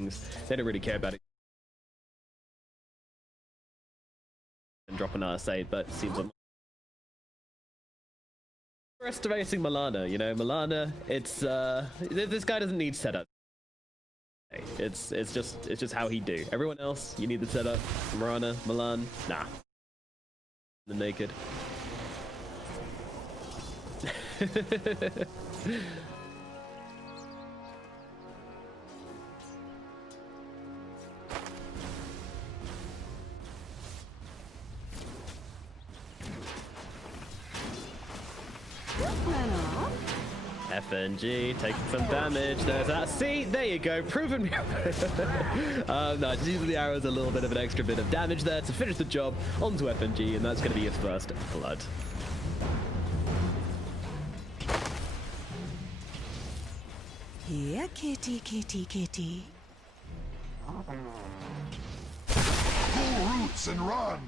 things. They don't really care about it. And drop an RS8, but it seems I'm underestimating Milana. You know, Milana, it's this guy doesn't need setup. It's just how he do. Everyone else, you need the setup. Mirana, Milan, nah. The naked. FNG taking some damage. There's that. See, there you go. Proven me. No, just using the arrows a little bit of an extra bit of damage there to finish the job onto FNG, and that's going to be his first blood. Here, kitty, kitty, kitty. Pull roots and run.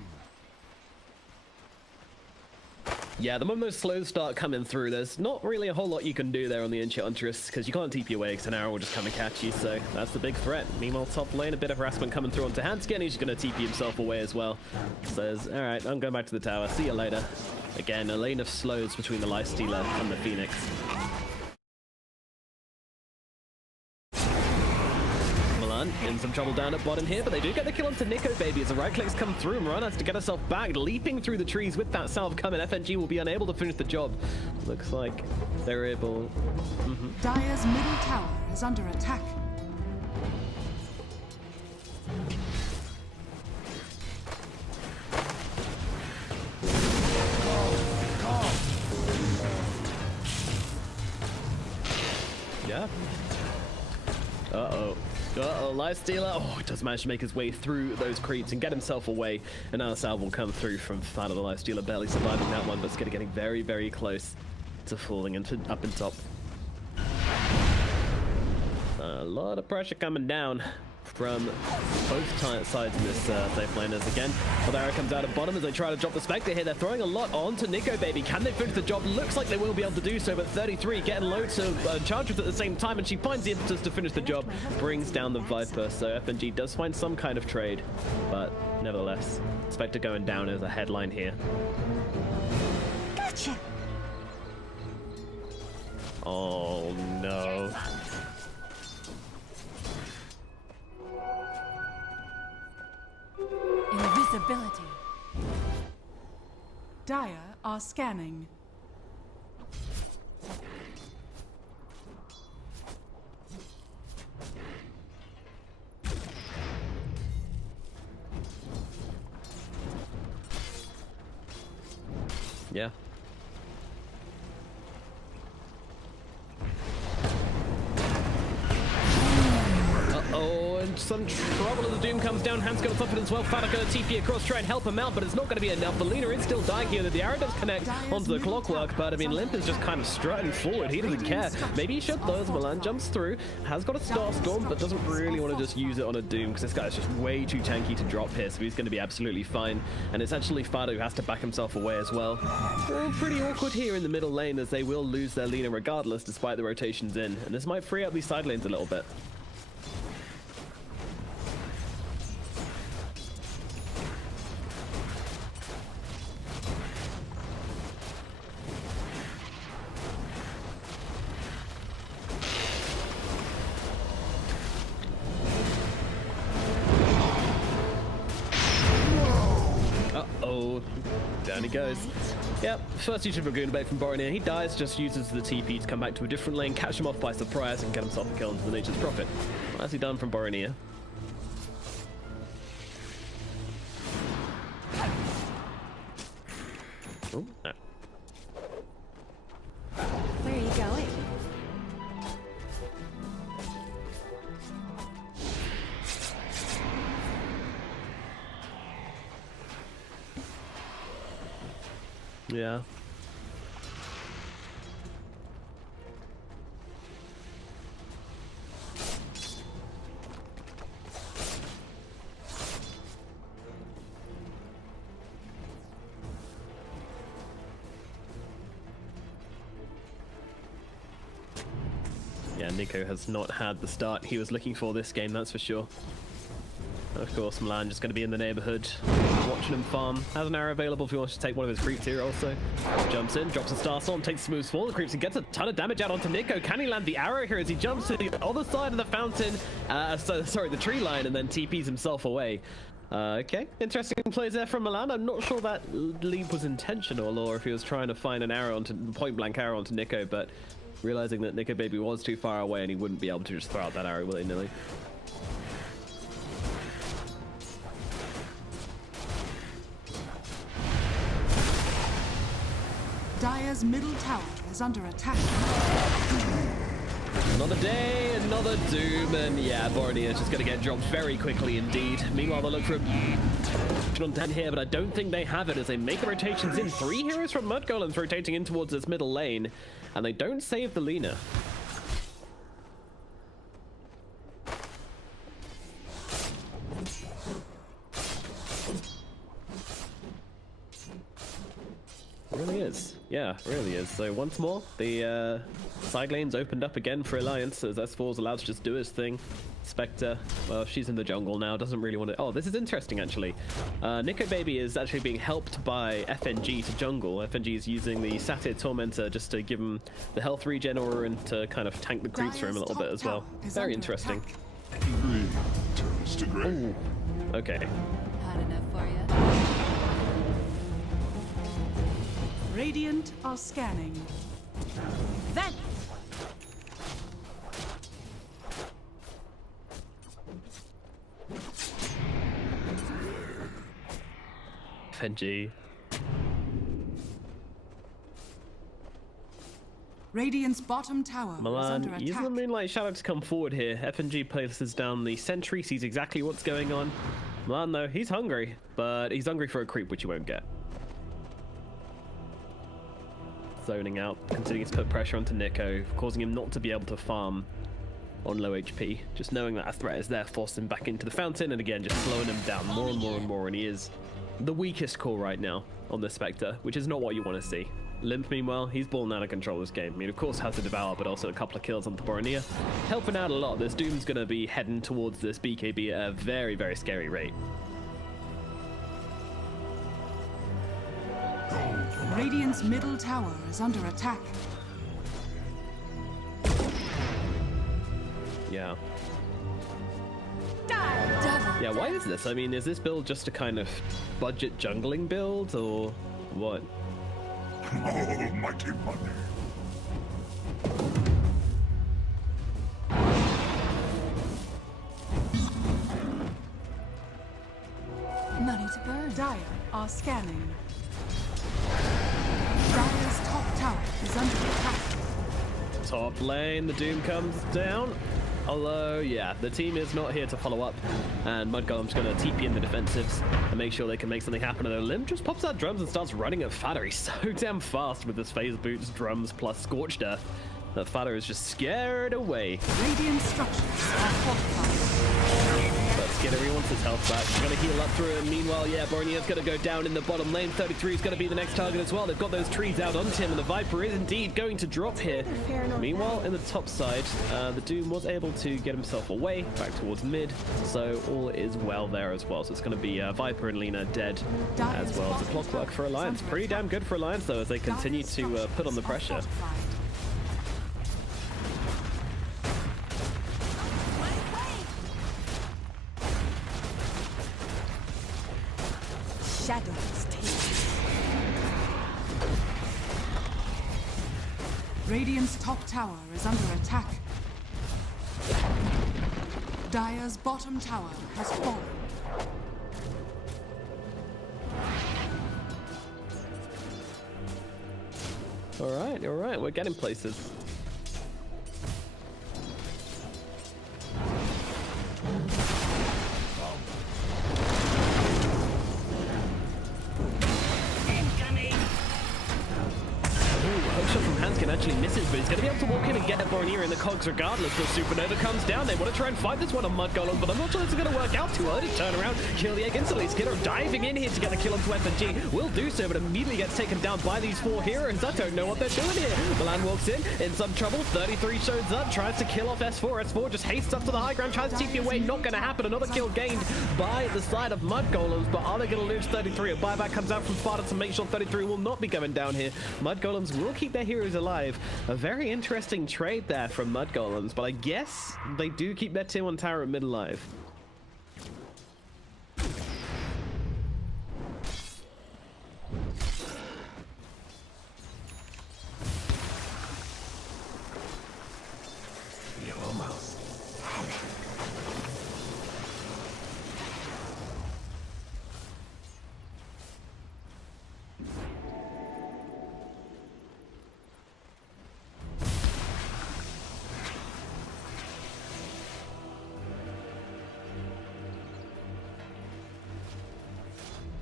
Yeah, the moment those slows start coming through, there's not really a whole lot you can do there on the Enchantress, because you can't TP away, because an arrow will just come and catch you, so that's the big threat. Meanwhile, top lane, a bit of harassment coming through onto Hanskin. He's just going to TP himself away as well. Says, alright, I'm going back to the tower. See you later. Again, a lane of slows between the Lifestealer and the Phoenix. In some trouble down at bottom here, but they do get the kill onto Nico Baby as the right clicks come through, and Mirana has to get herself back, leaping through the trees with that salve coming. FNG will be unable to finish the job. Looks like they're able... Dire's middle tower is under attack. Yeah. Uh-oh. Uh-oh, Lifestealer. Oh, does manage to make his way through those creeps and get himself away. And now the salve will come through from Fada. The Lifestealer barely surviving that one, but it's getting very, very close to falling into up and top. A lot of pressure coming down from both sides in this safe lane. As again, Valdera comes out of bottom as they try to drop the Spectre here. They're throwing a lot onto Nico Baby. Can they finish the job? Looks like they will be able to do so, but 33 getting loads of charges at the same time, and she finds the impetus to finish the job, brings down the Viper. So FNG does find some kind of trade, but nevertheless, Spectre going down as a headline here. Gotcha. Oh no. Invisibility. Dire are scanning. Yeah. Uh-oh, and some trouble as the Doom comes down. Hans going to top it as well. Fada going to TP across, try and help him out, but it's not going to be enough. The Lina is still dying here. The arrow does connect onto the clockwork, but I mean, Limp is just kind of strutting forward. He doesn't care. Maybe he should, though, as Milan jumps through. Has got a Star Storm, but doesn't really want to just use it on a Doom, because this guy's just way too tanky to drop here, so he's going to be absolutely fine. And it's actually Fada who has to back himself away as well. Pretty awkward here in the middle lane, as they will lose their Lina regardless, despite the rotations in. And this might free up these side lanes a little bit. Down he goes. Yep, first use of Dragoon Blade from Boromir. He dies, just uses the TP to come back to a different lane, catch him off by surprise, and get himself a kill into the Nature's Prophet. What has he done from Boromir? Oh, no. Where are you going? Yeah. Yeah, Nico has not had the start he was looking for this game, that's for sure. Of course, Milan just going to be in the neighborhood, watching him farm. Has an arrow available if he wants to take one of his creeps here also. Jumps in, drops a star storm, takes smooth fall. The creeps and gets a ton of damage out onto Nico. Can he land the arrow here as he jumps to the other side of the fountain? The tree line, and then TPs himself away. Okay, interesting plays there from Milan. I'm not sure that leap was intentional or if he was trying to find an arrow onto point blank arrow onto Nico, but realizing that Nico Baby was too far away and he wouldn't be able to just throw out that arrow willy-nilly. Dire's middle tower is under attack. Another day, another doom, and yeah, Borneo is just going to get dropped very quickly indeed. Meanwhile, they'll look for a on 10 here, but I don't think they have it as they make the rotations in. 3 heroes from Mud Golems rotating in towards this middle lane, and they don't save the Lina. Really is. Yeah, really is. So once more, the side lanes opened up again for Alliance as S4's allowed to just do his thing. Spectre, well, she's in the jungle now, doesn't really want to... Oh, this is interesting, actually. Nico Baby is actually being helped by FNG to jungle. FNG is using the Satyr Tormentor just to give him the health regen aura and to kind of tank the creeps for him a little bit as well. Very interesting. Green turns to gray. Ooh. Okay. Hot enough for you? Radiant are scanning. Vent! FNG. Radiant's bottom tower is Milan under using attack. the Moonlight Shadow to come forward here. FNG places down the sentry, sees exactly what's going on. Milan, though, he's hungry, but he's hungry for a creep, which he won't get. Zoning out, continuing to put pressure onto Nico, causing him not to be able to farm on low HP. Just knowing that a threat is there, forcing him back into the fountain, and again, just slowing him down more and more and more, and he is the weakest core right now on the Spectre, which is not what you want to see. Limp, meanwhile, he's balling out of control this game. I mean, of course, has to devour, but also a couple of kills on the Borneo. Helping out a lot. This Doom's going to be heading towards this BKB at a very, very scary rate. Radiant's middle tower is under attack. Yeah. Double. Yeah, why is this? I mean, is this build just a kind of budget jungling build, or what? Almighty money. Money to burn. Dire are scanning. Dire's top tower is under attack. Top lane, the Doom comes down. Although, yeah, the team is not here to follow up, and Mudgolem's going to TP in the defensives and make sure they can make something happen. And Limb just pops out drums and starts running at Fada. He's so damn fast with his phase boots, drums, plus Scorched Earth that Fada is just scared away. Radiant structures are fortified. Let's get everyone his health back. He's going to heal up through it. Meanwhile, yeah, Borneo's going to go down in the bottom lane. 33 is going to be the next target as well. They've got those trees out onto him, and the Viper is indeed going to drop here. Meanwhile, in the top side, the Doom was able to get himself away, back towards mid, so all is well there as well. So it's going to be Viper and Lina dead, as well as the clockwork for Alliance. Pretty damn good for Alliance, though, as they continue to put on the pressure. Shadows take. Radiant's top tower is under attack. Dire's bottom tower has fallen. All right, we're getting places. shot from Hanskin actually misses, but he's going to be able to walk in and get a Bornir in the cogs regardless. The Supernova comes down. They want to try and fight this one on Mud Golem, but I'm not sure this is going to work out too early. Turn around, kill the egg instantly. Skidder diving in here to get the kill onto FNG. Will do so, but immediately gets taken down by these four heroes. I don't know what they're doing here. Milan walks in some trouble. 33 shows up, tries to kill off S4. S4 just hastes up to the high ground, tries to TP away. Not going to happen. Another kill gained by the side of Mud Golems, but are they going to lose 33? A buyback comes out from Sparta to make sure 33 will not be going down here. Mud Golems will keep their heroes alive. A very interesting trade there from Mud Golems, but I guess they do keep their tier 1 tower at mid alive.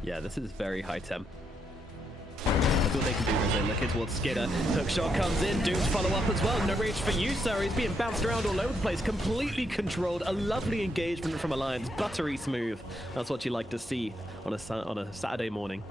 Yeah, this is very high temp. That's what they can do as they look in towards Skidder. Hookshot comes in, Doom's follow up as well. No rage for you, sir. He's being bounced around all over the place, completely controlled. A lovely engagement from Alliance, buttery smooth. That's what you like to see on a Saturday morning.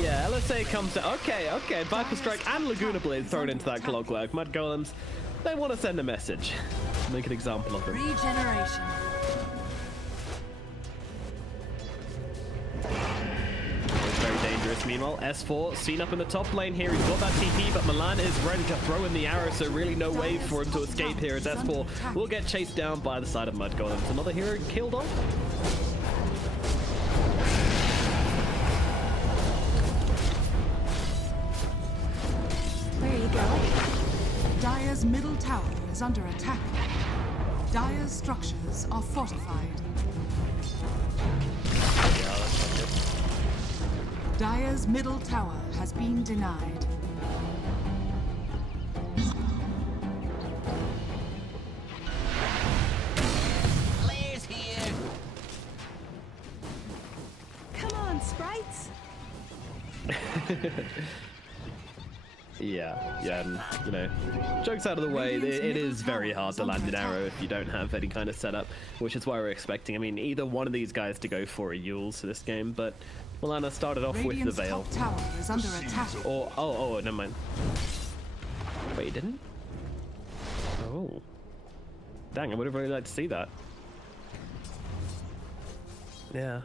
Yeah, LSA comes to... Okay, Viper Strike and Laguna Blade thrown into that clockwork. Mud Golems, they want to send a message. Make an example of them. Regeneration. It's very dangerous. Meanwhile, S4 seen up in the top lane here. He's got that TP, but Milan is ready to throw in the arrow, so really no way for him to escape here as S4 will get chased down by the side of Mud Golems. Another hero killed off. Dire's middle tower is under attack. Dire's structures are fortified. Dire's middle tower has been denied. Players here. Come on, sprites. Yeah, and, you know, jokes out of the way, it is very hard to land an arrow if you don't have any kind of setup, which is why we're expecting, I mean, either one of these guys to go for a Yules for this game, but Milana started off with the Veil. Top tower is under attack. Or, oh, never mind. Wait, you didn't? Oh. Dang, I would have really liked to see that. Yeah.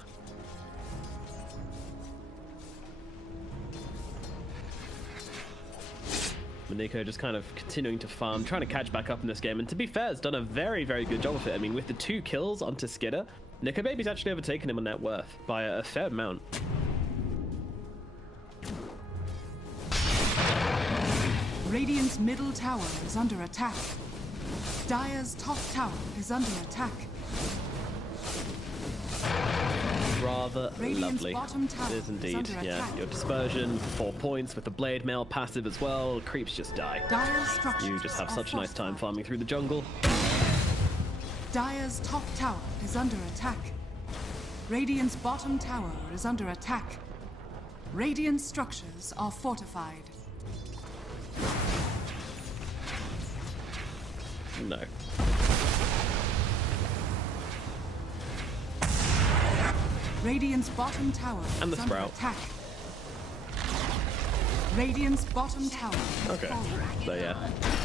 Nico just kind of continuing to farm, trying to catch back up in this game, and to be fair, has done a very, very good job of it. I mean, with the 2 kills onto Skidder, Nico Baby's actually overtaken him on net worth by a fair amount. Radiant's middle tower is under attack. Dire's top tower is under attack. Rather Radiant's lovely. bottom tower It is indeed. Yeah, attack. your dispersion, 4 points with the blade mail passive as well. Creeps just die. Dire's structures You just have are such a nice time fortified. farming through the jungle. Dire's top tower is under attack. Radiant's bottom tower is under attack. Radiant's structures are fortified. No. Radiant's bottom tower And is the under Sprout. attack. Radiant's bottom tower is Okay. fallen. So yeah,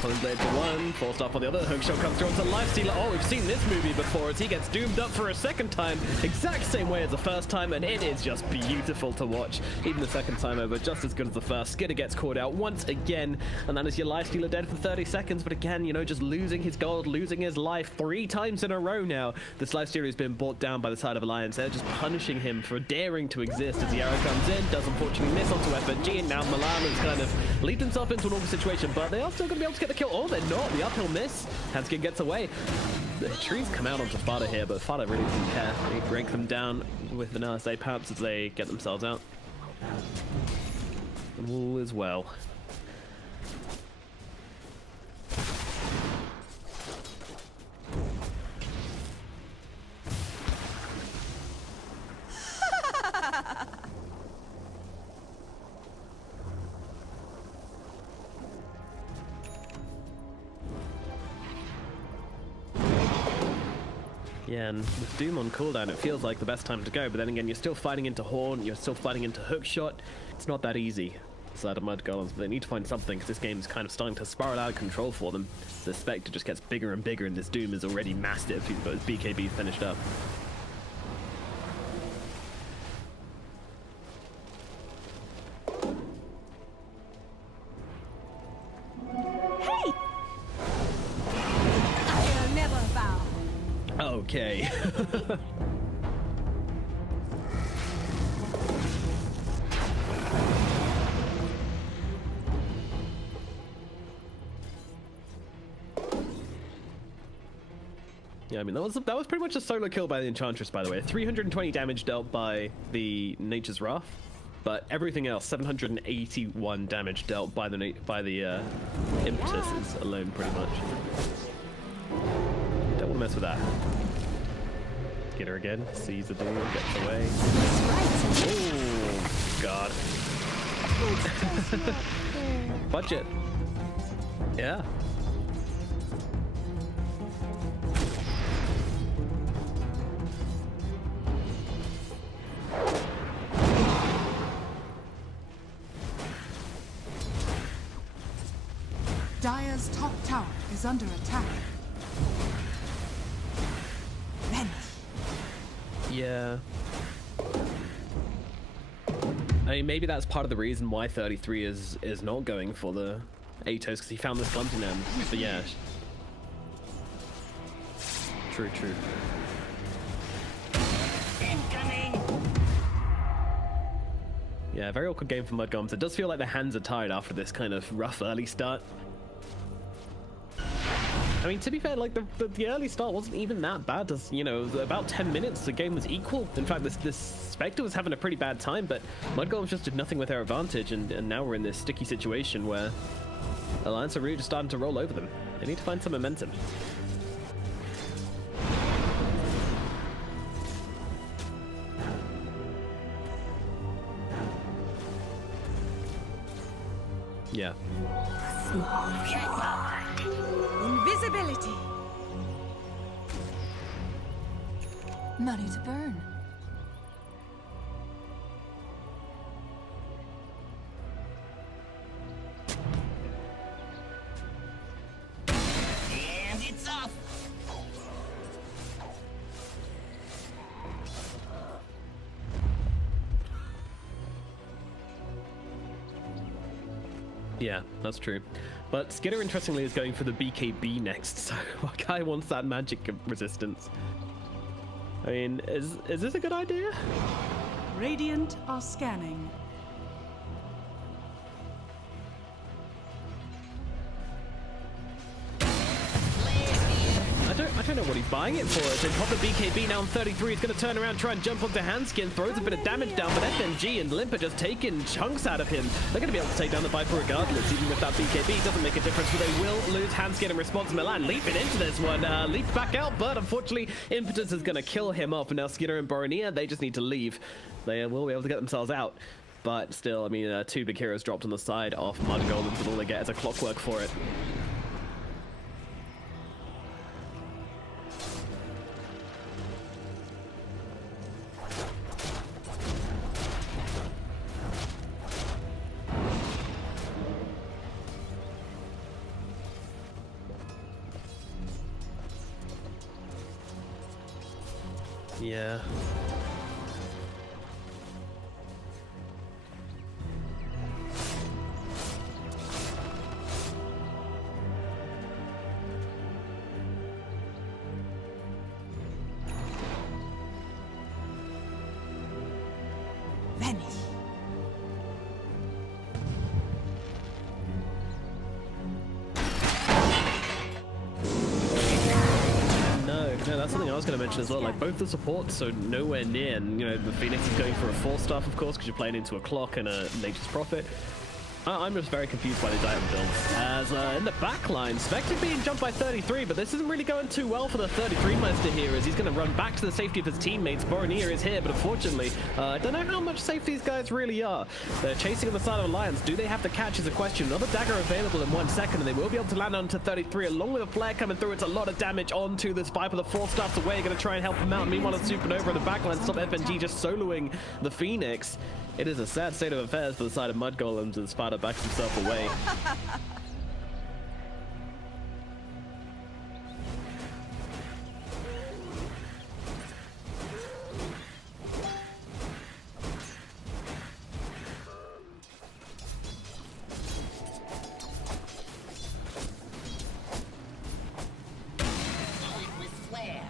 Pulling Blade for 1, forced up on the other. Hookshot comes through onto Lifestealer. Oh, we've seen this movie before as he gets doomed up for a second time. Exact same way as the first time, and it is just beautiful to watch. Even the second time over, just as good as the first. Skidder gets caught out once again, and that is your Lifestealer dead for 30 seconds. But again, you know, just losing his gold, losing his life 3 times in a row now. This Lifestealer has been brought down by the side of Alliance. They're just punishing him for daring to exist as the arrow comes in. Does unfortunately miss onto FNG, and now Milan balance kind of lead themselves into an awkward situation, but they are still going to be able to get the kill. Oh, they're not. The uphill miss. Hanskin gets away. The trees come out onto Fada here, but Fada really doesn't care. They break them down with an LSA perhaps as they get themselves out. And Wool as well. Yeah, and with Doom on cooldown, it feels like the best time to go, but then again, you're still fighting into Horn, you're still fighting into Hookshot. It's not that easy side of Mud Golems, but they need to find something, because this game's kind of starting to spiral out of control for them. The Spectre just gets bigger and bigger, and this Doom is already massive. He's got his BKB finished up. Hey! I'll never bow. Okay. Yeah, I mean, that was pretty much a solo kill by the Enchantress, by the way. 320 damage dealt by the Nature's Wrath, but everything else, 781 damage dealt by the Impetus alone, pretty much. Don't want to mess with that. Get her again. Sees the Doom, gets away. Oh, God. Budget. Yeah. Dire's top tower is under attack. Vanish. Yeah. I mean, maybe that's part of the reason why 33 is not going for the Atos, because he found this Glunting end. But yeah. True. Incoming! Yeah, very awkward game for Mudgolems. It does feel like their hands are tired after this kind of rough early start. I mean, to be fair, like the early start wasn't even that bad. As, you know, about 10 minutes, the game was equal. In fact, this Spectre was having a pretty bad time, but Mudgolems just did nothing with their advantage, and now we're in this sticky situation where Alliance are really just starting to roll over them. They need to find some momentum. Yeah. Invisibility! Money to burn. And it's off! Yeah, that's true. But Skidder, interestingly, is going for the BKB next, so our guy wants that magic resistance. I mean, is this a good idea? Radiant are scanning. I don't know what he's buying it for. They pop the BKB now on 33. He's going to turn around, try and jump onto Hanskin, throws a bit of damage down, but FNG and Limp are just taking chunks out of him. They're going to be able to take down the Viper regardless, even if that BKB doesn't make a difference, but they will lose Hanskin in response. Milan leaping into this one, leaps back out, but unfortunately, Impetus is going to kill him off. And now Skidder and Boronia, they just need to leave. They will be able to get themselves out. But still, I mean, two big heroes dropped on the side of Mud Golems, and all they get is a clockwork for it. Yeah. Vanish. was going to mention as well, like both the supports are nowhere near, and you know the Phoenix is going for a 4-staff, of course, because you're playing into a clock and a Nature's Prophet. I'm just very confused by these item builds. As in the back line, Spectre being jumped by 33, but this isn't really going too well for the 33 Meister here, as he's going to run back to the safety of his teammates. Boromir is here, but unfortunately, I don't know how much safe these guys really are. They're chasing on the side of Alliance. Do they have to catch is a question. Another dagger available in 1 second, and they will be able to land onto 33, along with a flare coming through. It's a lot of damage onto this Viper. The 4 staffs away, going to try and help him out. Meanwhile, it's Supernova in the back line. Stop FNG just soloing the Phoenix. It is a sad state of affairs for the side of Mud Golems as Spada backs himself away. With flair.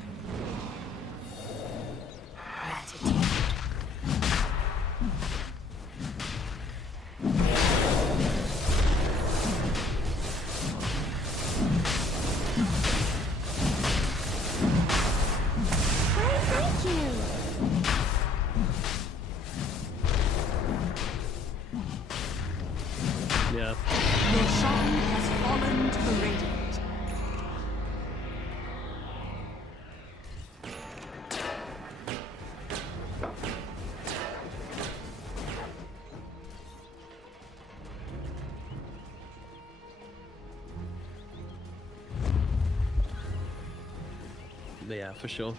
Yeah. Roshan has fallen to the Radiant. Yeah, for sure.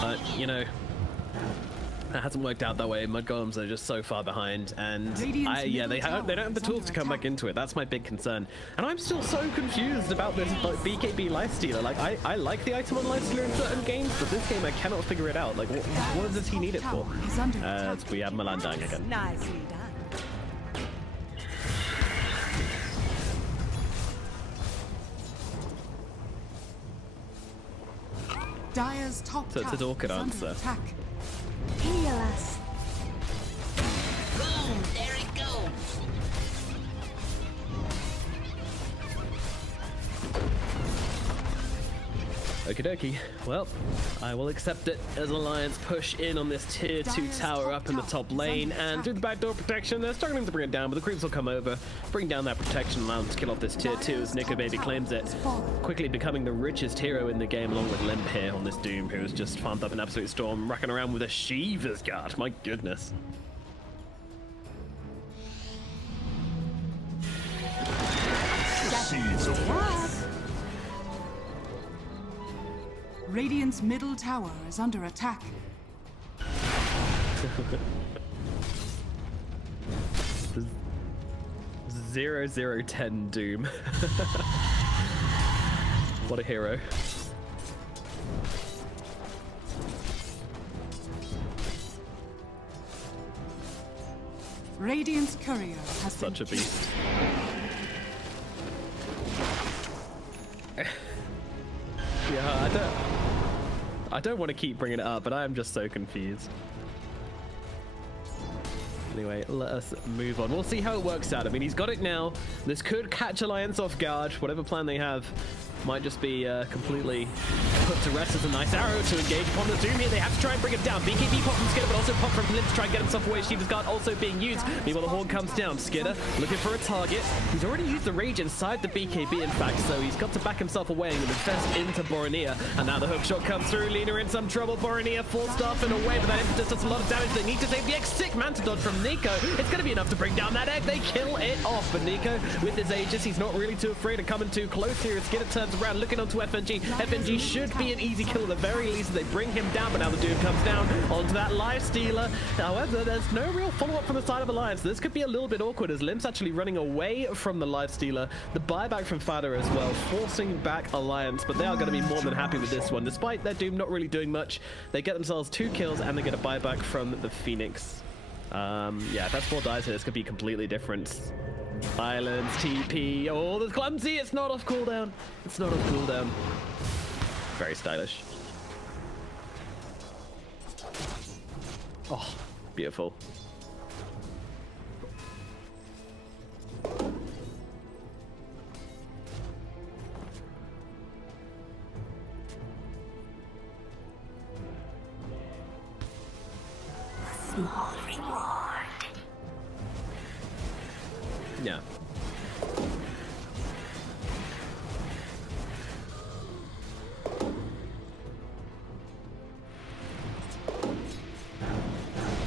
But, you know, that hasn't worked out that way. Mud Golems are just so far behind, and yeah, they don't have the tools to come back into it. That's my big concern. And I'm still so confused about this BKB Lifestealer. Like, I like the item on Lifestealer in certain games, but this game I cannot figure it out. Like, what does he need it for? We have Milan dying again. Nicely done. Dire's top So it's a tower awkward is under answer. attack. Heal us. Boom, there it goes. Okie dokie. Well, I will accept it as Alliance push in on this tier 2 tower up in the top lane, and through the backdoor protection, they're struggling to bring it down, but the creeps will come over, bring down that protection, allow them to kill off this tier 2 as Nico Baby claims it, quickly becoming the richest hero in the game along with Limp here on this Doom, who's just farmed up an absolute storm, racking around with a Shiva's Guard. My goodness. Seeds of Radiant's middle tower is under attack. 0-0-10 Doom. What a hero. Radiant's courier has Such a been beast. Yeah, I don't want to keep bringing it up, but I am just so confused. Anyway, let us move on. We'll see how it works out. I mean, he's got it now. This could catch Alliance off guard. Whatever plan they have might just be completely put to rest as a nice arrow to engage upon the Doom here. They have to try and bring it down. BKB pop from Skidder, but also pop from Flint to try and get himself away. Shiva's Guard also being used. Meanwhile, the Horn comes down. Skidder looking for a target. He's already used the Rage inside the BKB, in fact, so he's got to back himself away and infest into Boromir. And now the hook shot comes through. Lina in some trouble. Boromir full staff and away, but that impetus does a lot of damage. They need to save the X. Sick Manta dodge from Nico. It's going to be enough to bring down that egg. They kill it off, but Nico, with his Aegis, he's not really too afraid of coming too close here. Skidder turns around, looking onto FNG. FNG should be an easy kill at the very least. They bring him down, but now the Doom comes down onto that Lifestealer. However, there's no real follow-up from the side of Alliance. This could be a little bit awkward as Limp's actually running away from the Lifestealer. The buyback from Fada as well, forcing back Alliance, but they are going to be more than happy with this one. Despite their Doom not really doing much, they get themselves 2 kills and they get a buyback from the Phoenix. Yeah, if S4 dies here, this could be completely different. Islands, TP, oh, the clumsy, it's not off cooldown. It's not off cooldown. Very stylish. Oh, beautiful. Small reward. Yeah.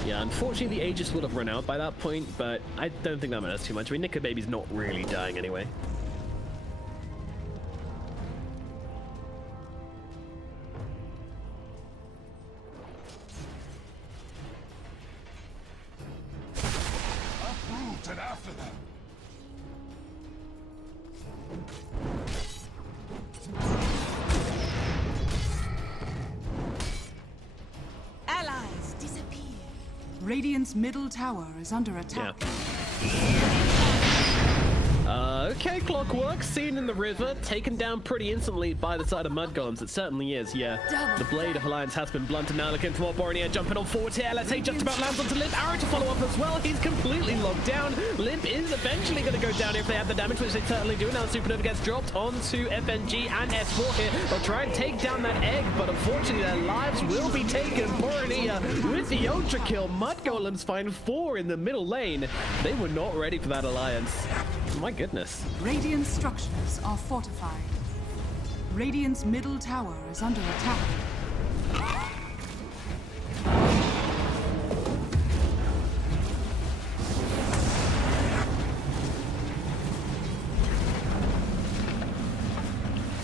Yeah, unfortunately the Aegis will have run out by that point, but I don't think that matters too much. I mean, Nika Baby's not really dying anyway. Uprooted after them. Allies disappear. Radiant's middle tower is under attack. Okay, Clockwork, seen in the river, taken down pretty instantly by the side of Mud Golems. It certainly is, yeah. The Blade of Alliance has been blunted now, looking for more Borneo, jumping on forward here. LSA just about lands onto Limp. Arrow to follow up as well. He's completely locked down. Limp is eventually going to go down if they have the damage, which they certainly do. Now Supernova gets dropped onto FNG and S4 here. They'll try and take down that egg, but unfortunately their lives will be taken. Borneo with the Ultra Kill. Mud Golems find 4 in the middle lane. They were not ready for that Alliance. My goodness. Radiant structures are fortified. Radiant's middle tower is under attack.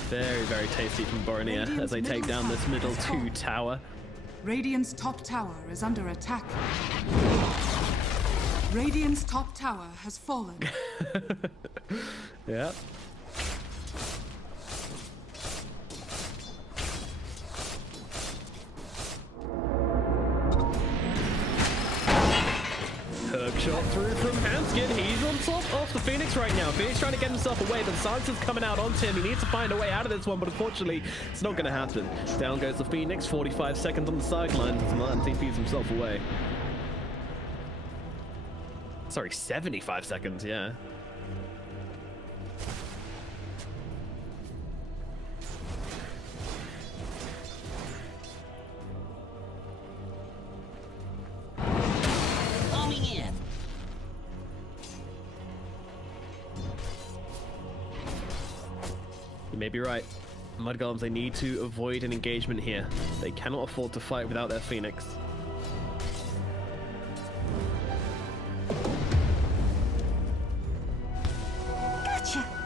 Very, very tasty from Borneo as they take down this middle 2 tower. Radiant's top tower is under attack. Radiant's top tower has fallen. Yeah. Hook shot through from Hanskin. He's on top of the Phoenix right now. Phoenix trying to get himself away, but Silencer's coming out onto him. He needs to find a way out of this one, but unfortunately, it's not going to happen. Down goes the Phoenix. 45 seconds on the sidelines as Martin TPs himself away. Sorry, 75 seconds, yeah. Coming in. You may be right. Mud Golems, they need to avoid an engagement here. They cannot afford to fight without their Phoenix.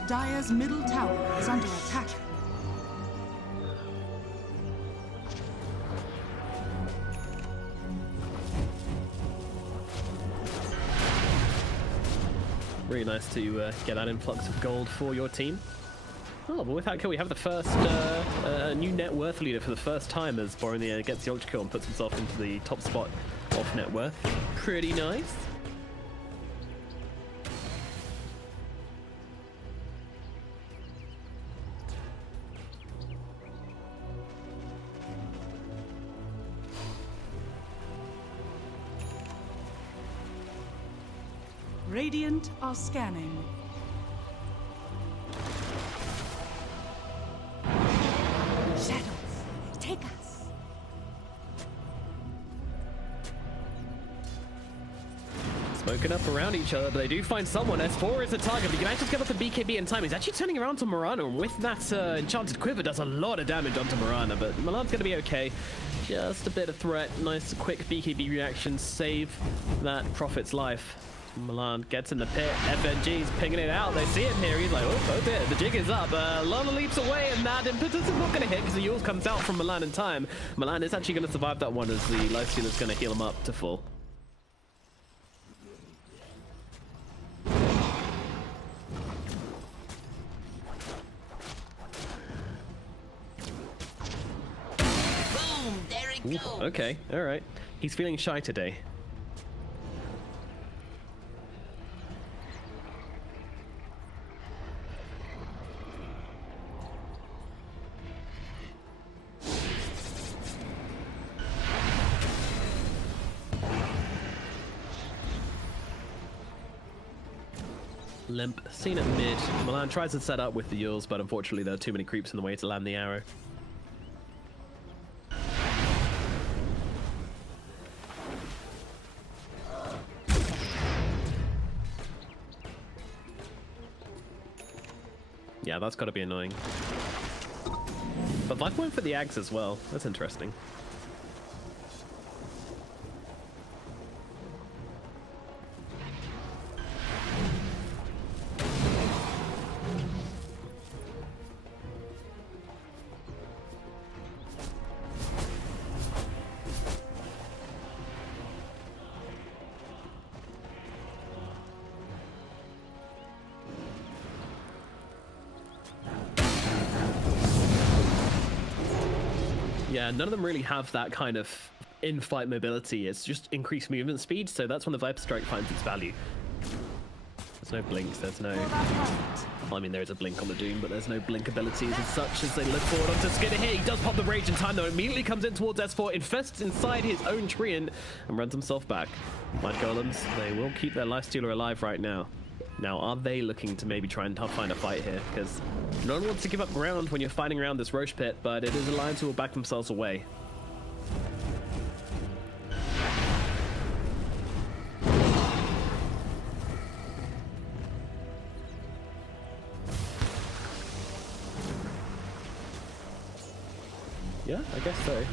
Dire's middle tower is under attack. Really nice to get that influx of gold for your team. Oh, but with that kill, we have the first new net worth leader for the first time as Borneo gets the ultra kill and puts himself into the top spot of net worth. Pretty nice. Radiant are scanning. Shadows, take us. Smoking up around each other, but they do find someone. S4 is the target, but you can actually get up the BKB in time. He's actually turning around to Mirana, and with that enchanted quiver, does a lot of damage onto Mirana, but Milan's going to be okay. Just a bit of threat. Nice, quick BKB reaction. Save that Prophet's life. Milan gets in the pit. FNG's pinging it out. They see him here. He's like, oh dear, the jig is up. Lana leaps away, and that impetus is not going to hit because the Yules comes out from Milan in time. Milan is actually going to survive that one as the Lifestealer's going to heal him up to full. Boom, there it Ooh, goes. okay, alright. He's feeling shy today. Limp, seen at mid. Milan tries to set up with the Yules, but unfortunately there are too many creeps in the way to land the arrow. Yeah, that's got to be annoying. But Viper went for the Ags as well. That's interesting. Yeah, none of them really have that kind of in-fight mobility. It's just increased movement speed, so that's when the Viper Strike finds its value. There's no blinks, there's no... Well, I mean, there is a blink on the Doom, but there's no blink abilities as such as they look forward onto Skinner here. He does pop the Rage in time, though. Immediately comes in towards S4, infests inside his own Treant, and runs himself back. Might Golems, they will keep their Lifestealer alive right now. Now, are they looking to maybe try and find a fight here? Because no one wants to give up ground when you're fighting around this Roche pit, but it is Alliance who will back themselves away. Yeah, I guess so.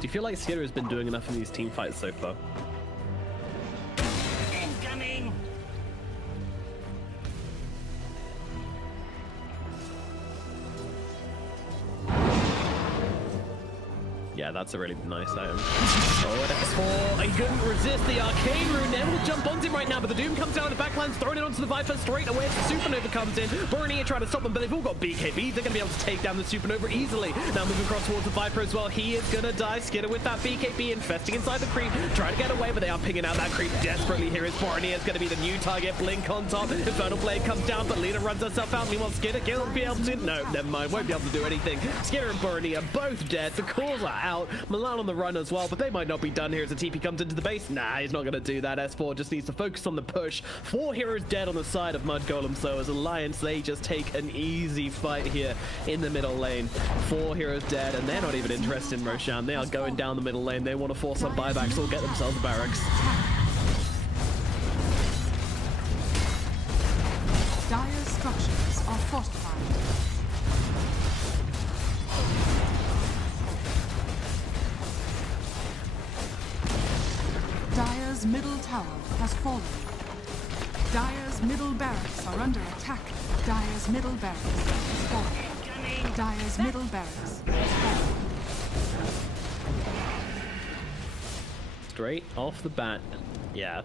Do you feel like Sierra has been doing enough in these team fights so far? Incoming! Yeah, that's a really nice item. Oh, X4, he couldn't resist the Arcane Rune. There will jump onto him right now, but the Doom comes down in the backlines, throwing it onto the Viper straight away as the Supernova comes in. Burnie trying to stop them, but they've all got BKB. They're going to be able to take down the Supernova easily. Now moving across towards the Viper as well. He is going to die. Skinner with that BKB, infesting inside the creep, trying to get away, but they are pinging out that creep desperately here. Is Burnie is going to be the new target. Blink on top. Infernal Blade comes down, but Lena runs herself out. Meanwhile, Skinner will be able to... No, never mind. Won't be able to do anything. Skinner and Burnie are both dead. The calls are out. Milan on the run as well, but they might not be done here as the TP comes into the base. Nah, he's not going to do that. S4 just needs to focus on the push. 4 heroes dead on the side of Mud Golem, so as Alliance, they just take an easy fight here in the middle lane. 4 heroes dead, and they're not even interested in Roshan. They are going down the middle lane. They want to force some buybacks or get themselves barracks. Dire structures are fortified. Dire's middle tower has fallen. Dire's middle barracks are under attack. Dire's middle barracks has fallen. Dire's middle barracks has fallen. Straight off the bat. Yeah.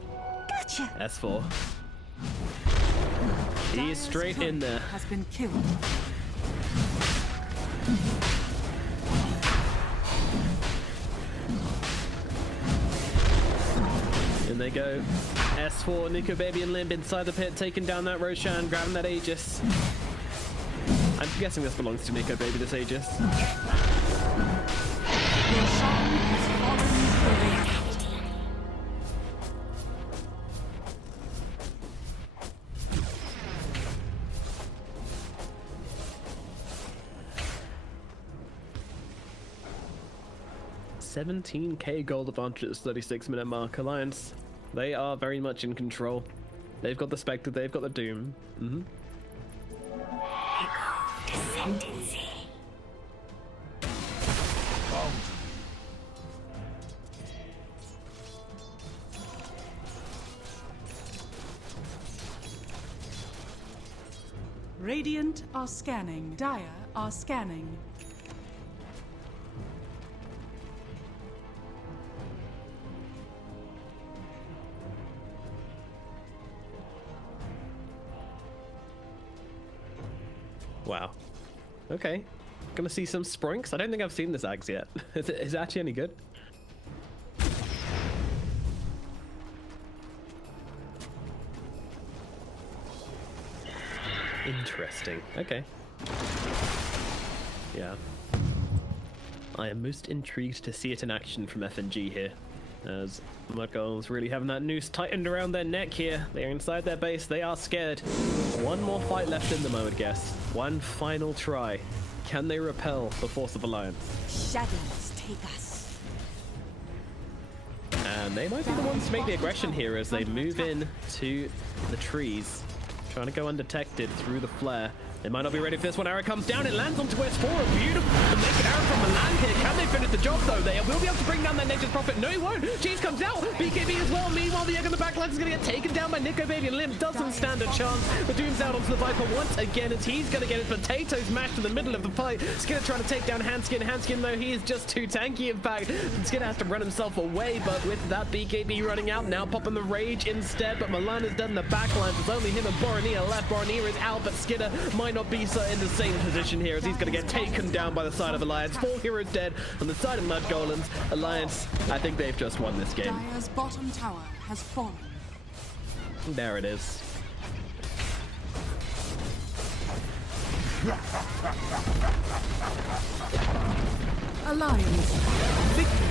Gotcha. S4. He's straight in there. Has been killed. In they go. S4, Nico Baby and Limb inside the pit, taking down that Roshan, grabbing that Aegis. I'm guessing this belongs to Nico Baby, this Aegis. Roshan has fallen for 17k gold advantage at the 36-minute mark. Alliance, they are very much in control. They've got the Spectre, they've got the Doom. Ascendancy. Radiant are scanning. Dire are scanning. Wow. Okay. Gonna see some Sprinks. I don't think I've seen this Axe yet. Is it actually any good? Interesting. Okay. Yeah. I am most intrigued to see it in action from FNG here, as Mud Golems really having that noose tightened around their neck here. They are inside their base. They are scared. One more fight left in them, I would guess. One final try. Can they repel the force of Alliance? Shadows take us. And they might be the ones to make the aggression here as they move in to the trees. Trying to go undetected through the flare. They might not be ready for this one. Arrow comes down. It lands onto S4. A beautiful naked arrow from Milan here. Can they finish the job, though? They will be able to bring down that Nature's Prophet. No, he won't. Cheese comes out. BKB as well. Meanwhile, the egg on the back line is going to get taken down by Nico Baby. And Limp doesn't stand a chance. The Doom's out onto the Viper once again as he's going to get his potatoes mashed in the middle of the fight. Skinner trying to take down Hanskin. Hanskin, though, he is just too tanky, in fact. Skinner has to run himself away, but with that BKB running out, now popping the Rage instead. But Milan is dead in the back lines. It's only him and Boromir left. Boromir is out, but Skinner might not be so in the same position here as he's going to get taken down by the side of Alliance. 4 heroes dead on the side of Mud Golems. Alliance, I think they've just won this game. Dire's bottom tower has fallen. There it is. Alliance victory.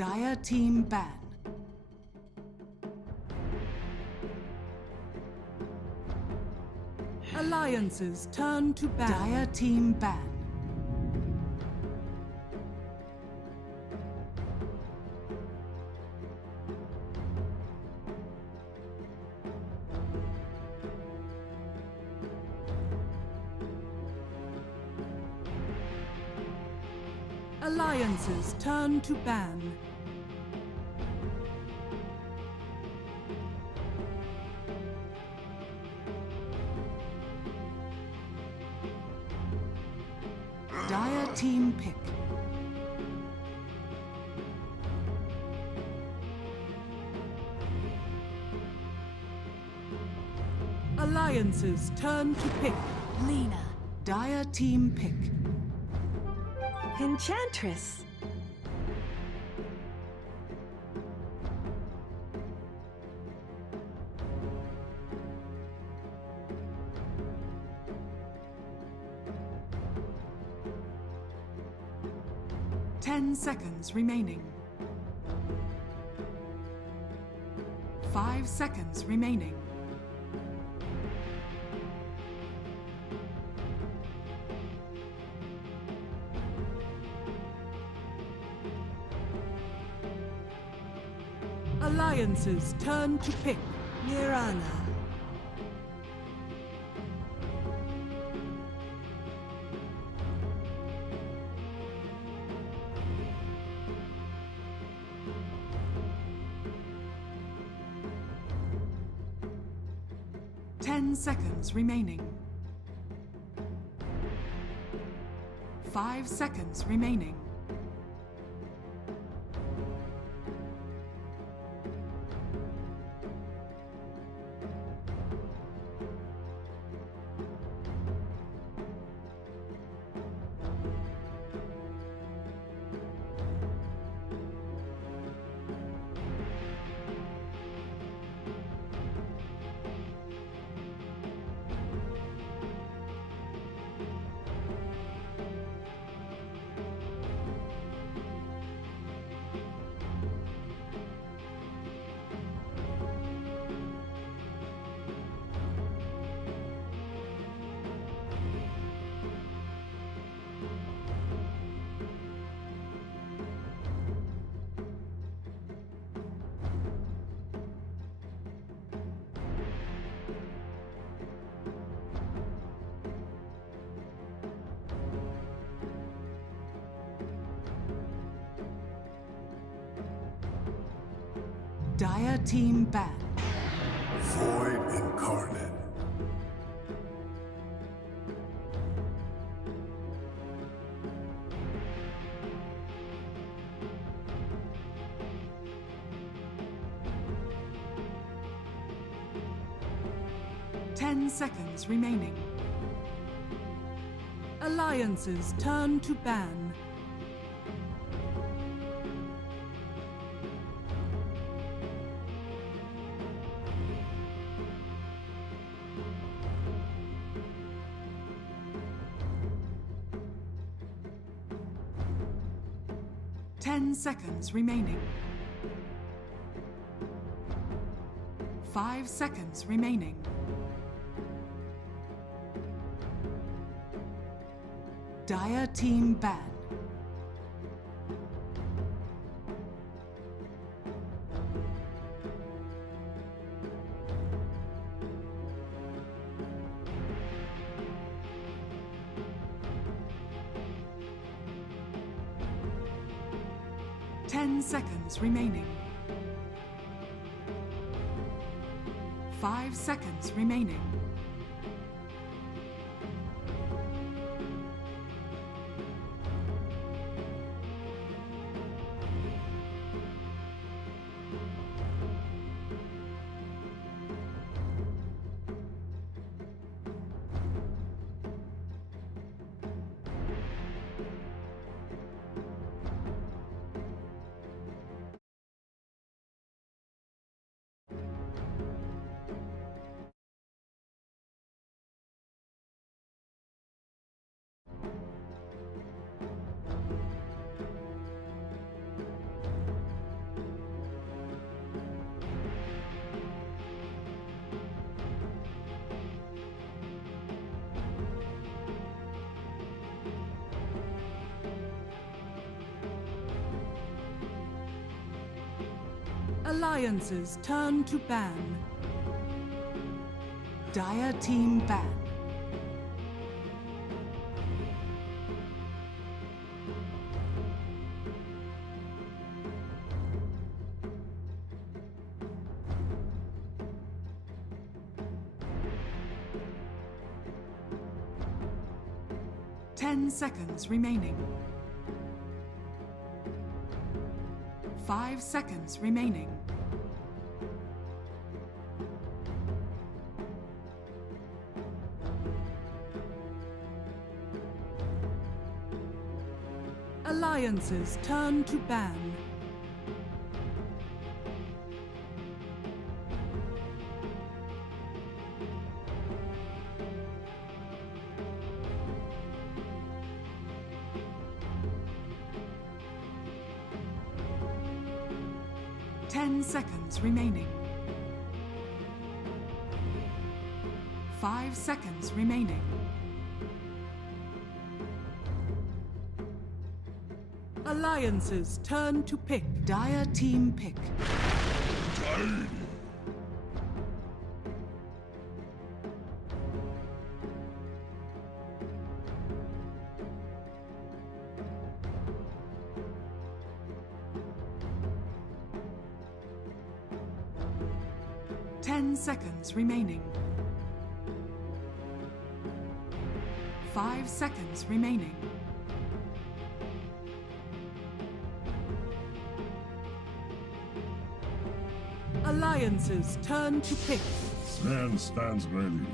Dire team ban. Alliances turn to ban. Dire team ban. Alliances turn to ban. Dire team pick. Alliances turn to pick. Lena. Dire team pick. Enchantress. Ten seconds remaining. 5 seconds remaining. Alliances turn to pick. Mirana. Ten seconds remaining. 5 seconds remaining. Dire team ban. Void incarnate. Ten seconds remaining. Alliances turn to ban. Ten seconds remaining. 5 seconds remaining. Dire team ban. Ten seconds remaining. 5 seconds remaining. Alliances turn to ban. Dire team ban. Ten seconds remaining. 5 seconds remaining. Alliances turn to ban. Ten seconds remaining. 5 seconds remaining. Alliances turn to pick. Dire team pick. Tiny. 10 seconds remaining. 5 seconds remaining. Alliances turn to pick. Stands ready.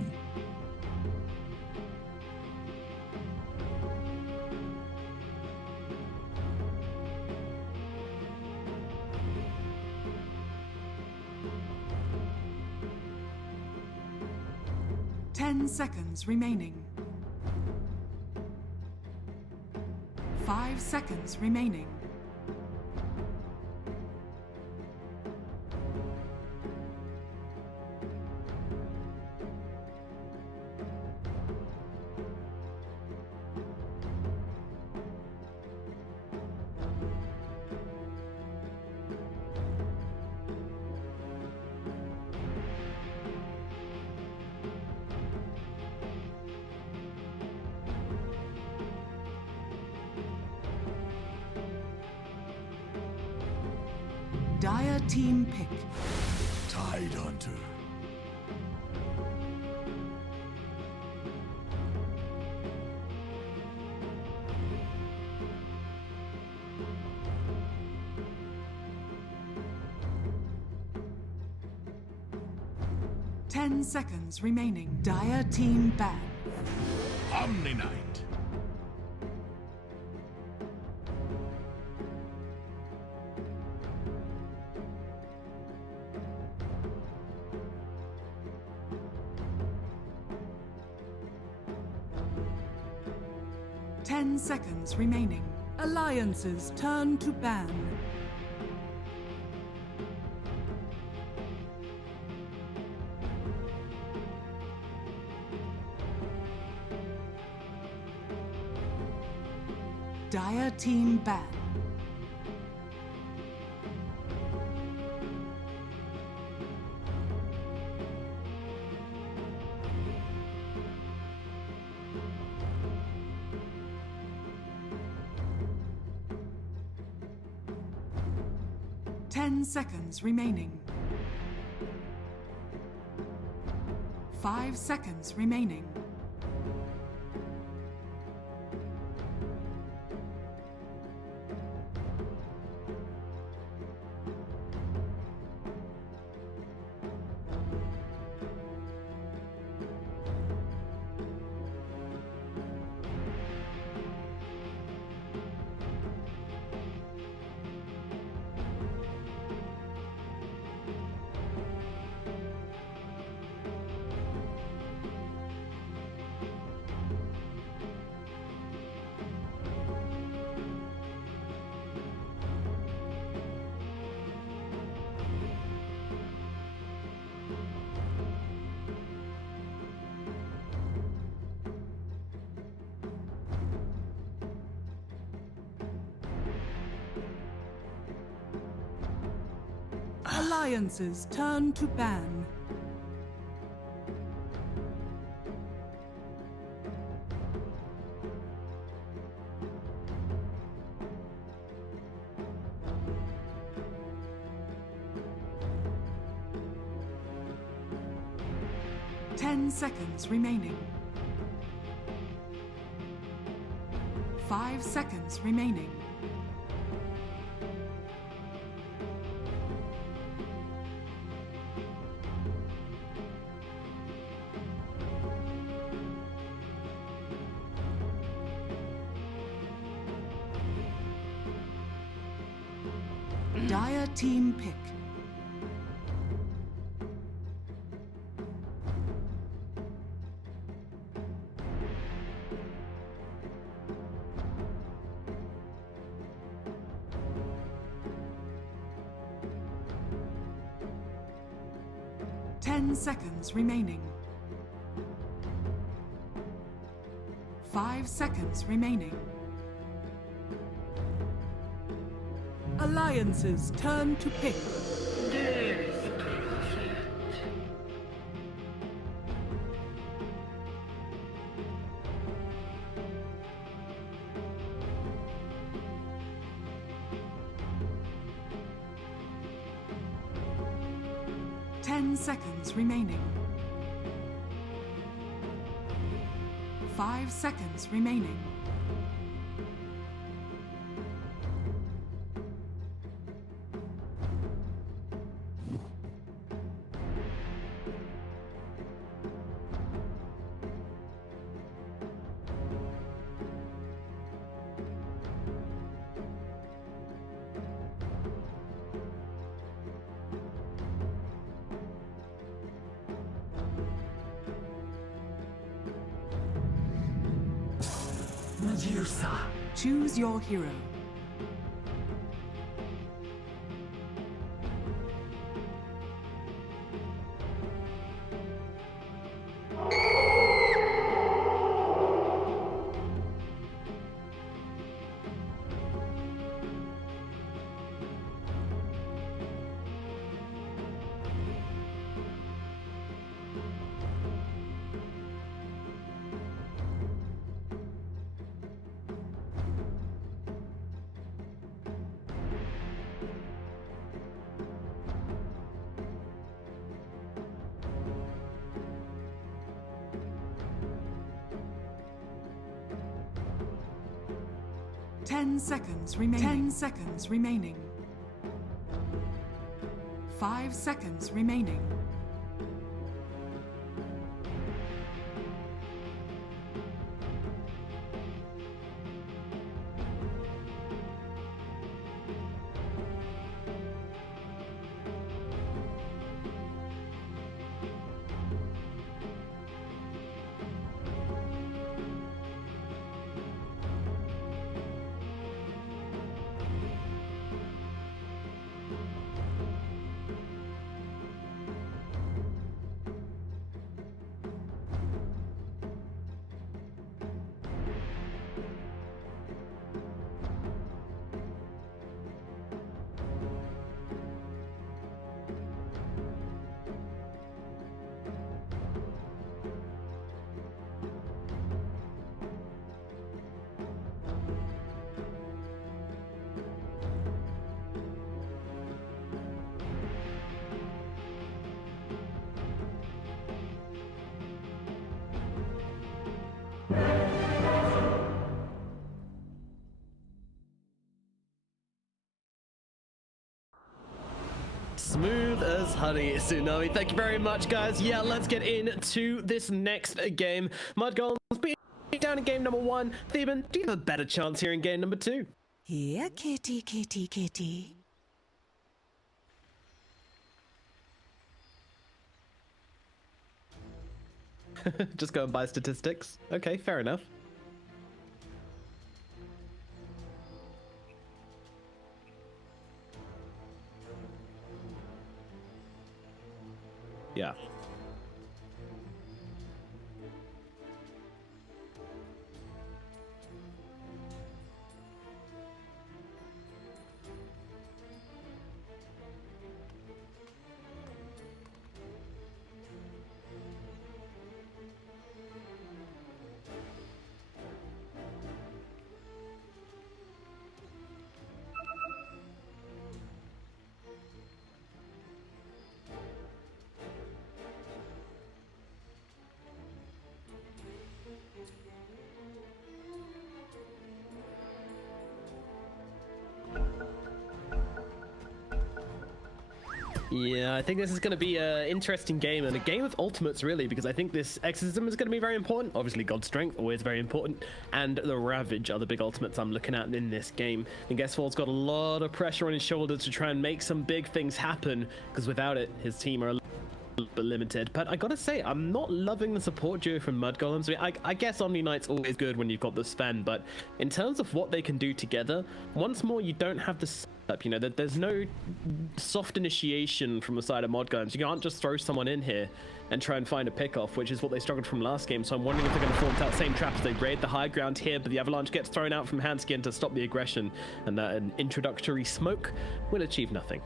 Ten seconds remaining. 5 seconds remaining. Dire team pick. Tide Hunter. Ten seconds remaining. Dire team ban. Omni Knight. 10 seconds remaining. Alliances turn to ban. Dire team ban. Ten seconds remaining. 5 seconds remaining. Alliances turn to ban. Ten seconds remaining. 5 seconds remaining. Dire team pick. Seconds remaining. 5 seconds remaining. Alliances turn to pick. There is prophet. 10 seconds remaining. 5 seconds remaining. Choose your hero. Ten seconds remaining. 10 seconds remaining. 5 seconds remaining. Smooth as honey, Tsunami. Thank you very much, guys. Yeah, let's get into this next game. Mudgolems being down in game number 1. Theban, do you have a better chance here in game number 2? Here, kitty, kitty, kitty. Just go and buy statistics. Okay, fair enough. Yeah. Yeah, I think this is going to be an interesting game, and a game of ultimates, really, because I think this Exorcism is going to be very important. Obviously, God's Strength, always very important, and the Ravage are the big ultimates I'm looking at in this game. And Guessfall's got a lot of pressure on his shoulders to try and make some big things happen, because without it, his team are a bit limited. But I gotta say, I'm not loving the support duo from Mud Golems. I mean, I guess Omni Knight's always good when you've got the Sven, but in terms of what they can do together, once more, you don't have the setup, you know, there's no soft initiation from the side of Mod Golems. You can't just throw someone in here and try and find a pick-off, which is what they struggled from last game. So I'm wondering if they're going to fall into that same trap as they raid the high ground here, but the Avalanche gets thrown out from Hanskin to stop the aggression, and that an introductory smoke will achieve nothing.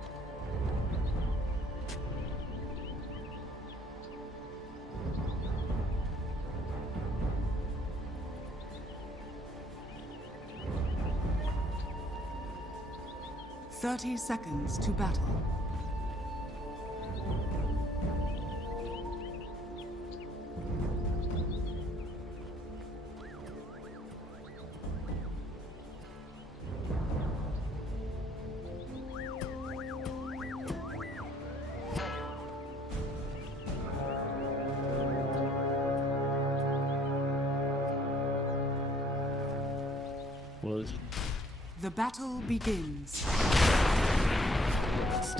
"30 seconds to battle." Well, The battle begins.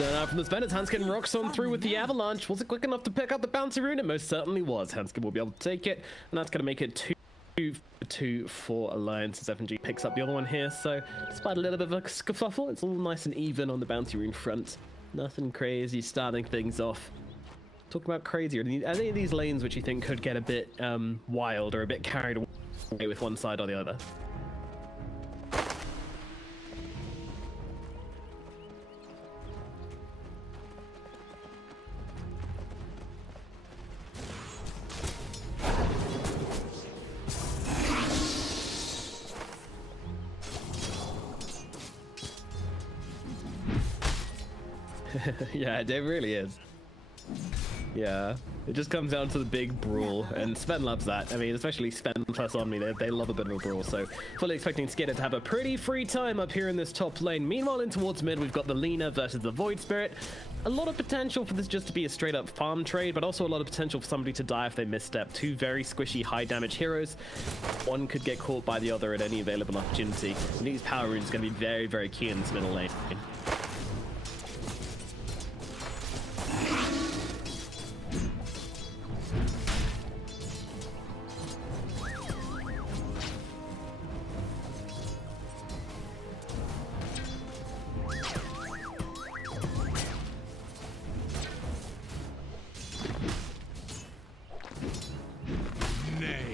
stern out from the Sven as Hanskin rocks on through with the Avalanche. Was it quick enough to pick up the bouncy rune? It most certainly was. Hanskin will be able to take it, and that's going to make it 2-2 for Alliance as FNG picks up the other one here. So despite a little bit of a scuffle, it's all nice and even on the bouncy rune front. Nothing crazy starting things off. Talk about crazy. Are any of these lanes which you think could get a bit wild or a bit carried away with one side or the other? Yeah, it really is. Yeah, it just comes down to the big brawl, and Sven loves that. I mean, especially Sven plus Omni, they love a bit of a brawl, so fully expecting Skidder to have a pretty free time up here in this top lane. Meanwhile, in towards mid, we've got the Lina versus the Void Spirit. A lot of potential for this just to be a straight-up farm trade, but also a lot of potential for somebody to die if they misstep. Two very squishy, high-damage heroes. One could get caught by the other at any available opportunity. And these power runes are going to be very, very key in this middle lane.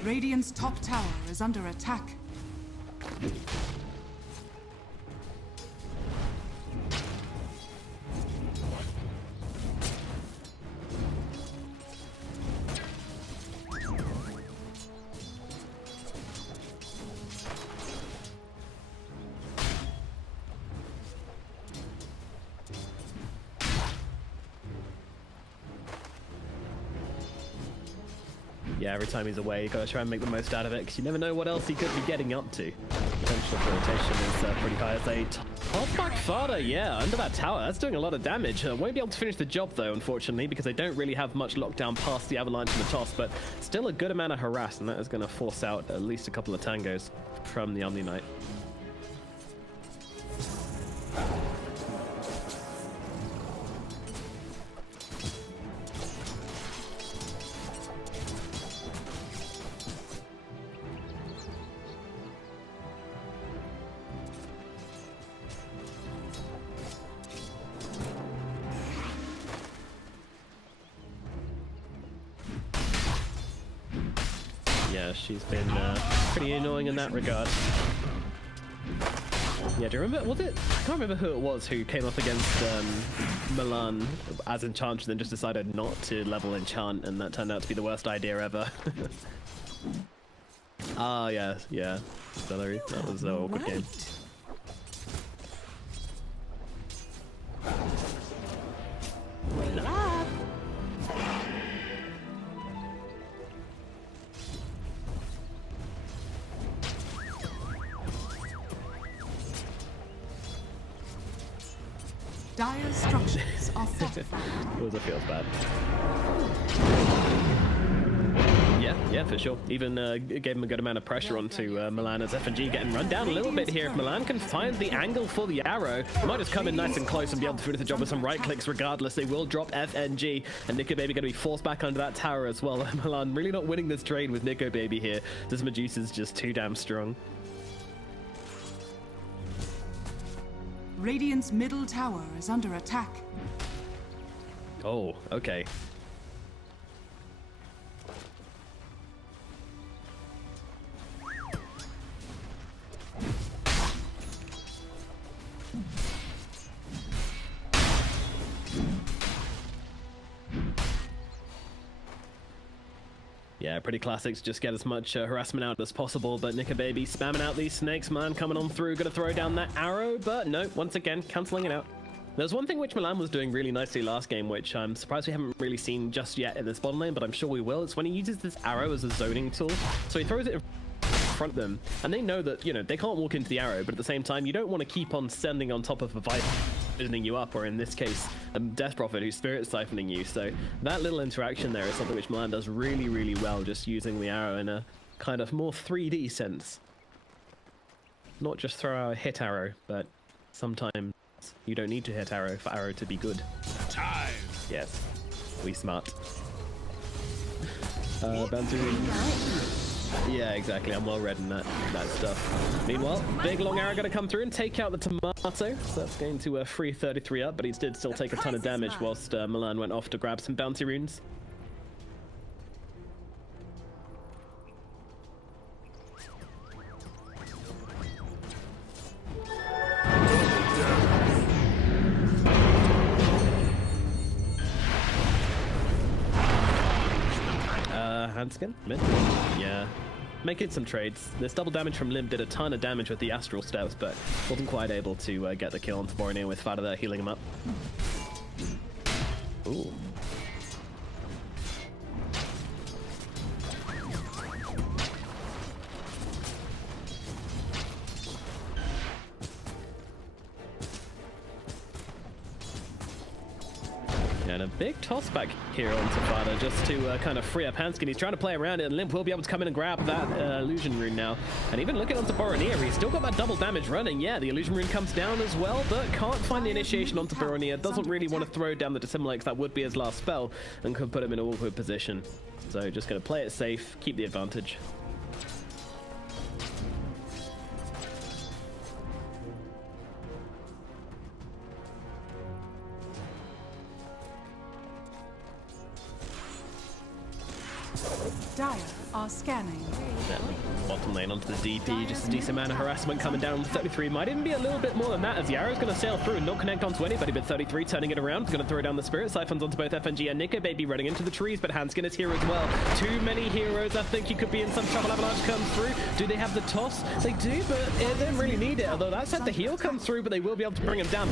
Radiant's top tower is under attack. Yeah, every time he's away, you gotta try and make the most out of it, because you never know what else he could be getting up to. Potential for rotation is pretty high as a top back Fada, yeah, under that tower. That's doing a lot of damage. Won't be able to finish the job, though, unfortunately, because they don't really have much lockdown past the Avalanche and the toss, but still a good amount of harass, and that is going to force out at least a couple of tangos from the Omni Knight. Yeah, she's been pretty annoying in that regard. Yeah, do you remember, was it? I can't remember who it was who came up against Milan as Enchantress and then just decided not to level Enchant, and that turned out to be the worst idea ever. Ah, yeah, yeah. Celery. That was an awkward game. Dire's structures are fortified. Also feels bad. Yeah, for sure. Even gave him a good amount of pressure onto Milan as FNG getting run down a little bit here. If Milan can find the angle for the arrow, might just come in nice and close and be able to finish the job with some right clicks regardless. They will drop FNG, and Nico Baby going to be forced back under that tower as well. Milan really not winning this trade with Nico Baby here. This Medusa's just too damn strong. Radiant's middle tower is under attack. Oh, okay. Yeah, pretty classics. Just get as much harassment out as possible, but Nico Baby spamming out these snakes. Milan coming on through, gonna throw down that arrow, but no, once again, cancelling it out. There's one thing which Milan was doing really nicely last game, which I'm surprised we haven't really seen just yet in this bottom lane, but I'm sure we will. It's when he uses this arrow as a zoning tool. So he throws it in front of them, and they know that, you know, they can't walk into the arrow, but at the same time, you don't want to keep on standing on top of a vice siphoning you up, or in this case, a Death Prophet who's spirit siphoning you. So that little interaction there is something which Milan does really, really well, just using the arrow in a kind of more 3D sense. Not just throw out a hit arrow, but sometimes you don't need to hit arrow for arrow to be good. Time. Yes, we smart. Bounty. Yeah, exactly. I'm well read in that stuff. Meanwhile, big long arrow going to come through and take out the tomato. So that's going to free 33 up, but he did still take a ton of damage whilst Milan went off to grab some bounty runes. Hanskin? Mid? Yeah. Making some trades. This double damage from Limp did a ton of damage with the Astral Steps, but wasn't quite able to get the kill onto Borneo with Fada there healing him up. Ooh. And a big toss back here onto Fada just to kind of free up Hanskin. He's trying to play around it, and Limp will be able to come in and grab that illusion rune now. And even looking onto Boromir, he's still got that double damage running. Yeah, the illusion rune comes down as well, but can't find the initiation onto Boromir. Doesn't really want to throw down the Dissimilate, that would be his last spell, and could put him in an awkward position. So just going to play it safe, keep the advantage. Dire are scanning. Bottom lane onto the DP, just a decent amount of harassment coming down to 33. Might even be a little bit more than that, as the arrow's going to sail through and not connect onto anybody, but 33 turning it around. Going to throw down the Spirit Siphons onto both FNG and Nico Baby, running into the trees, but Hanskin is here as well. Too many heroes. I think he could be in some trouble. Avalanche comes through. Do they have the toss? They do, but they don't really need it. Although that said, the heal comes through, but they will be able to bring him down.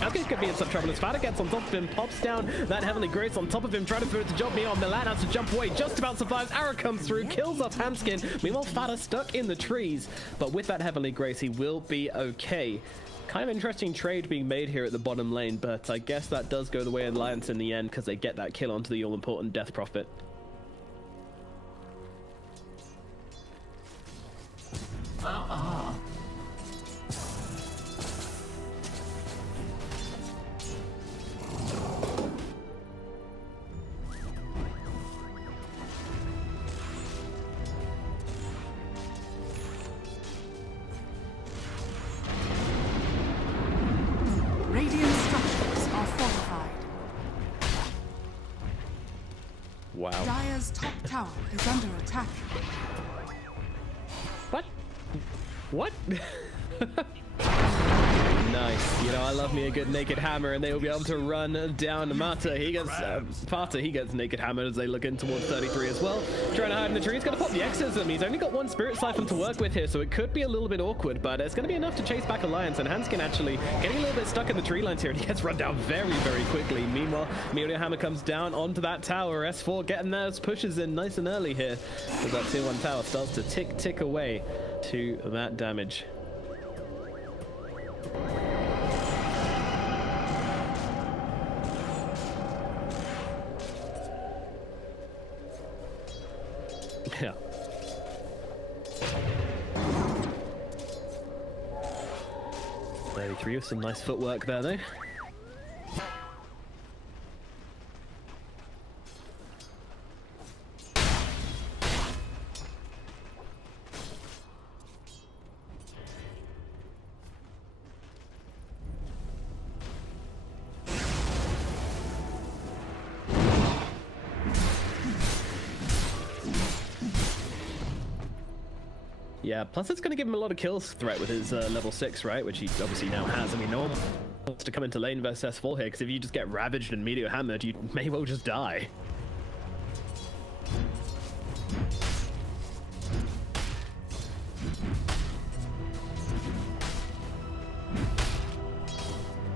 Hanskin could be in some trouble as Fada gets on top of him, pops down that Heavenly Grace on top of him, trying to finish the job. Meanwhile, Milan has to jump away, just about survives. Arrow comes through, kills off Hanskin. Meanwhile, Fada stuck in the trees, but with that Heavenly Grace, he will be okay. Kind of interesting trade being made here at the bottom lane, but I guess that does go the way of Alliance in the end, because they get that kill onto the all-important Death Prophet. Radiant structures are fortified. Wow. Dire's top tower is under attack. What? What? Nice. You know, I love me a good naked hammer, and they will be able to run down Mata. He gets Fata. He gets naked hammered as they look in towards 33 as well. Trying to hide in the tree. He's going to pop the Exorcism. He's only got one Spirit Siphon to work with here, so it could be a little bit awkward, but it's going to be enough to chase back Alliance. And Hanskin actually getting a little bit stuck in the tree lines here, and he gets run down very, very quickly. Meanwhile, Mirio Hammer comes down onto that tower. S4 getting those pushes in nice and early here, as that tier 1 tower starts to tick away to that damage. Yeah. Three with some nice footwork there, though. Yeah, plus it's going to give him a lot of kills threat with his level 6, right? Which he obviously now has. I mean, no one wants to come into lane versus S4 here, because if you just get ravaged and meteor hammered, you may well just die.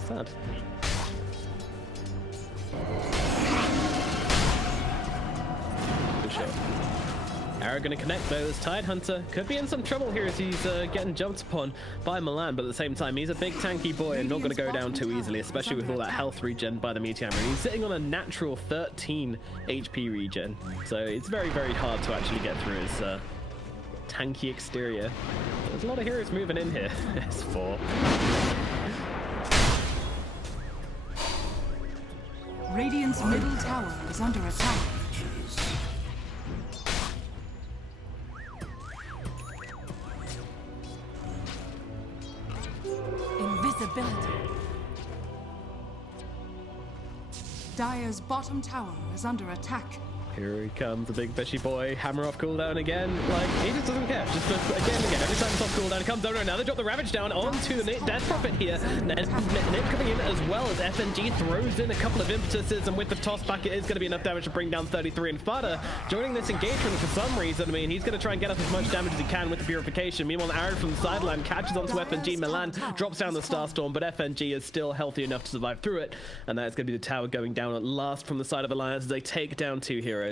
Sad. Good shot. Arrow going to connect though, as Tidehunter could be in some trouble here as he's getting jumped upon by Milan, but at the same time he's a big tanky boy and not going to go down too easily, especially with all that health regen by the Meteor Hammer. He's sitting on a natural 13 HP regen, so it's very, very hard to actually get through his tanky exterior. There's a lot of heroes moving in here. S4. Radiant's middle tower is under attack. Invisibility. Dire's bottom tower is under attack. Here he comes, the big fishy boy. Hammer off cooldown again. Like, he just doesn't care. Just again and again. Every time it's off cooldown, it comes over. Now they drop the Ravage down onto the Death Prophet here. And Nip coming in as well as FNG throws in a couple of impetuses. And with the toss back, it is going to be enough damage to bring down 33. And Fada joining this engagement for some reason. I mean, he's going to try and get up as much damage as he can with the Purification. Meanwhile, Aaron from the sideline catches onto FNG. Milan drops down the Starstorm, but FNG is still healthy enough to survive through it. And that is going to be the tower going down at last from the side of Alliance as they take down 2 heroes.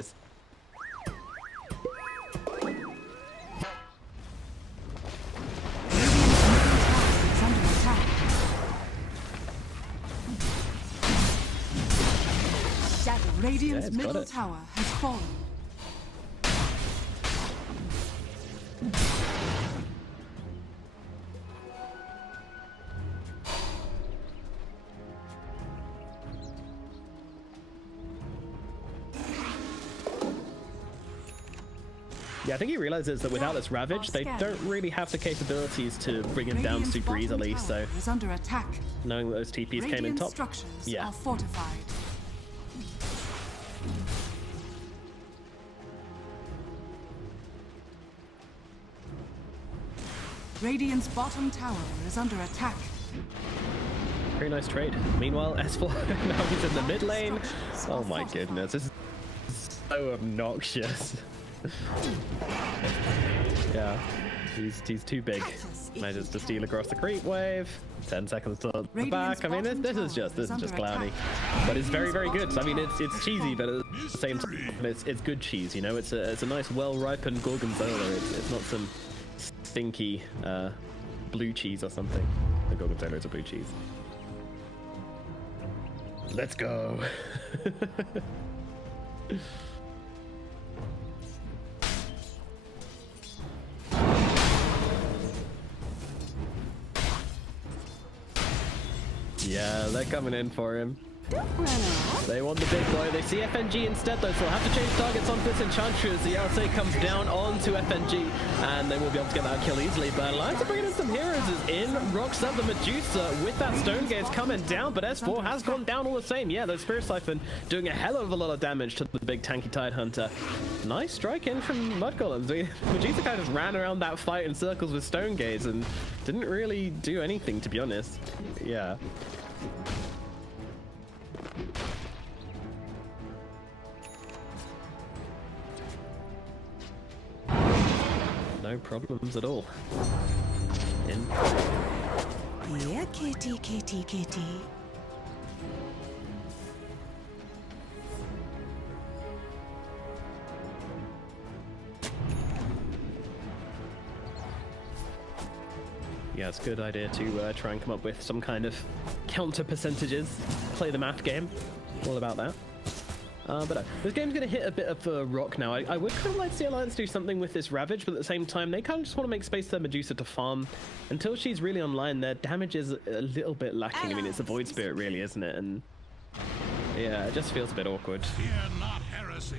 Radiant's middle tower has fallen. Yeah, I think he realizes that without this Ravage, they don't really have the capabilities to bring him down super easily, so is under attack. Knowing that those TPs came in top, structures yeah. are fortified. Radiant's bottom tower is under attack. Very nice trade. Meanwhile, S4 now he's in the mid lane. Oh my goodness, this is so obnoxious. Yeah, he's too big. Manages to steal across the creep wave. 10 seconds to the back. I mean, this is just clowny, but it's very, very good. I mean, it's cheesy, but at the same time, it's good cheese. You know, it's a nice, well-ripened gorgonzola. It's not some stinky blue cheese or something. The gorgonzola is a blue cheese. Let's go. Yeah, they're coming in for him. They want the big boy. They see FNG instead, though, so they'll have to change targets onto this Enchantress. The LSA comes down onto FNG, and they will be able to get that kill easily. But Alliance are bringing in some heroes is in. Rocks up the Medusa with that Stone Gaze coming down, but S4 has gone down all the same. Yeah, those Spirit Siphon doing a hell of a lot of damage to the big tanky Tidehunter. Nice strike in from Mud Golems. Medusa kind of ran around that fight in circles with Stone Gaze and didn't really do anything, to be honest. Yeah. No problems at all. In. Yeah, kitty, kitty, kitty. Yeah, it's a good idea to try and come up with some kind of counter percentages. Play the math game. All about that. But this game's going to hit a bit of a rock now. I would kind of like to see Alliance do something with this Ravage, but at the same time, they kind of just want to make space for their Medusa to farm. Until she's really online, their damage is a little bit lacking. I mean, it's a Void Spirit, really, isn't it? And yeah, it just feels a bit awkward. Fear not heresy.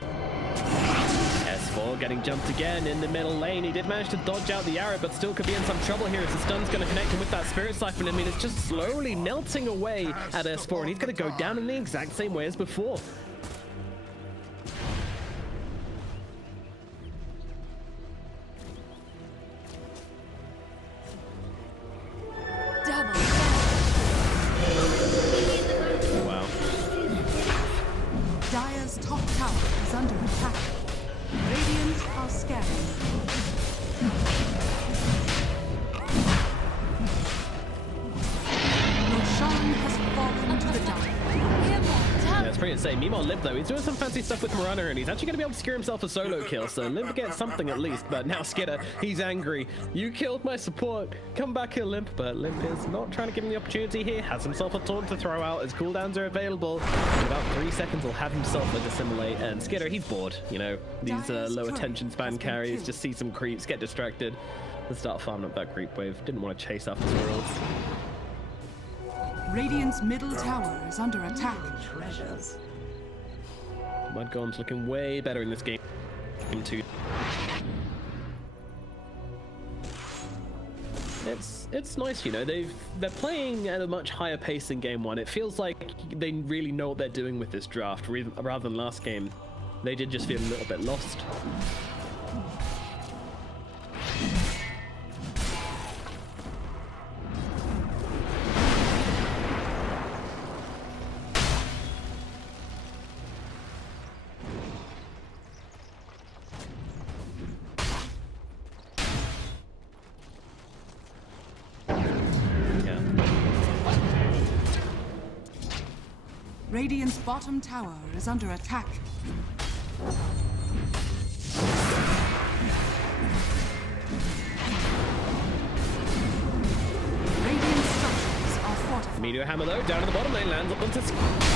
S4 getting jumped again in the middle lane. He did manage to dodge out the arrow, but still could be in some trouble here as the stun's going to connect him with that Spirit Siphon. I mean, it's just slowly melting away at S4, and he's going to go down in the exact same way as before. Wow. Dire's top tower is under attack. Radiant are scanning. Roshan has fallen to the dark. Yeah, it's pretty insane. Meanwhile, Limp, though, he's doing some fancy stuff with Mirana, and he's actually going to be able to secure himself a solo kill, so Limp gets something at least. But now Skidder, he's angry. You killed my support. Come back here, Limp. But Limp is not trying to give him the opportunity here. Has himself a taunt to throw out as cooldowns are available. In about 3 seconds, he'll have himself a dissimulate, and Skidder, he's bored. You know, these low attention span carries, just see some creeps, get distracted, and start farming up that creep wave. Didn't want to chase after squirrels. Radiant's middle tower is under attack. Mudgolem's looking way better in this game too. It's nice, you know. They're playing at a much higher pace than game one. It feels like they really know what they're doing with this draft, rather than last game. They did just feel a little bit lost. Radiant's bottom tower is under attack. Radiant structures are fortified. Meteor Hammer though, down in the bottom lane, lands up onto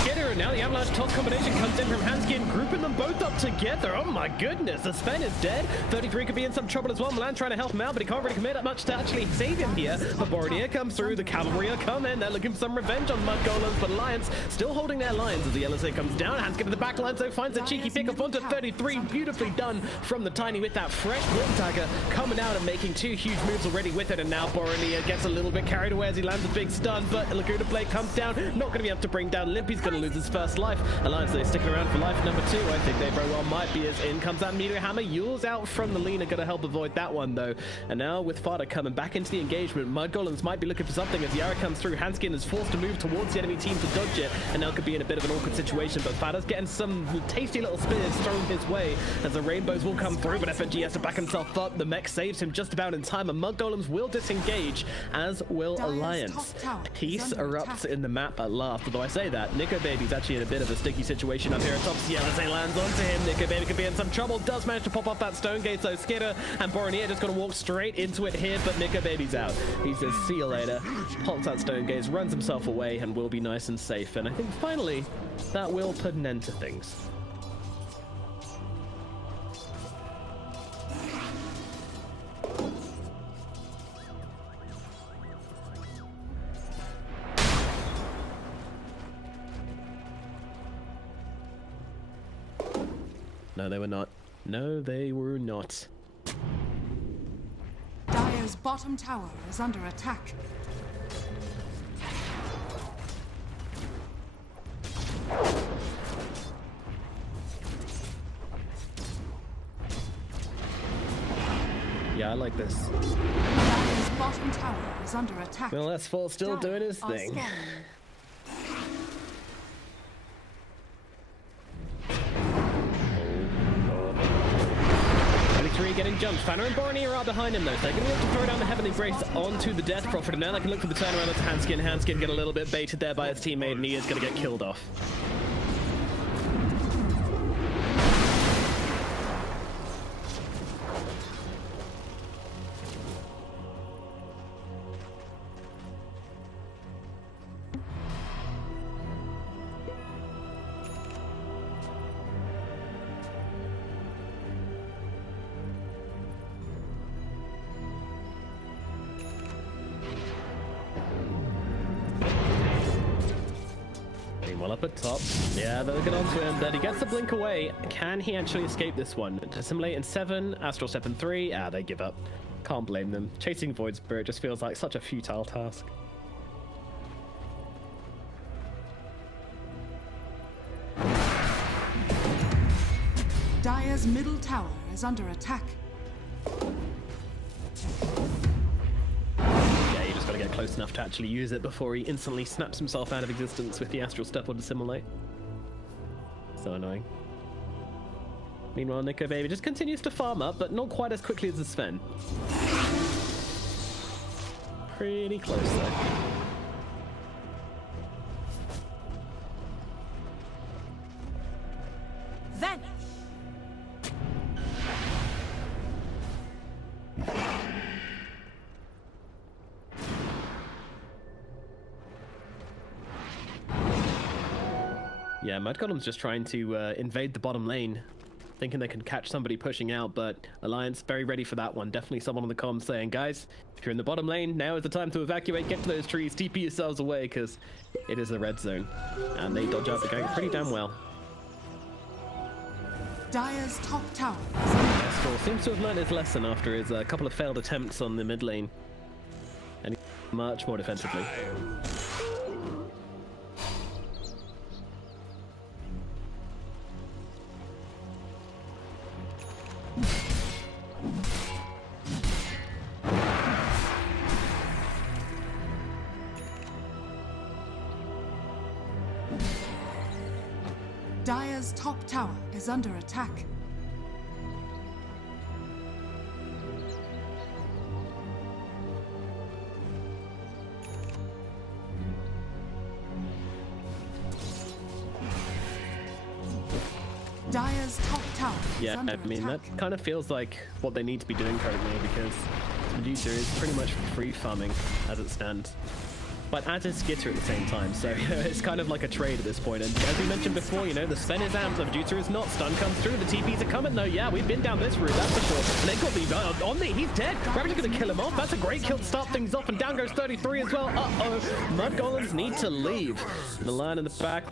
Skidder, and now the Avalanche toss combination comes in from Hanskin, grouping them both up together. Oh my goodness, the Sven is dead. 33 could be in some trouble as well. Milan trying to help him out, but he can't really commit that much to actually save him here. But Boronier comes through, the Cavalry are coming, they're looking for some revenge on Mudgolems, but Alliance still holding their lines as the LSA comes down. Hanskin to the back line, so finds a cheeky pick up onto 33. Beautifully done from the Tiny with that fresh Blink Dagger coming out and making 2 huge moves already with it, and now Boronier gets a little bit carried away as he lands a big stun, but Laguna Blade comes down, not going to be able to bring down Limpy's going to lose his first life. Alliance, they're sticking around for life number 2. I think they very well might be, as in comes that Meteor Hammer. Yule's out from the Lina, going to help avoid that one though. And now with Fada coming back into the engagement, Mudgolems might be looking for something as Yara comes through. Hanskin is forced to move towards the enemy team to dodge it, and now could be in a bit of an awkward situation, but Fada's getting some tasty little spears thrown his way as the rainbows will come through, but FNG has to back himself up. The mech saves him just about in time, and Mudgolems will disengage, as will Alliance. Peace erupts in the map at last, although I say that, Nico Baby's actually in a bit of a sticky situation up here at top. LSA lands onto him. Nico Baby could be in some trouble, does manage to pop off that stone gate, so Skidder and Boronier just got to walk straight into it here, but Nico Baby's out. He says, see you later, pops that stone gate, runs himself away, and will be nice and safe, and I think finally, that will put an end to things. No, they were not. No, they were not. Dire's bottom tower is under attack. Yeah, I like this. Dire's bottom tower is under attack. Well, S4 still doing his Dire are thing. scanning. 3 getting jumped. Fanner and Boronier are behind him though, so they're going to be able to throw down the Heavenly Grace onto the Death Prophet, and now they can look for the turnaround of Hanskin. Hanskin get a little bit baited there by his teammate, and he is going to get killed off. Up at top. Yeah, they're looking onto him, but he gets the blink away. Can he actually escape this one? Dissimulate in 7, Astral Step in 3. Ah, they give up. Can't blame them. Chasing Void Spirit just feels like such a futile task. Dire's middle tower is under attack. Yeah, you just gotta get close enough to actually use it before he instantly snaps himself out of existence with the Astral Step or Dissimulate. So annoying. Meanwhile, Nico Baby just continues to farm up, but not quite as quickly as the Sven. Pretty close though. Vanish. Yeah, Mud Golem's just trying to invade the bottom lane, thinking they can catch somebody pushing out, but Alliance very ready for that one. Definitely someone on the comms saying, guys, if you're in the bottom lane, now is the time to evacuate, get to those trees, TP yourselves away, because it is a red zone. And they dodge out the gang pretty damn well. Dire's top tower. Astral seems to have learned his lesson after his couple of failed attempts on the mid lane. And he's much more defensively. Dire's top tower is under attack. Dire's top tower is Yeah, under I mean, attack. that kind of feels like what they need to be doing currently, because Medusa is pretty much free farming as it stands. But as is Skitter at the same time, so it's kind of like a trade at this point. And as we mentioned before, you know, the Sven is amped, the Medusa is not. Stun comes through, the TPs are coming though. Yeah, we've been down this route, that's for sure. And they've got the Omni, he's dead. Ravager's gonna kill him off. That's a great kill to start things off, and down goes 33 as well. Uh-oh, Mud Golems need to leave. The line in the back,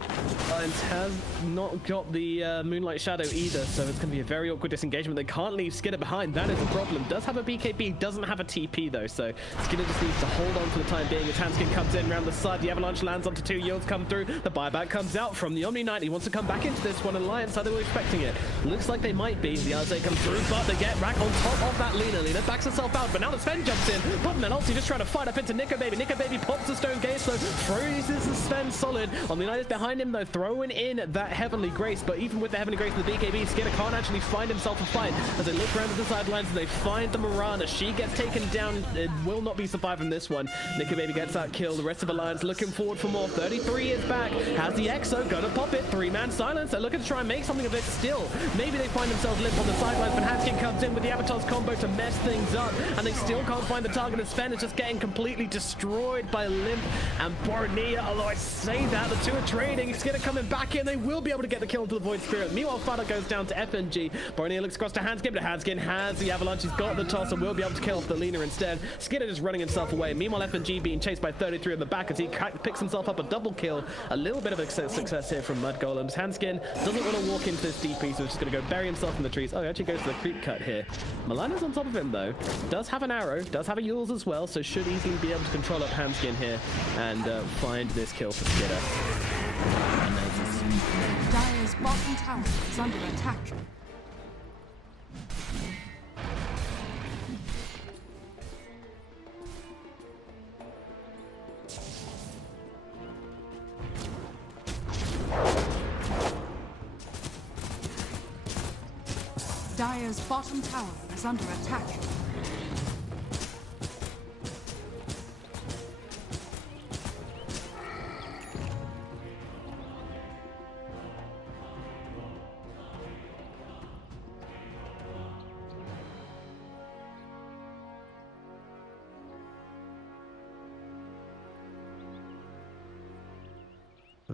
Lions has not got the Moonlight Shadow either, so it's gonna be a very awkward disengagement. They can't leave Skitter behind, that is a problem. Does have a BKB, doesn't have a TP though, so Skitter just needs to hold on for the time being as Hanskin comes in around the side. The Avalanche lands onto 2, yields come through, the buyback comes out from the Omni Knight. He wants to come back into this one, and Alliance, are they were expecting it? Looks like they might be. The RZ comes through, but they get Rack on top of that Lina. Lina backs herself out, but now the Sven jumps in, popping an ulti, just trying to fight up into Nico Baby. Nico Baby pops the Stone Gaze, so freezes the Sven solid. Omni Knight is behind him though, throwing in that Heavenly Grace, but even with the Heavenly Grace and the BKB, Skitter can't actually find himself a fight as they look around to the sidelines and they find the Mirana. She gets taken down, it will not be surviving this one. Nico Baby gets that kill, the rest of Alliance looking forward for more. 33 is back, has the Exo, gonna pop it, 3-man silence. They're looking to try and make something of it still. Maybe they find themselves limp on the sidelines, but Hanskin comes in with the Avatar's combo to mess things up, and they still can't find the target, and Sven is just getting completely destroyed by Limp and Bornea. Although I say that, the two are trading. Skitter coming back in, they will be able to get the kill into the Void Spirit. Meanwhile, Fada goes down to FNG. Bornea looks across to Hanskin, but Hanskin has the Avalanche, he's got the toss and will be able to kill off the Lina instead. Skitter just running himself away. Meanwhile, FNG being chased by 33 on the back as he picks himself up a double kill. A little bit of a success here from Mud Golems. Hanskin doesn't want to walk into this DP, so he's just going to go bury himself in the trees. Oh, he actually goes for the creep cut here. Milana's on top of him though. Does have an arrow, does have a Yules as well, so should easily be able to control up Hanskin here and find this kill for Skitter. And Dire's bottom tower is under attack. Dire's bottom tower is under attack.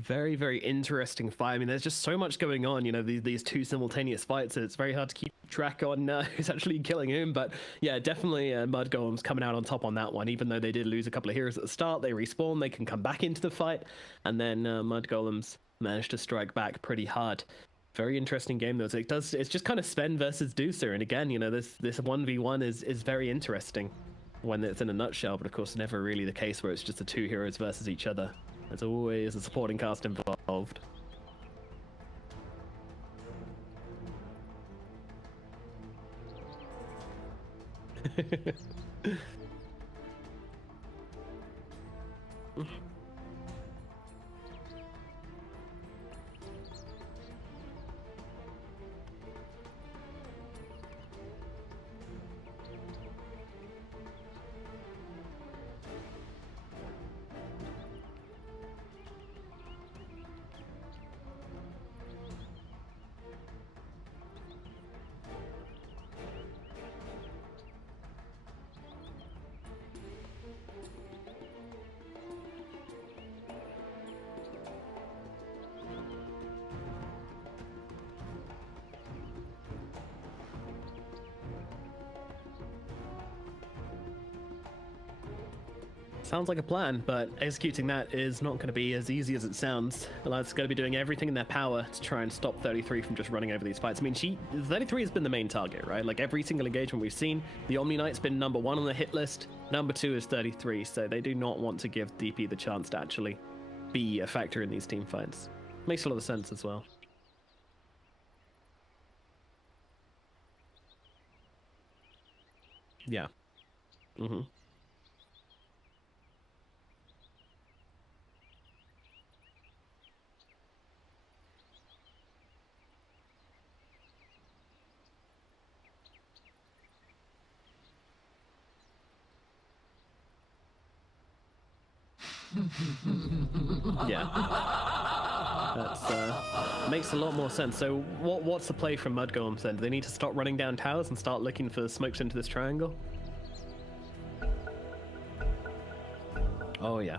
very, very interesting fight. I mean, there's just so much going on, you know, these two simultaneous fights, so it's very hard to keep track on who's actually killing whom. But yeah, definitely Mud Golems coming out on top on that one. Even though they did lose a couple of heroes at the start, they respawn, they can come back into the fight, and then Mud Golems managed to strike back pretty hard. Very interesting game though. It's just kind of Sven versus Deucer, and again, you know, this 1v1 is very interesting when it's in a nutshell, but of course never really the case where it's just the two heroes versus each other. There's always a supporting cast involved. Sounds like a plan, but executing that is not going to be as easy as it sounds. The lads are going to be doing everything in their power to try and stop 33 from just running over these fights. I mean, 33 has been the main target, right? Like every single engagement we've seen, the Omni Knight's been number 1 on the hit list, number 2 is 33, so they do not want to give DP the chance to actually be a factor in these team fights. Makes a lot of sense as well. Yeah. Mm-hmm. Yeah, that's makes a lot more sense. So what's the play from Mud Golems then? Do they need to stop running down towers and start looking for smokes into this triangle? Oh yeah.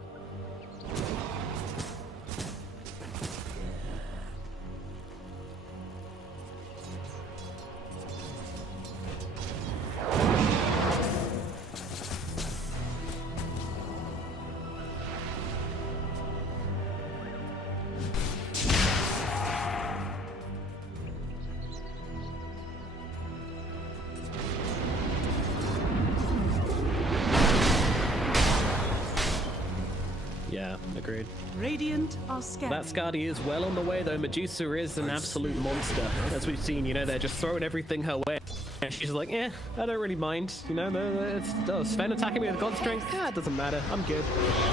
Yeah, agreed. Radiant are scared. That Skadi is well on the way though. Medusa is an absolute monster. As we've seen, you know, they're just throwing everything her way. And she's like, I don't really mind. You know, Sven attacking me with God Strength. It doesn't matter. I'm good.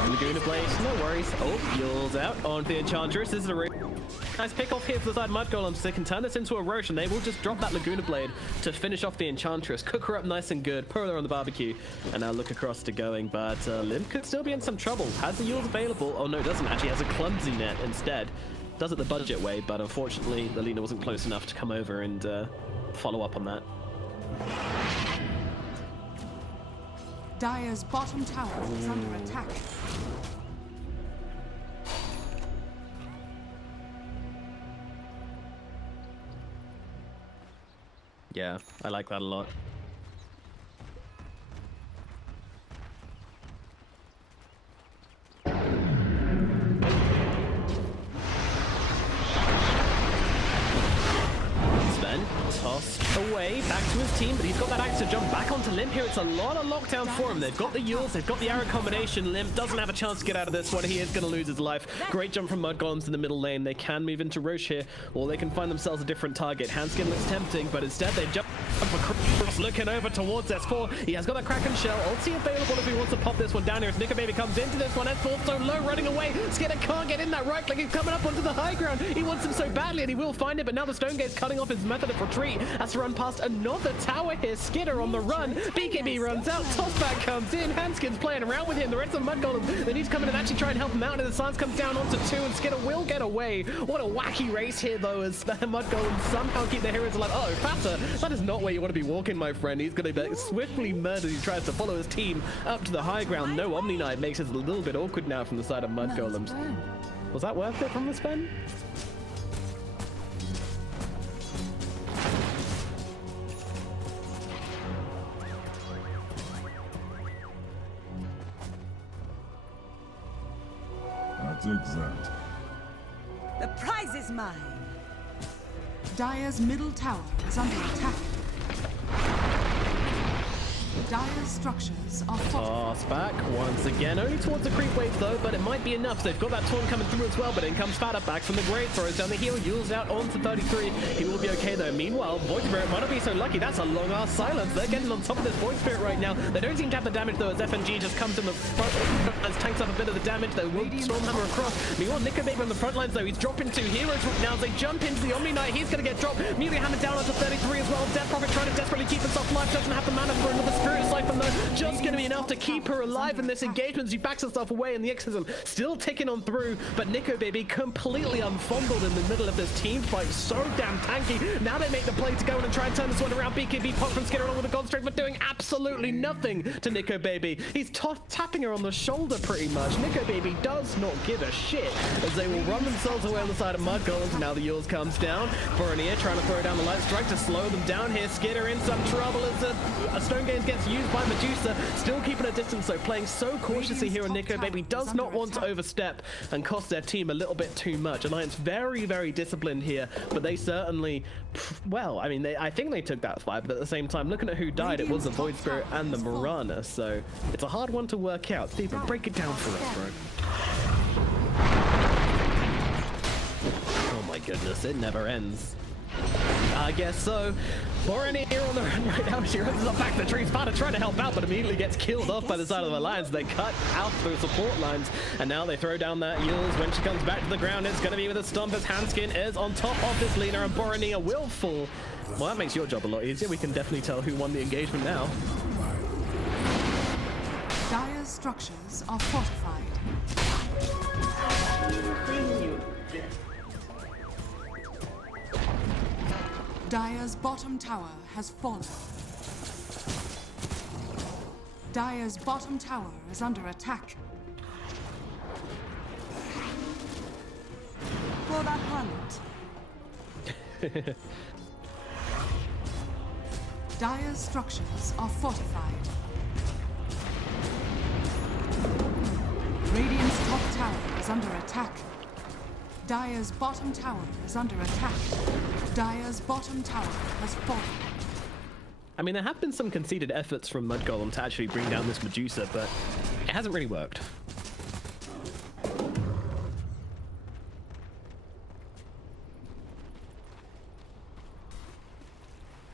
Laguna Blade, no worries. Oh, Yule's out onto the Enchantress. This is a nice pick off here for the side Mud Golems. They can turn this into a Roche and they will just drop that Laguna Blade to finish off the Enchantress. Cook her up nice and good. Put her on the barbecue. And now look across to going. But Limp could still be in some trouble. Has the Yules available? Oh no, doesn't. Actually has a Clumsy Net instead. Does it the budget way, but unfortunately Lilina wasn't close enough to come over and follow up on that. Dire's bottom tower is under attack. Yeah, I like that a lot. Tossed away back to his team, but he's got that axe to jump back onto Limp here. It's a lot of lockdown for him. They've got the Yules, they've got the arrow combination. Limp doesn't have a chance to get out of this one. He is going to lose his life. Great jump from Mud Golems in the middle lane. They can move into Roche here, or they can find themselves a different target. Handskin looks tempting, but instead they jump across, looking over towards S4. He has got that Kraken shell. Ulti available if he wants to pop this one down here. As Nika Baby comes into this one. S4 so low, running away. Skidder can't get in that right click. He's coming up onto the high ground. He wants him so badly, and he will find it, but now the Stone Gate's cutting off his method of retreat. Has to run past another tower here. Skidder on the run. BKB runs out. Tossback comes in. Handskin's playing around with him. The rest of the Mud Golems, they need to come in and actually try and help him out. And the Silence comes down onto 2, and Skidder will get away. What a wacky race here, though, as the Mud Golems somehow keep their heroes alive. Oh, Fata, that is not where you want to be walking, my friend. He's going to be swiftly murdered. He tries to follow his team up to the high ground. No Omni Knight makes it a little bit awkward now from the side of Mud Golems. Was that worth it from the Sven? That's exact. The is mine. Dire's middle tower is under attack. Dire's structures are fortified. Pass back once again, only towards the creep wave though, but it might be enough. They've got that taunt coming through as well, but in comes Fada back from the grave, throws down the heal, Yule's out onto 33. He will be okay though. Meanwhile, Void Spirit might not be so lucky. That's a long ass silence. They're getting on top of this Void Spirit right now. They don't seem to have the damage though, as FNG just comes in the front and tanks up a bit of the damage. They will Stormhammer across. Meanwhile, Nico Baby on the front lines though, he's dropping 2 heroes right now as they jump into the Omni Knight. He's gonna get dropped. Immediately hammered down onto 33 as well. Death Prophet trying to desperately keep himself alive, doesn't have the mana for another Spirit Siphon though. Just going to be enough to keep her alive in this engagement. She backs herself away and the exorcism still ticking on through, but Nico Baby completely unfumbled in the middle of this team fight. So damn tanky. Now they make the play to go in and try and turn this one around. BKB pop from Skinner along with the Gold Strike, but doing absolutely nothing to Nico Baby. He's tapping her on the shoulder pretty much. Nico Baby does not give a shit as they will run themselves away on the side of Mud Golems. Now the Yours comes down. Boronier trying to throw down the Light Strike to slow them down here. Skinner in some trouble as a Stone Gaze gets used by Medusa. Still keeping a distance though, playing so cautiously here, and Nico Baby does not want to overstep and cost their team a little bit too much. Alliance very disciplined here, but they certainly, well, I mean, I think they took that fight, but at the same time, looking at who died, it was the Void Spirit and the Mirana, so it's a hard one to work out. Steven, break it down for us, bro. Oh my goodness, it never ends. I guess so. Boronier here on the run right now. She runs up back the trees. Sparta trying to help out, but immediately gets killed off by the side of the Alliance. They cut out the support lines, and now they throw down that Yules. When she comes back to the ground, it's going to be with a stomp as Hanskin is on top of this Lina, and Boronier will fall. Well, that makes your job a lot easier. We can definitely tell who won the engagement now. Dire's structures are fortified. Dire's bottom tower has fallen. Dire's bottom tower is under attack. For the hunt. Dire's structures are fortified. Radiant's top tower is under attack. Dire's bottom tower is under attack. Dire's bottom tower has fallen. I mean, there have been some conceded efforts from Mud Golem to actually bring down this Medusa, but it hasn't really worked.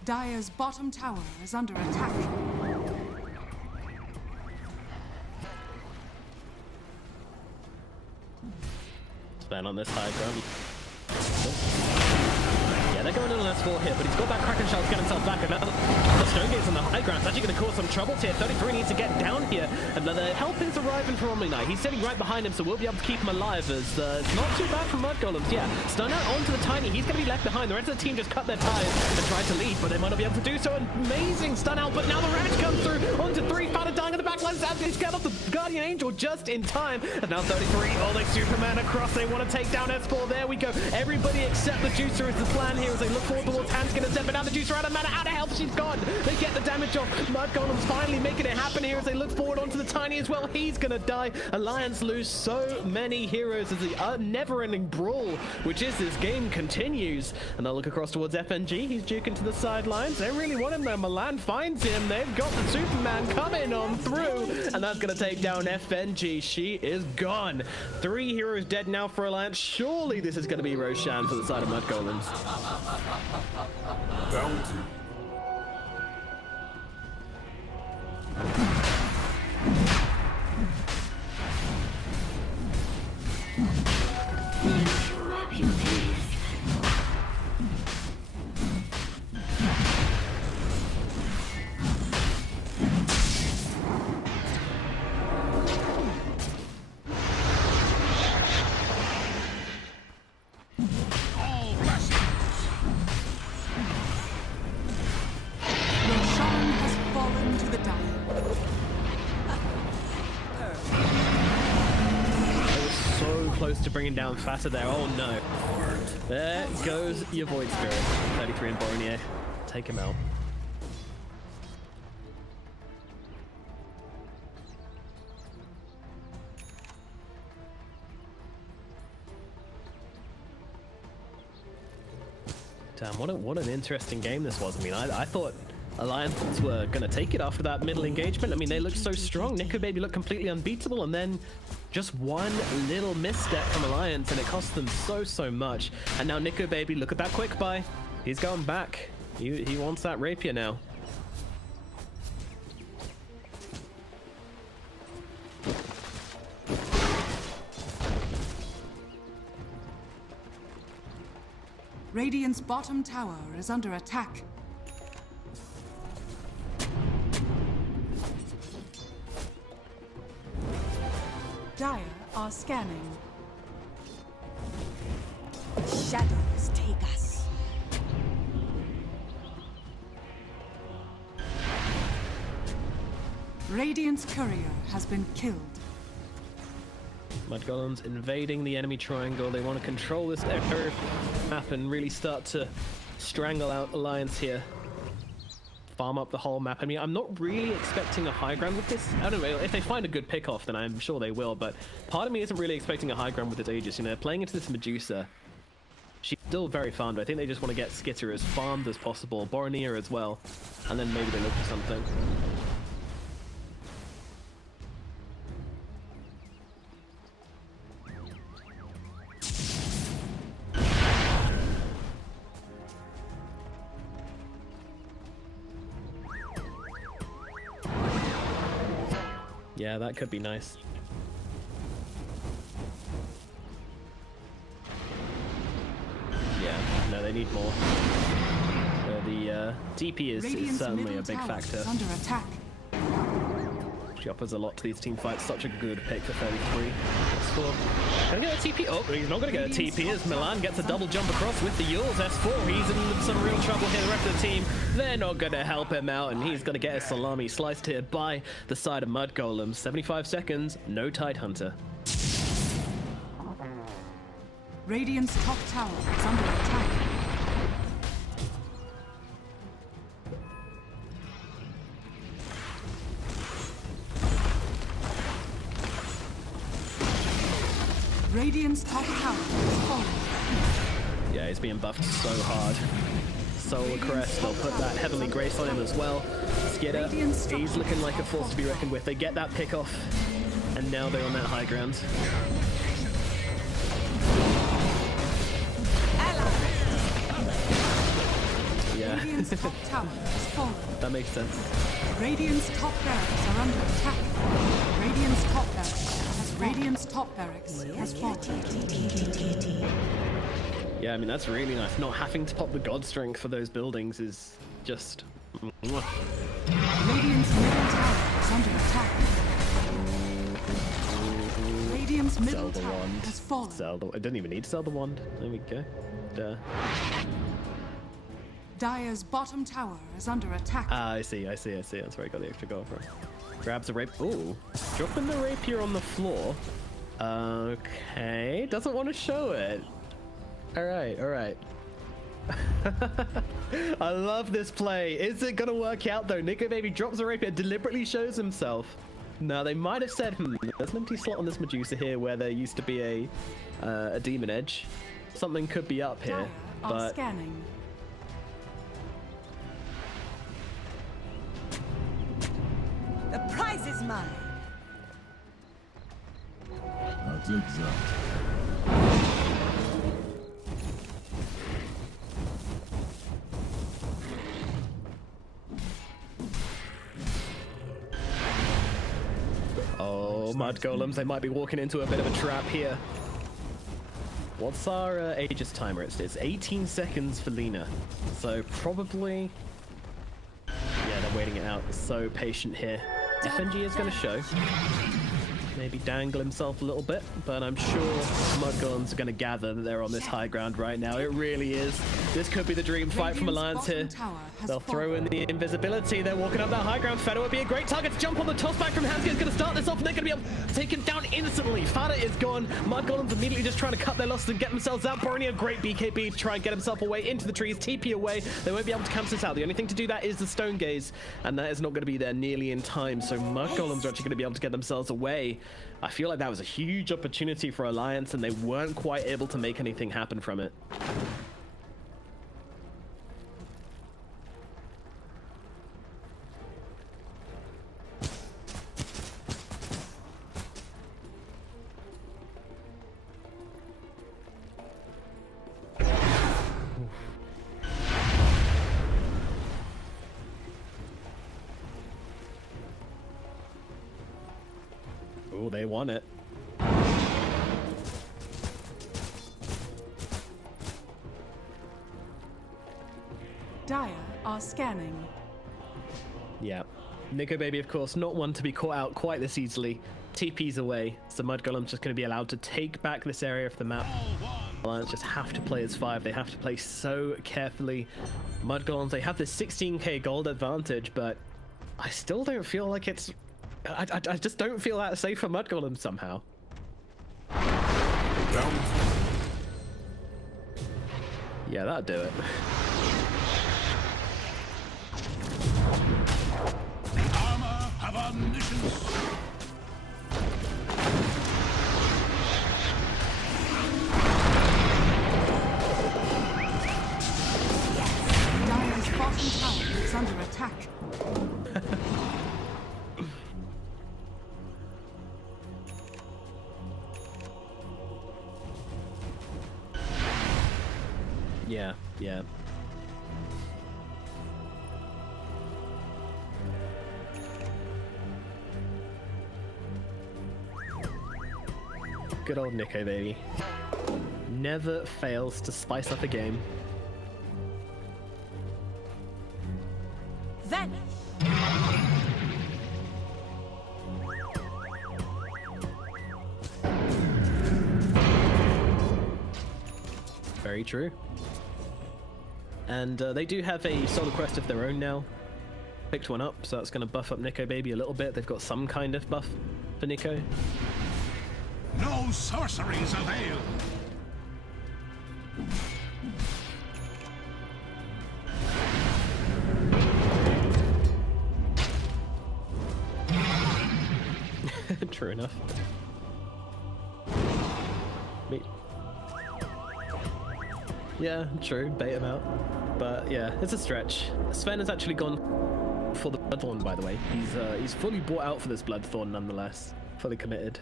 Dire's bottom tower is under attack. Stand on this high ground. Yeah, they're going in on S4 here, but he's got that Kraken Shell to get himself back. Another the Stone Gaze on the high ground. It's actually going to cause some troubles here. 33 needs to get down here, and the help is arriving from Omni Knight. He's sitting right behind him, so we'll be able to keep him alive as it's not too bad for Mud Golems. Yeah, stun out onto the Tiny. He's going to be left behind. The rest of the team just cut their ties and tried to leave, but they might not be able to do so. Amazing stun out, but now the Ravage comes through onto 3. Fada dying on the back line. He's got off the Guardian Angel just in time, and now 33. Oh, they Superman across. They want to take down S4. There we go. Everybody except the Juicer is the plan here as they look forward towards Hanskin and Zep, but now the Juicer out of mana, out of health. She's gone. They get the damage off. Mud Golem's finally making it happen here as they look forward onto the Tiny as well. He's gonna die. Alliance lose so many heroes as the never-ending brawl, which is this game, continues. And they'll look across towards FNG. He's juking to the sidelines. They really want him there. Milan finds him. They've got the Superman coming on through, and that's gonna take down FNG. She is gone. 3 heroes dead now for Alliance. Surely this is gonna be Roshan for the side of Mud Golems. Bounty. Love you, please. All blessings. Roshan has fallen to the Dire. So close to bringing down Fata there. Oh no. There goes your Void Spirit. 33 and Boronier. Take him out. Damn, what an interesting game this was. I mean, I thought Alliance were going to take it after that middle engagement. I mean, they looked so strong. Nico Baby looked completely unbeatable, and then just one little misstep from Alliance, and it cost them so much. And now Nico Baby, look at that quick buy. He's going back. He wants that rapier now. Radiant's bottom tower is under attack. Dire are scanning. Shadows take us. Radiant's courier has been killed. Mud Golems invading the enemy triangle. They want to control this Earth map and really start to strangle out Alliance here. Farm up the whole map. I mean, I'm not really expecting a high ground with this. I don't know, if they find a good pick off, then I'm sure they will, but part of me isn't really expecting a high ground with this Aegis. You know, playing into this Medusa, she's still very farmed. I think they just want to get Skitter as farmed as possible, Boromir as well, and then maybe they look for something. Yeah, that could be nice. Yeah, no, they need more. The DP is certainly a big factor. Under attack. She offers a lot to these team fights. Such a good pick for 33. Score. Gonna get a TP. Oh, he's not gonna get a TP as Milan gets a double jump across with the Yules S4. He's in some real trouble here. The rest of the team, they're not gonna help him out, and he's gonna get his salami sliced here by the side of Mud Golem. 75 seconds, no Tidehunter. Radiant's top tower is under attack. Radiant's top tower is falling. Yeah, he's being buffed so hard. Solar Crest, they'll put that Heavenly Grace on him as well. Skitter, he's looking like a force to be reckoned with. They get that pick off, and now they're on that high ground. Yeah. Radiant's top tower is falling. That makes sense. Radiant's top barracks are under attack. Radiant's top barracks has fallen. Yeah, I mean, that's really nice. Not having to pop the God Strength for those buildings is just... Radiant's middle tower is under attack. Radiant's middle tower has fallen. I didn't even need to sell the wand. There we go. Duh. Dire's bottom tower is under attack. Ah, I see. That's where I got the extra gold from. Grabs a rapier. Ooh, dropping the rapier on the floor. Okay, doesn't want to show it. All right. I love this play. Is it gonna work out though? Nico Baby drops a rapier, deliberately shows himself. Now they might have said, there's an empty slot on this Medusa here where there used to be a Demon Edge. Something could be up here, but scanning. The prize is mine. I'll take that. oh, Mud Golems, they might be walking into a bit of a trap here. What's our Aegis timer? It's 18 seconds for Lina, so probably... Yeah, they're waiting it out. So patient here. FNG is going to show. Maybe dangle himself a little bit, but I'm sure Mud Golems are going to gather that they're on this high ground right now. It really is. This could be the dream fight from Alliance here. They'll throw in the invisibility. They're walking up that high ground. Fada would be a great target to jump on. The toss back from Hanska is going to start this off, and they're going to be able to take him down instantly. Fada is gone. Mud Golems immediately just trying to cut their losses and get themselves out. Borony a great BKB to try and get himself away into the trees. TP away. They won't be able to cancel this out. The only thing to do that is the Stone Gaze, and that is not going to be there nearly in time. So Mud Golems are actually going to be able to get themselves away. I feel like that was a huge opportunity for Alliance, and they weren't quite able to make anything happen from it. they want it. Dire are scanning. Yeah. Nico Baby, of course, not one to be caught out quite this easily. TP's away, so Mud Golem's just going to be allowed to take back this area of the map. Alliance just have to play as 5. They have to play so carefully. Mud Golems, they have this 16k gold advantage, but I still don't feel like it's... I just don't feel that safe for Mud Golems somehow. Yeah, that'll do it. Armor have omniscience. Dire's bottom tower is under attack. Yeah, yeah. Good old Nico Baby. Never fails to spice up a game. Vanish. Very true. And they do have a solo quest of their own now. Picked one up, so that's going to buff up Nico Baby a little bit. They've got some kind of buff for Nico. No sorceries avail. True enough. Yeah, true. Bait him out. But yeah, it's a stretch. Sven has actually gone for the Bloodthorn, by the way. He's fully bought out for this Bloodthorn nonetheless. Fully committed.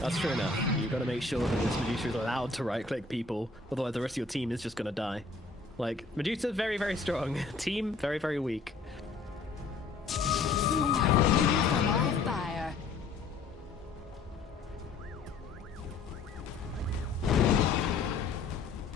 That's true enough. You've got to make sure that this Medusa is allowed to right-click people, otherwise the rest of your team is just going to die. Like, Medusa's very, very strong. Team, very, very weak.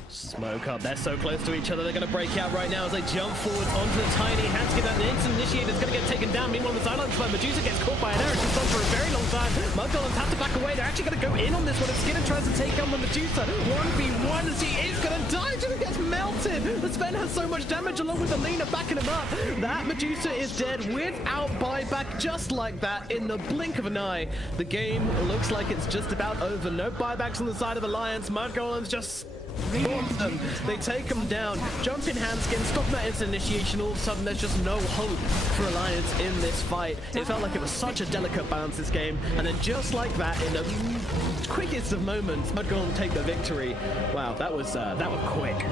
Smoke up. They're so close to each other. They're going to break out right now as they jump forwards onto the tiny Hanskin. And the instant initiator is going to get taken down. Meanwhile, the silence by Medusa gets caught by an arrow. She's gone for a very long time. Mud Golems have to back away. They're actually going to go in on this one. As Skinner tries to take on the Medusa. 1v1 as he is going to die. She gets melted. The Sven has so much damage along with Alina backing him up. That Medusa is dead without buyback, just like that in the blink of an eye. The game looks like it's just about over. No buybacks on the side of Alliance. Mud Golems just storm them. They take them down. Jump in Handskin, stop that instant initiation. All of a sudden, there's just no hope for Alliance in this fight. It felt like it was such a delicate balance, this game. And then just like that, in the quickest of moments, Mud Golem take the victory. Wow, that was quick.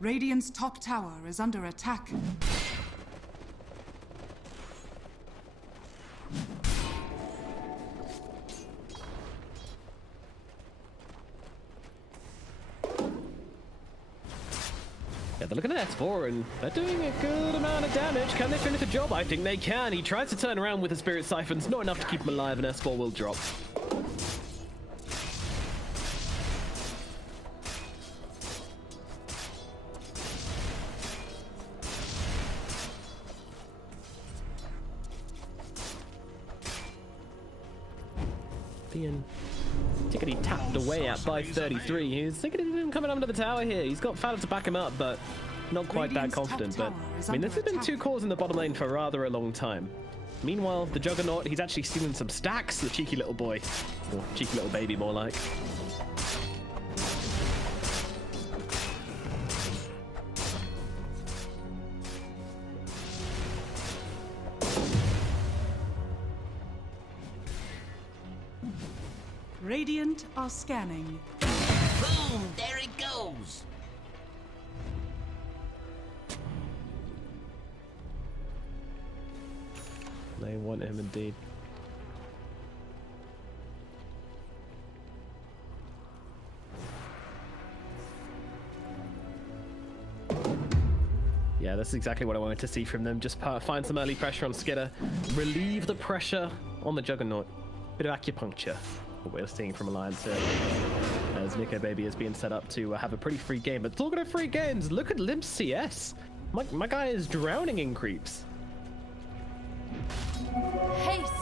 Radiant's top tower is under attack. Yeah, they're looking at S4 and they're doing a good amount of damage. Can they finish the job? I think they can. He tries to turn around with the Spirit Siphons. Not enough to keep him alive, and S4 will drop. Being tickety tapped away at by 33. He's thinking of him coming under the tower here. He's got Fallon to back him up, but not quite that confident. But I mean, this has been 2 cores in the bottom lane for rather a long time. Meanwhile, the Juggernaut, he's actually stealing some stacks, the cheeky little boy. Or cheeky little baby, more like. Radiant are scanning. Boom, there it goes. They want him indeed. Yeah, that's exactly what I wanted to see from them. Just find some early pressure on Skidder. Relieve the pressure on the Juggernaut. Bit of acupuncture. What we're seeing from Alliance here. As Nico Baby is being set up to have a pretty free game. But talking of free games, look at Limp's CS. My guy is drowning in creeps. Haste!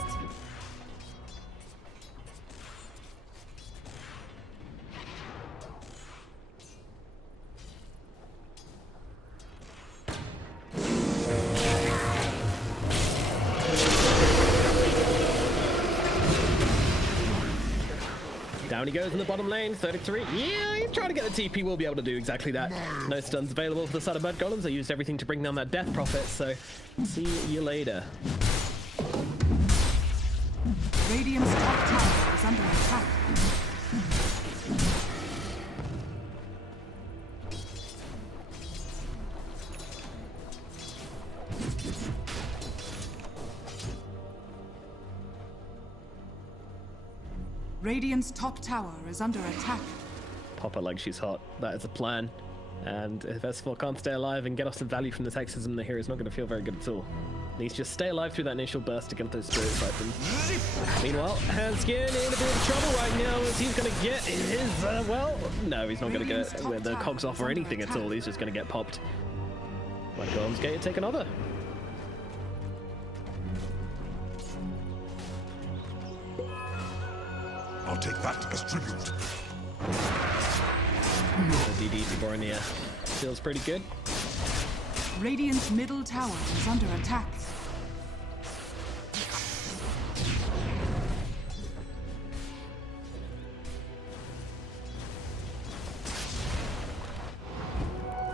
Down he goes in the bottom lane, 33. Yeah, he's trying to get the TP. We'll be able to do exactly that. No stuns available for the side of Mud Golems. I used everything to bring down that Death Prophet, so see you later. Radiant's top tower is under attack. Radiant's top tower is under attack. Pop her like she's hot. That is a plan. And if S4 can't stay alive and get off some value from the Texism, the hero's not going to feel very good at all. Needs to just stay alive through that initial burst against those Spirit Siphons. Meanwhile, Hanskin in a bit of trouble right now as he's going to get his, well, no, he's not going to get it with the cogs off or anything at all. He's just going to get popped. My Golem's going to take another. I'll take that as tribute. The DD to Borneo feels pretty good. Radiant's middle tower is under attack.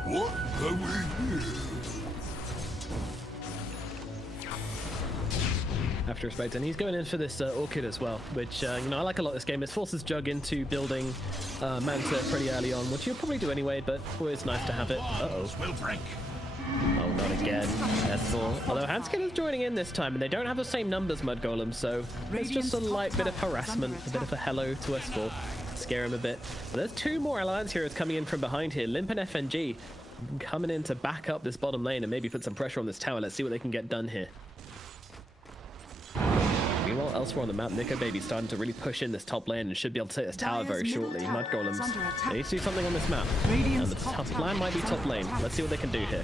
What have we here? After respect, and he's going in for this Orchid as well, which, you know, I like a lot this game. It forces Jug into building Manta pretty early on, which you'll probably do anyway, but always nice to have it. Uh-oh. Will break. Oh, not again. S4. Although Hanskin is joining in this time, and they don't have the same numbers, Mud Golem, so it's just a light bit of harassment, a bit of a hello to S4. Scare him a bit. But there's 2 more Alliance heroes coming in from behind here. Limp and FNG coming in to back up this bottom lane and maybe put some pressure on this tower. Let's see what they can get done here. Meanwhile, elsewhere on the map, Nico Baby's starting to really push in this top lane and should be able to take this tower very shortly. Mud Golems, they need to do something on this map. And the top plan might be top lane. Let's see what they can do here.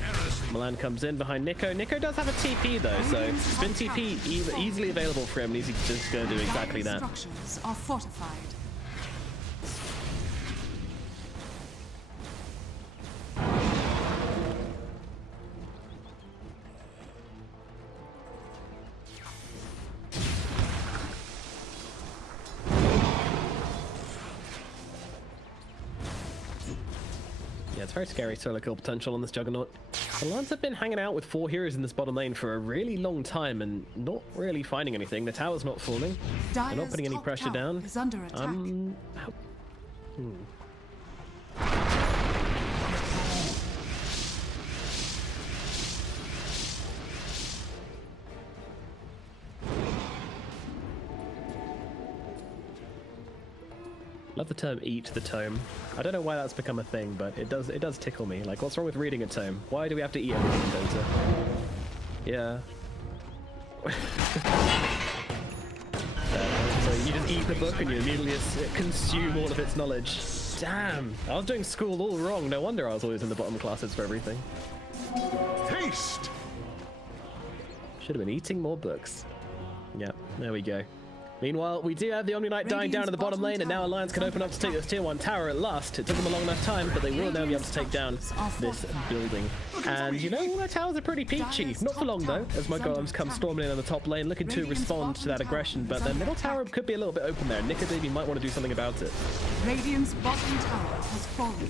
Milan comes in behind Nico. Nico does have a TP though, so spin TP easily available for him, and he's just going to do exactly that. Structures are fortified. Yeah, it's very scary solo kill potential on this Juggernaut. The Alliance have been hanging out with 4 heroes in this bottom lane for a really long time and not really finding anything. The tower's not falling. They're not putting any pressure down. Is under attack. Love the term "eat the tome." I don't know why that's become a thing, but it does tickle me. Like, what's wrong with reading a tome? Why do we have to eat everything in Dota? Yeah. So you just eat the book and you immediately consume all of its knowledge. Damn, I was doing school all wrong. No wonder I was always in the bottom classes for everything. Haste! Should have been eating more books. Yep, there we go. Meanwhile, we do have the Omni Knight dying down in the bottom lane, and now Alliance can open up to take this tier 1 tower at last. It took them a long enough time, but they will now be able to take down this building. And you know, all their towers are pretty peachy. Not for long though, as my golems come storming in on the top lane, looking to respond to that aggression, but their middle tower could be a little bit open there. Nickababy might want to do something about it. Radiant's bottom tower has fallen.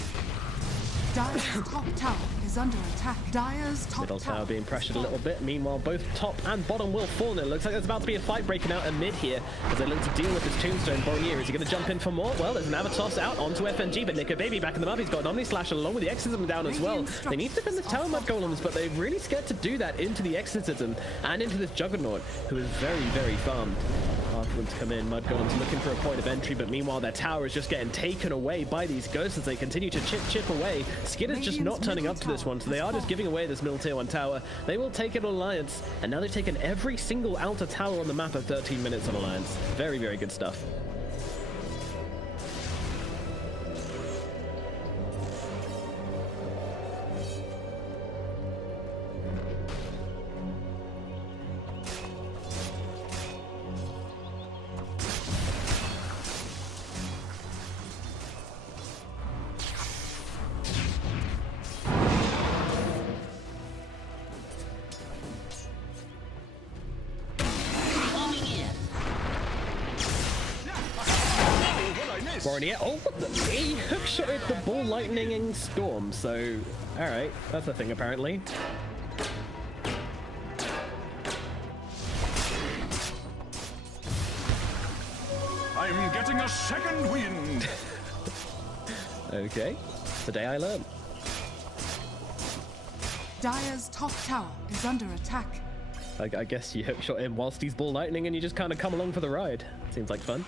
Dire's top tower is under attack. Dire's top Middle tower being pressured a little bit. Meanwhile, both top and bottom will fall. And it looks like there's about to be a fight breaking out in mid here as they look to deal with this tombstone. Boronier, is he going to jump in for more? Well, there's an Avatos out onto FNG, but Nickababy backing them up. He's got an Omni Slash along with the Exorcism down as well. They need to defend the tower mud golems, but they're really scared to do that into the Exorcism and into this Juggernaut, who is very, very farmed. Hard for them to come in. Mud golems looking for a point of entry, but meanwhile their tower is just getting taken away by these ghosts as they continue to chip away. Skitter's just not turning up to this one, so they are just giving away this middle tier 1 tower. They will take it on Alliance, and now they've taken every single outer tower on the map at 13 minutes on Alliance. Very, very good stuff. Boronier, oh, what the? He hookshotted the ball lightning storm, so alright, that's a thing apparently. I'm getting a second wind! Okay, the day I learned. Dire's top tower is under attack. I guess you hookshot him whilst he's ball lightning and you just kind of come along for the ride. Seems like fun.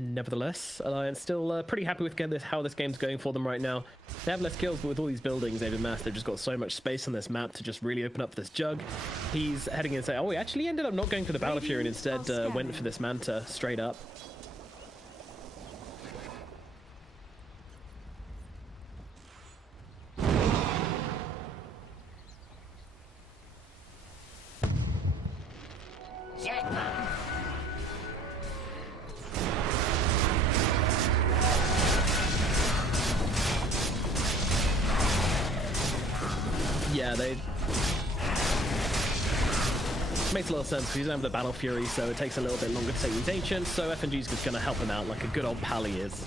Nevertheless, Alliance still pretty happy with how this game's going for them right now. They have less kills, but with all these buildings they've amassed, they've just got so much space on this map to just really open up this Jug. He's heading in and saying, oh, he actually ended up not going for the Battle Fury and instead went for this Manta straight up. Yeah, makes a lot of sense because he doesn't have the Battle Fury, so it takes a little bit longer to take these Ancients, so FNG's just going to help him out like a good old pal he is.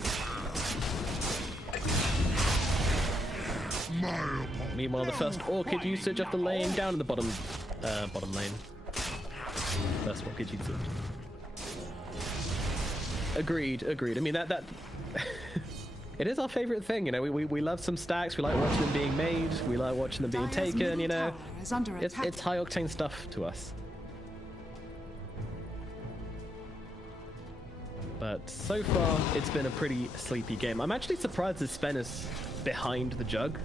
Meanwhile, the first Orchid usage of the lane down in the bottom lane. First Orchid usage. Agreed. I mean, that it is our favorite thing, you know. We love some stacks. We like watching them being made. We like watching them being taken, you know. It's high octane stuff to us. But so far, it's been a pretty sleepy game. I'm actually surprised that Spen is behind the Jug.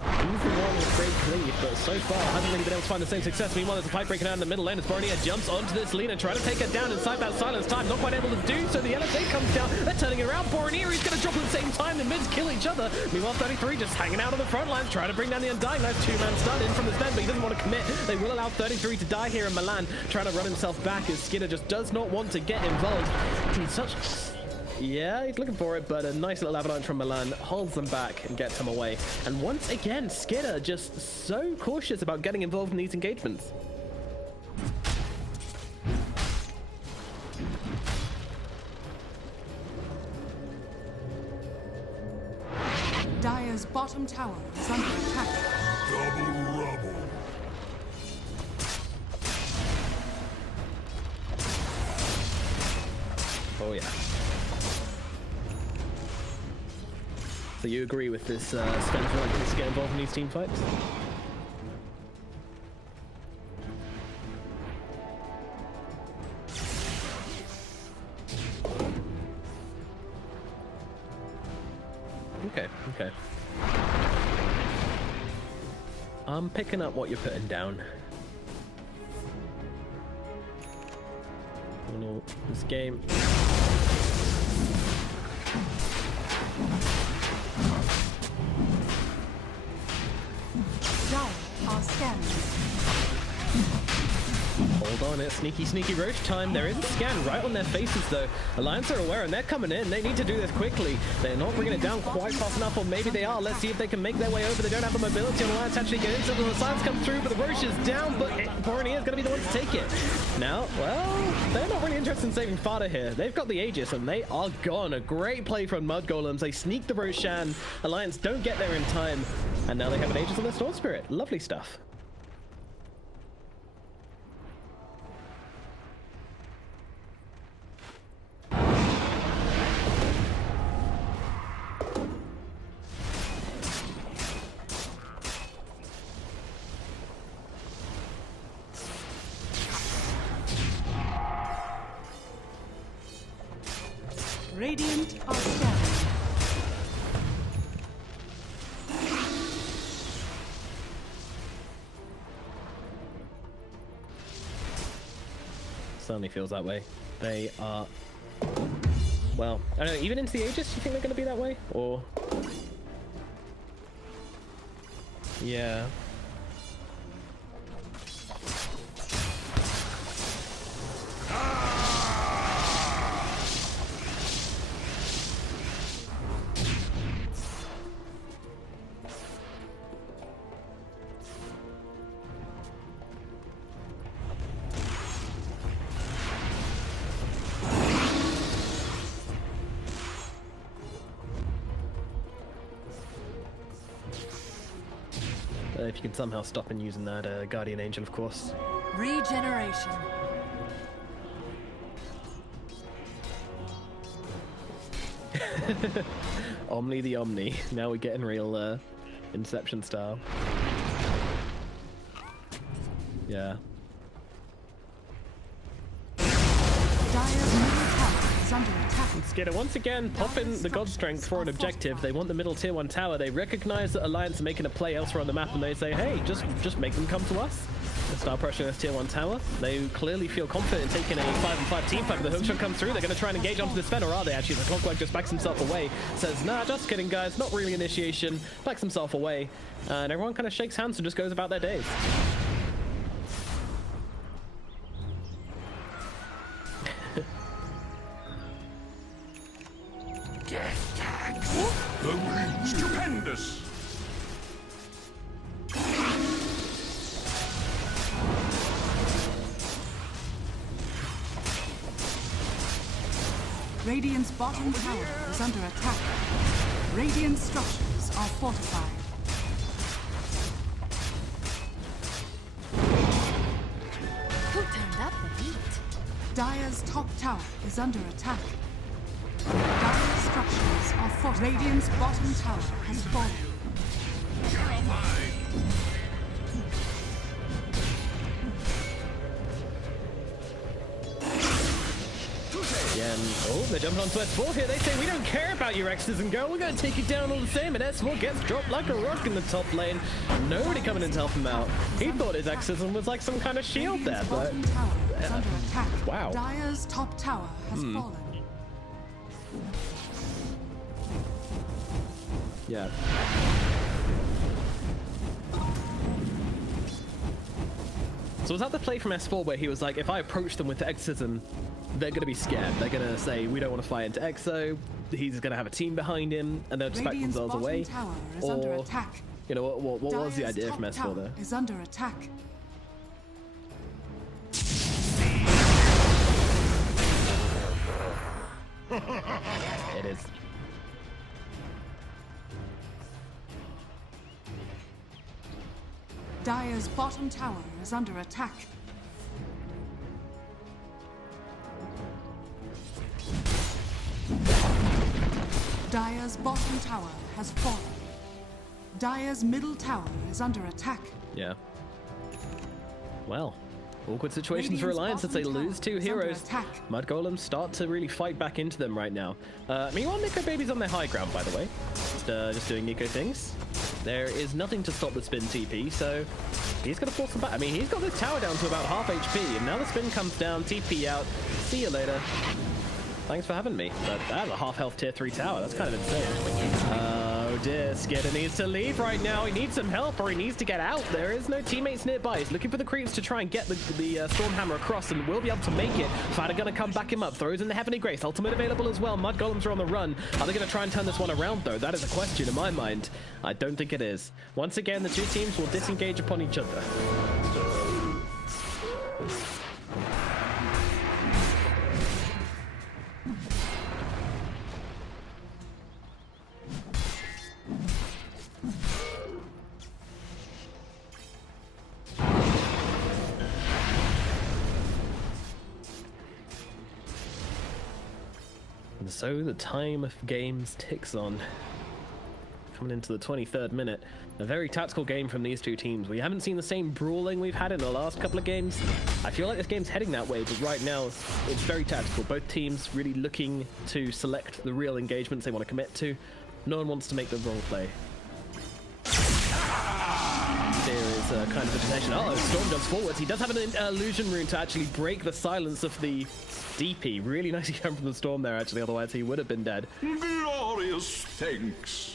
He's the one with great cleave, but so far hasn't really been able to find the same success. Meanwhile, there's a fight breaking out in the middle lane as Boronier jumps onto this Lina, trying to take her down inside that silence time. Not quite able to do so. The LSA comes down. They're turning it around. Boronier is going to drop at the same time. The mids kill each other. Meanwhile, 33 just hanging out on the front lines, trying to bring down the Undying. Nice two-man stun in from the Spen, but he doesn't want to commit. They will allow 33 to die here, and Milan trying to run himself back as Skinner just does not want to get involved. He's such... Yeah, he's looking for it, but a nice little avalanche from Milan holds them back and gets him away. And once again, Skinner just so cautious about getting involved in these engagements. Dire's bottom tower is under attack. Double rubble. Oh yeah. So you agree with this Spencer likely to get involved in these team fights? Okay, okay. I'm picking up what you're putting down. Oh no, this game. Dire are scanning. Hold on, it's sneaky roach time. There is a scan right on their faces though. Alliance are aware and they're coming in. They need to do this quickly. They're not bringing it down quite fast enough, or maybe they are. Let's see if they can make their way over. They don't have the mobility on Alliance to actually get in. So the Silence come through, but the roach is down, but Borneo is going to be the one to take it. Now, well, they're not really interested in saving Fada here. They've got the Aegis and they are gone. A great play from Mud Golems. They sneak the Roshan. Alliance don't get there in time. And now they have an Aegis on their Storm Spirit. Lovely stuff. Radiant are scanning. Certainly feels that way. They are... Well, I don't know, even into the Aegis, you think they're going to be that way? Or... Yeah. If you can somehow stop and using that Guardian Angel, of course. Regeneration. Omni the Omni. Now we're getting real Inception style. Yeah. Dire's middle tower is under attack. Skidder once again popping the God Strength for an objective. They want the middle tier 1 tower. They recognize that Alliance are making a play elsewhere on the map and they say, hey, just make them come to us. Start pressure this tier 1 tower. They clearly feel confident in taking a 5-on-5 team fight. The hookshot comes through. They're going to try and engage onto this Fen, or are they actually? The Clockwork just backs himself away. Says, nah, just kidding, guys. Not really initiation. Backs himself away. And everyone kind of shakes hands and just goes about their days. Death tags. The ring. Stupendous. Radiant's bottom tower is under attack. Radiant structures are fortified. Who turned up the heat? Dire's top tower is under attack. Dire's structures are fortified. Radiant's bottom tower has fallen. Again. Oh, they're jumping onto S4 here. They say, we don't care about your X's and go. We're going to take you down all the same. And S4 gets dropped like a rock in the top lane. Nobody coming in to help him out. He thought his Xism was like some kind of shield there, Radiant's but... bottom tower is under attack. Wow. Dire's top tower has fallen. Yeah. So was that the play from S4 where he was like, if I approach them with Exism, they're going to be scared. They're going to say, we don't want to fly into Exo. He's going to have a team behind him, and they'll just back Radiant's themselves bottom away. tower is under attack. You know, what was the Dire's idea top from S4 tower there? is under attack. It is. Dire's bottom tower is under attack. Dire's bottom tower has fallen. Dire's middle tower is under attack. Yeah. Well, Awkward situations for Alliance as they lose two heroes. Mud Golems start to really fight back into them right now. Meanwhile, Nico Baby's on their high ground, by the way. Just doing Nico things. There is nothing to stop the spin TP, so he's going to force them back. I mean, he's got this tower down to about half HP, and now the spin comes down, TP out. See you later. Thanks for having me. But that's a half-health tier 3 tower. That's kind of insane. Oh dear, Skidder needs to leave right now. He needs some help, or he needs to get out. There is no teammates nearby. He's looking for the creeps to try and get the Stormhammer across, and will be able to make it. Fada gonna come back him up. Throws in the Heavenly Grace. Ultimate available as well. Mud Golems are on the run. Are they gonna try and turn this one around, though? That is a question in my mind. I don't think it is. Once again, the two teams will disengage upon each other. And so the time of games ticks on. Coming into the 23rd minute. A very tactical game from these two teams. We haven't seen the same brawling we've had in the last couple of games. I feel like this game's heading that way, but right now it's very tactical. Both teams really looking to select the real engagements they want to commit to. No one wants to make the wrong play. There is kind of a detention. Oh, Storm jumps forwards. He does have an illusion rune to actually break the silence of the DP. Really nicely come from the Storm there, actually. Otherwise, he would have been dead. Glorious thanks.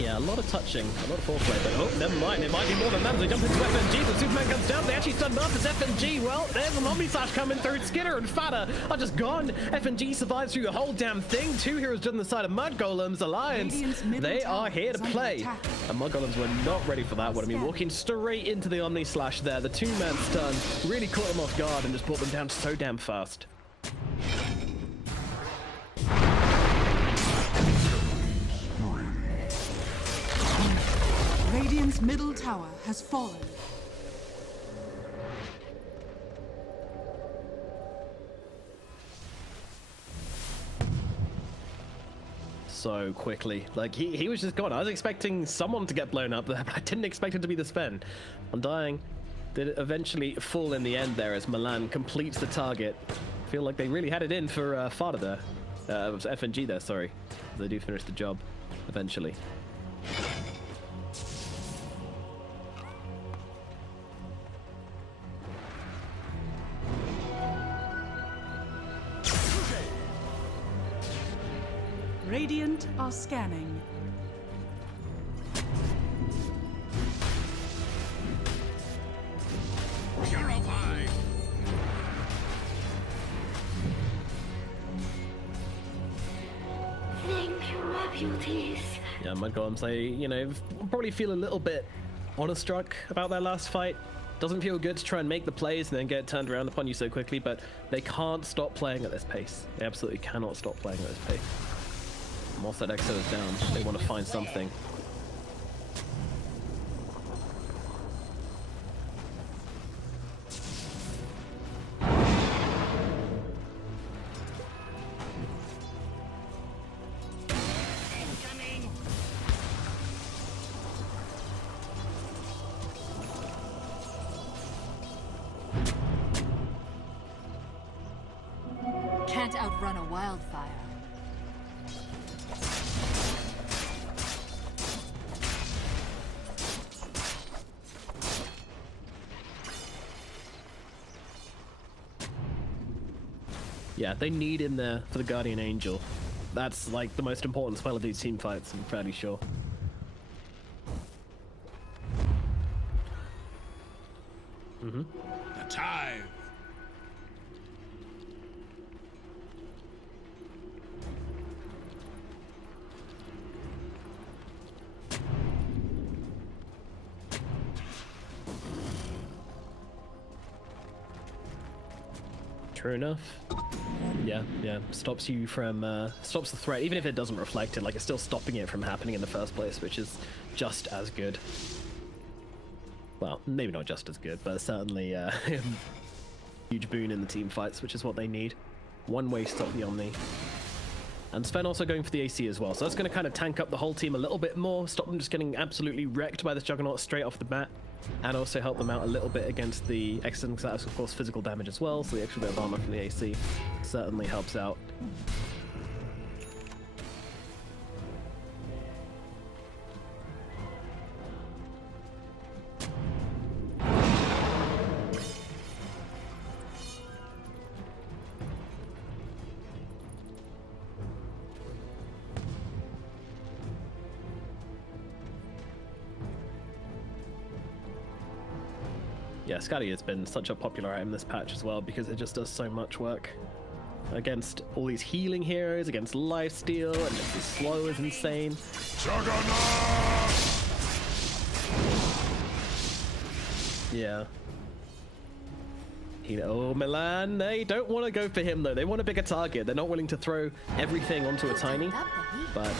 Yeah, a lot of touching, a lot of foreplay, but oh, never mind, it might be more than that as they jump into FNG. The Superman comes down, they actually stunned up as FNG. Well, there's an Omni Slash coming through. Skidder and Fada are just gone. FNG survives through the whole damn thing. Two heroes done the side of Mud Golems. Alliance, they are here to play. And Mud Golems were not ready for that one. I mean, walking straight into the Omni Slash there. The two-man stun really caught them off guard and just brought them down so damn fast. Radiant's middle tower has fallen. So quickly. Like, he was just gone. I was expecting someone to get blown up there, but I didn't expect him to be the Sven. Undying did eventually fall in the end there as Milan completes the target. I feel like they really had it in for Fada there. It was FNG there, sorry. They do finish the job eventually. Radiant are scanning. Purify. Thank you, my beauties. Yeah, Mud Golems, they, you know, probably feel a little bit honor-struck about their last fight. Doesn't feel good to try and make the plays and then get turned around upon you so quickly, but they can't stop playing at this pace. They absolutely cannot stop playing at this pace. Once that EXO is down, they want to find something. Can't outrun a wildfire. Yeah, they need in there for the Guardian Angel. That's like the most important spell of these team fights, I'm fairly sure. The tithe. True enough. Yeah, stops you from, stops the threat, even if it doesn't reflect it, like it's still stopping it from happening in the first place, which is just as good. Well, maybe not just as good, but certainly, huge boon in the team fights, which is what they need. One way stop the Omni. And Sven also going for the AC as well, so that's going to kind of tank up the whole team a little bit more, stop them just getting absolutely wrecked by this Juggernaut straight off the bat, and also help them out a little bit against the Exodus, because that's of course physical damage as well, so the extra bit of armor from the AC certainly helps out. Yeah, Scotty has been such a popular item this patch as well because it just does so much work against all these healing heroes, against lifesteal, and just the slow is insane. Juggernaut! Yeah. Oh, Milan, they don't want to go for him though. They want a bigger target. They're not willing to throw everything onto a tiny, but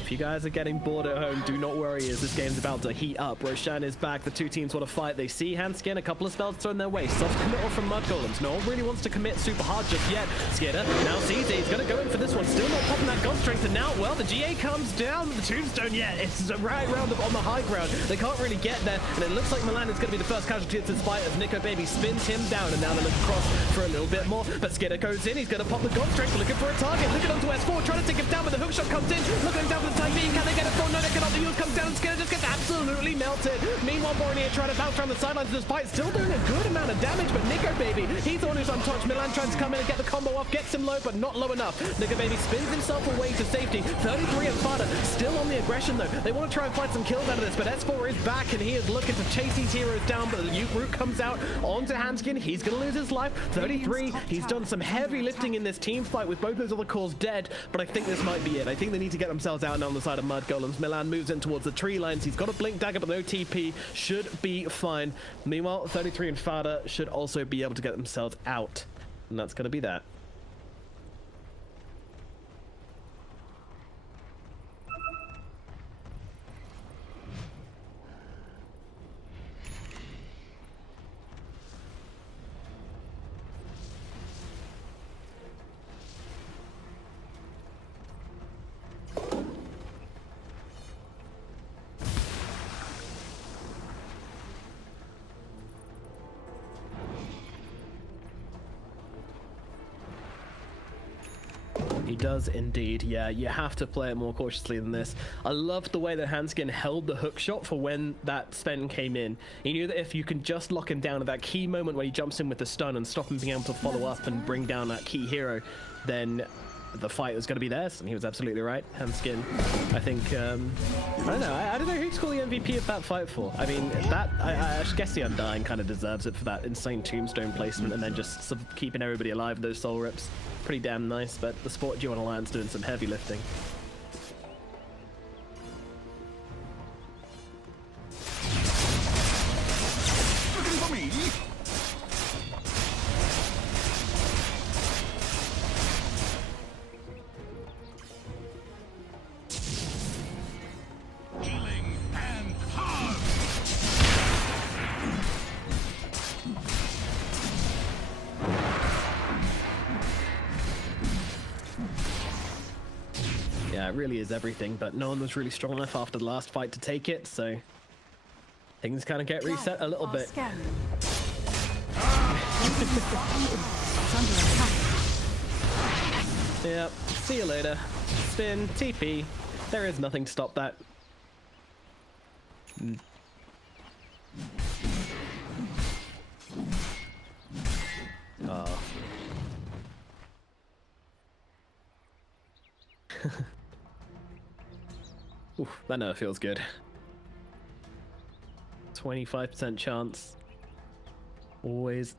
if you guys are getting bored at home, do not worry as this game's about to heat up. Roshan is back, the two teams want to fight. They see Hanskin, a couple of spells thrown their way. Soft committal from Mud Golems. No one really wants to commit super hard just yet. Skidder now sees it, he's going to go in for this one. Still not popping that God Strength, and now, well, the GA comes down, the Tombstone, yeah, it's right around on the high ground. They can't really get there, and it looks like Milan is going to be the first casualty of this fight as Nico Baby spins him down, and now they look across for a little bit more, but Skidder goes in, he's going to pop the God Strength, looking for a target, looking onto S4, trying to take him down, but the hook shot comes in, looking down for the time being, can they get it? No, they cannot. The use comes down and Skidder just gets absolutely melted. Meanwhile, Borneo trying to bounce around the sidelines of this fight, still doing a good amount of damage, but Nico Baby, he's the one who's untouched. Milan tries to come in and get the combo off, gets him low, but not low enough. Nico Baby spins himself away to safety. 33 and Fada still on the aggression though. They want to try and find some kills out of this, but S4 is back and he is looking to chase these heroes down, but the Ute root comes out onto Hanskin. He's going to lose his life. 33, he's done some heavy lifting in this team fight with both those other cores dead, but I think this might be it. I think they need to get themselves out now on the side of Mud Golems. Milan moves in towards the tree lines. He's got a blink dagger, but no TP. Should be fine. Meanwhile, 33 and Fada should also be able to get themselves out. And that's going to be that. He does indeed. Yeah, you have to play it more cautiously than this. I love the way that Hanskin held the hook shot for when that Sven came in. He knew that if you can just lock him down at that key moment where he jumps in with the stun and stop him being able to follow up and bring down that key hero, then the fight was going to be theirs, and he was absolutely right. Hanskin, I think, I don't know. I don't know who to call the MVP of that fight for. I mean, I guess the Undying kind of deserves it for that insane tombstone placement and then just sort of keeping everybody alive with those soul rips. Pretty damn nice, but the Sport Duo and Alliance doing some heavy lifting. Looking for me? Healing and hard. Yeah, it really is everything, but no one was really strong enough after the last fight to take it, so things kind of get reset a little bit. Yep, see you later. Spin, TP. There is nothing to stop that. Oh. Oof, that never feels good. 25% chance. Always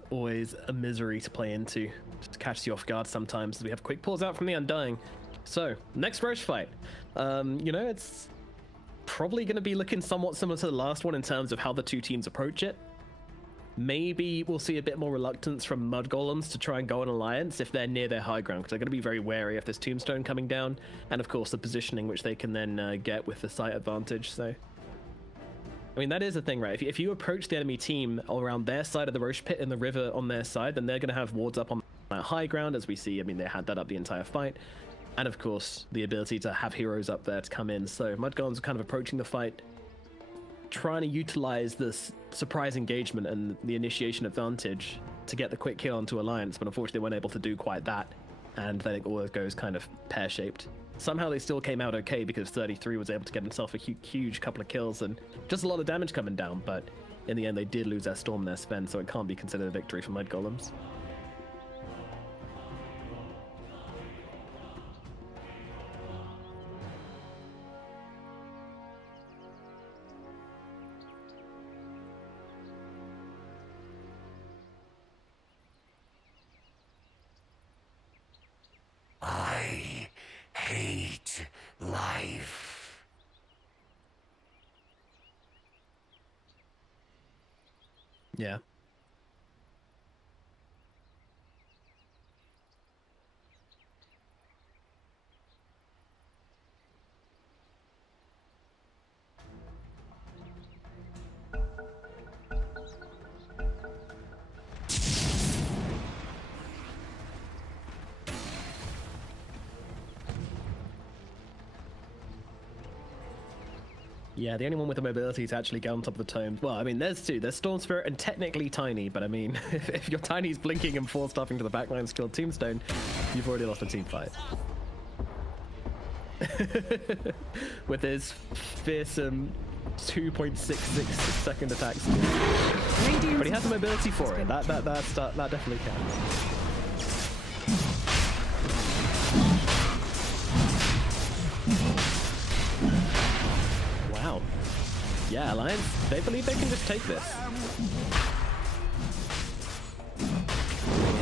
a misery to play into. Just catches you off guard sometimes. We have a quick pause out from the Undying. So, next Roche fight. You know, it's probably going to be looking somewhat similar to the last one in terms of how the two teams approach it. Maybe we'll see a bit more reluctance from Mud Golems to try and go on alliance if they're near their high ground, because they're going to be very wary of this tombstone coming down, and of course the positioning which they can then get with the site advantage. So I mean, that is the thing, right? If you approach the enemy team around their side of the Roche pit in the river on their side, then they're going to have wards up on that high ground, as we see. I mean, they had that up the entire fight. And of course, the ability to have heroes up there to come in. So Mudgolems are kind of approaching the fight, trying to utilize this surprise engagement and the initiation advantage to get the quick kill onto Alliance, but unfortunately they weren't able to do quite that. And then it all goes kind of pear-shaped. Somehow they still came out okay because 33 was able to get himself a huge couple of kills and just a lot of damage coming down, but in the end they did lose their Storm and their Sven, so it can't be considered a victory for Mudgolems. I hate life. Yeah. Yeah, the only one with the mobility to actually get on top of the tome. Well, I mean, there's two. There's Storm Spirit and technically Tiny, but I mean, if your Tiny's blinking and force stuffing to the backline skill Tombstone, you've already lost a team fight. With his fearsome 2.66 second attack speed. But he has the mobility for it. That definitely counts. Wow. Yeah, Alliance, they believe they can just take this.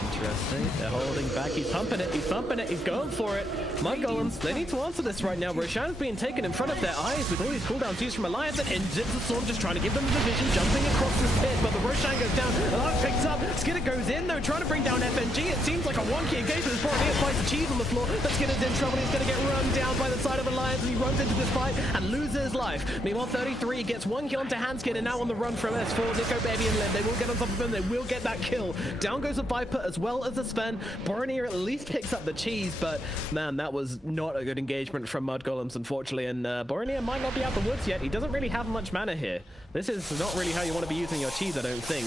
Interesting. They're holding back. He's pumping it. He's pumping it. He's going for it. Mudgolems, they need to answer this right now. Roshan's being taken in front of their eyes with all these cooldowns used from Alliance, and Zips the Storm just trying to give them the division, jumping across this pit, but the Roshan goes down. Alliance picks up. Skinner goes in, though, trying to bring down FNG. It seems like a wonky engagement. As Boromir finds the cheese on the floor, but Skinner's in trouble. He's going to get run down by the side of Alliance as he runs into this fight and loses his life. Meanwhile, 33 gets one kill onto Handskin, and now on the run from S4, Nico, Baby, and Len. They will get on top of him. They will get that kill. Down goes the Viper as well as the Sven. Boromir at least picks up the cheese, but man, that was not a good engagement from Mudgolems, unfortunately, and Boromir might not be out the woods yet. He doesn't really have much mana here. This is not really how you want to be using your cheese, I don't think.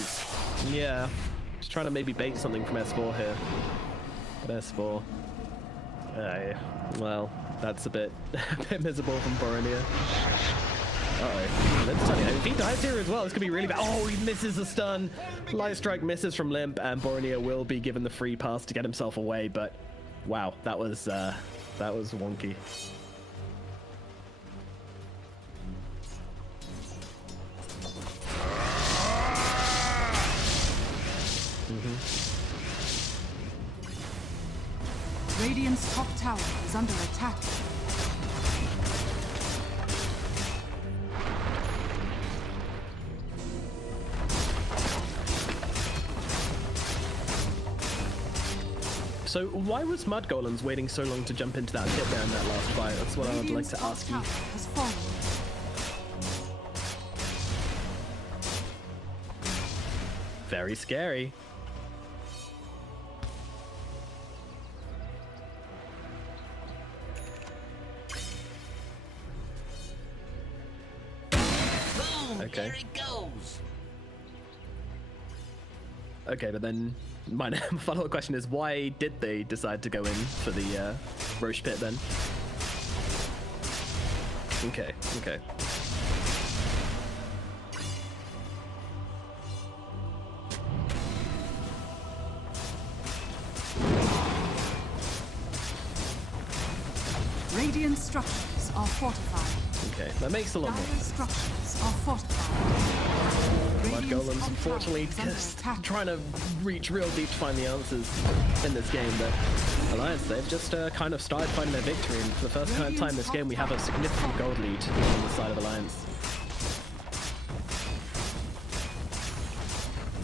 Yeah, just trying to maybe bait something from S4 here. But S4... well, that's a bit miserable from Boromir. Uh-oh. Limp's turning. If he dies here as well, this could be really bad. Oh, he misses the stun. Light Strike misses from Limp, and Boromir will be given the free pass to get himself away, but wow, that was wonky. Radiant's top tower is under attack. So why was Mudgolems waiting so long to jump into that pit there in that last fight? That's what I would like to ask you. Has fallen. Very scary. Boom! Okay. There it goes. Okay, but then my follow-up question is, why did they decide to go in for the Roche pit then? Okay, okay. Radiant structures are fortified. Okay, that makes a lot more Dire sense. structures are fortified. Mudgolems, unfortunately, just trying to reach real deep to find the answers in this game, but Alliance, they've just kind of started finding their victory, and for the first time this game we have a significant gold lead on the side of Alliance.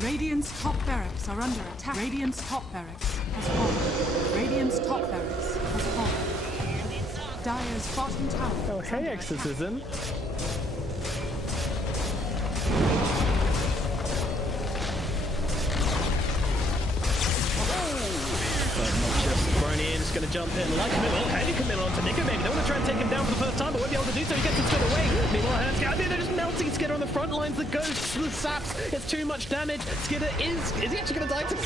Radiant's top barracks are under attack. Radiant's top barracks has fallen. Radiant's top barracks has fallen. Dire's bottom tower. Oh, hey, Exorcism. just going to jump in, like Camille, heavy Camille onto Nico maybe. They want to try and take him down for the first time, but won't be able to do so. He gets him stood away. Meanwhile, they're just melting Skidder on the front lines. The ghosts, the saps, it's too much damage. Skidder is he actually going to die to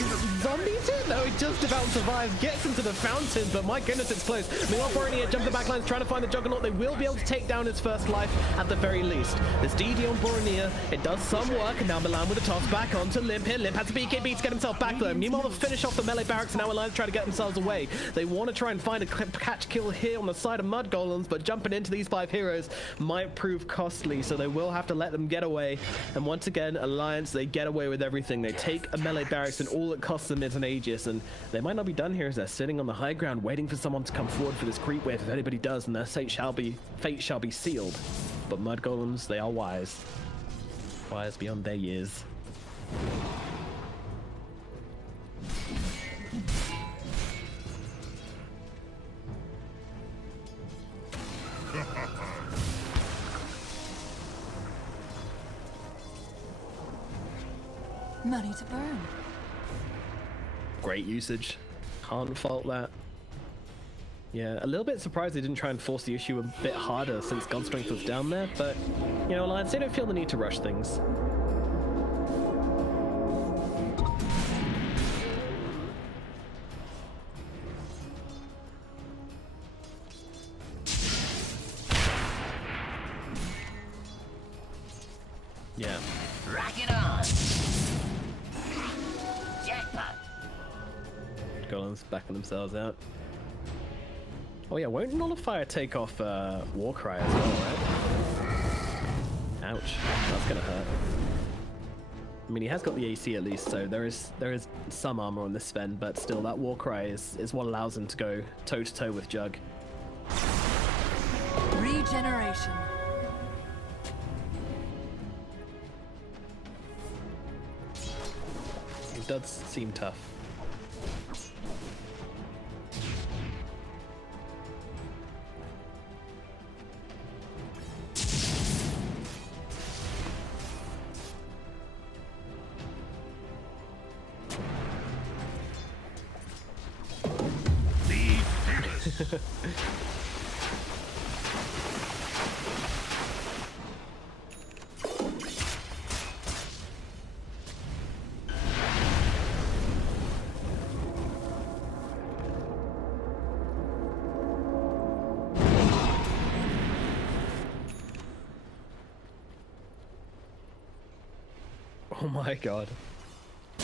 zombies here? No, he just about survives, gets into the fountain, but my goodness, it's close. Meanwhile, Boromir jumps the back lines, trying to find the Juggernaut. They will be able to take down his first life at the very least. This DD on Boromir, it does some work, and now Milan with a toss back onto Limp here. Limp has a BKB to get himself back though. Meanwhile, they'll finish off the melee barracks, and now Alliance try to get themselves away. They want to try and find a catch kill here on the side of Mud Golems, but jumping into these 5 heroes might prove costly, so they will have to let them get away. And once again, Alliance, they get away with everything. They take a melee barracks, and all it costs them is an Aegis, and they might not be done here as they're sitting on the high ground waiting for someone to come forward for this creep wave. If anybody does, then their fate shall be sealed. But Mud Golems, they are wise beyond their years. Money to burn. Great usage. Can't fault that. Yeah, a little bit surprised they didn't try and force the issue a bit harder since Godstrength was down there, but, you know, Alliance, they don't feel the need to rush things. Yeah. Rock it on! Jackpot! Golems backing themselves out. Oh yeah, won't Nullifier take off Warcry as well, right? Ouch, that's gonna hurt. I mean, he has got the AC at least, so there is some armor on this Sven, but still, that Warcry is what allows him to go toe-to-toe with Jug. Regeneration. It does seem tough. Oh my god.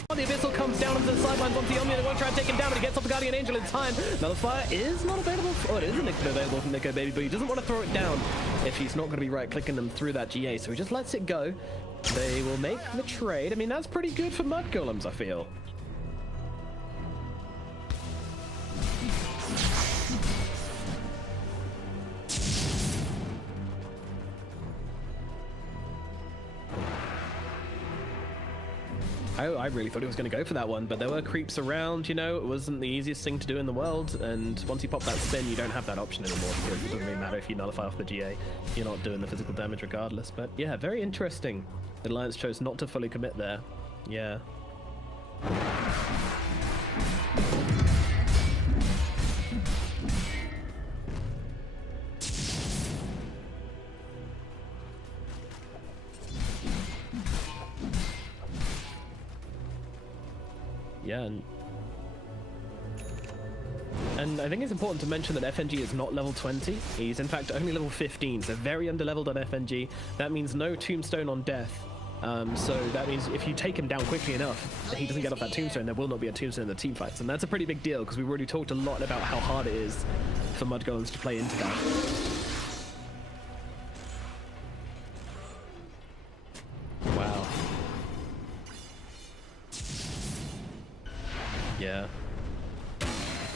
Oh, the Abyssal comes down onto the sidelines onto the Omni. They won't try and take him down, but he gets off the Guardian Angel in time. Nullifier is not available. Oh, it isn't available from Nico Baby, but he doesn't want to throw it down if he's not going to be right-clicking them through that GA, so he just lets it go. They will make the trade. I mean, that's pretty good for Mud Golems, I feel. I really thought he was going to go for that one, but there were creeps around, you know, it wasn't the easiest thing to do in the world, and once you pop that spin, you don't have that option anymore, because it doesn't really matter if you nullify off the GA, you're not doing the physical damage regardless. But yeah, very interesting. The Alliance chose not to fully commit there. Yeah. Yeah, and I think it's important to mention that FNG is not level 20. He's in fact only level 15, so very underleveled on FNG. That means no tombstone on death. So that means if you take him down quickly enough, he doesn't get off that tombstone, there will not be a tombstone in the team fights. And that's a pretty big deal, because we've already talked a lot about how hard it is for Mud Golems to play into that. Wow. Yeah.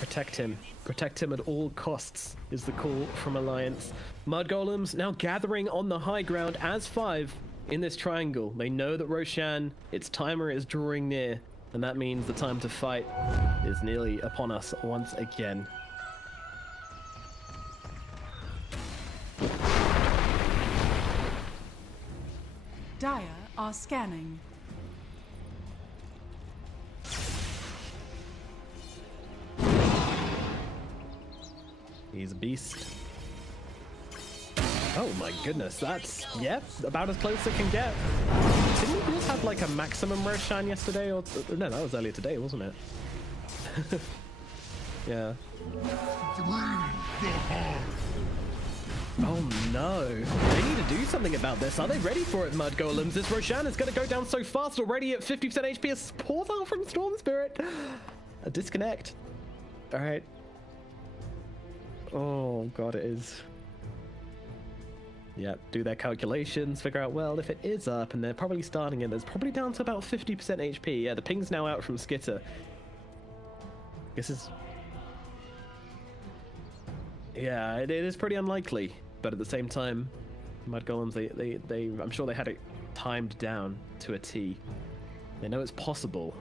Protect him. Protect him at all costs is the call from Alliance. Mud Golems now gathering on the high ground as 5 in this triangle. They know that Roshan, its timer is drawing near, and that means the time to fight is nearly upon us once again. Dire are scanning. He's a beast. Oh my goodness, that's, yeah, about as close as it can get. Didn't we just have like a maximum Roshan yesterday? Or no, that was earlier today, wasn't it? Yeah. Oh no, they need to do something about this. Are they ready for it, Mud Golems? This Roshan is going to go down so fast, already at 50% HP. A support out from Storm Spirit. A disconnect. All right. Oh god, it is. Yeah, do their calculations, figure out, well, if it is up and they're probably starting it, it's probably down to about 50% HP. Yeah, the ping's now out from Skitter. This is... Yeah, it is pretty unlikely, but at the same time, Mud Golems, they I'm sure they had it timed down to a T. They know it's possible.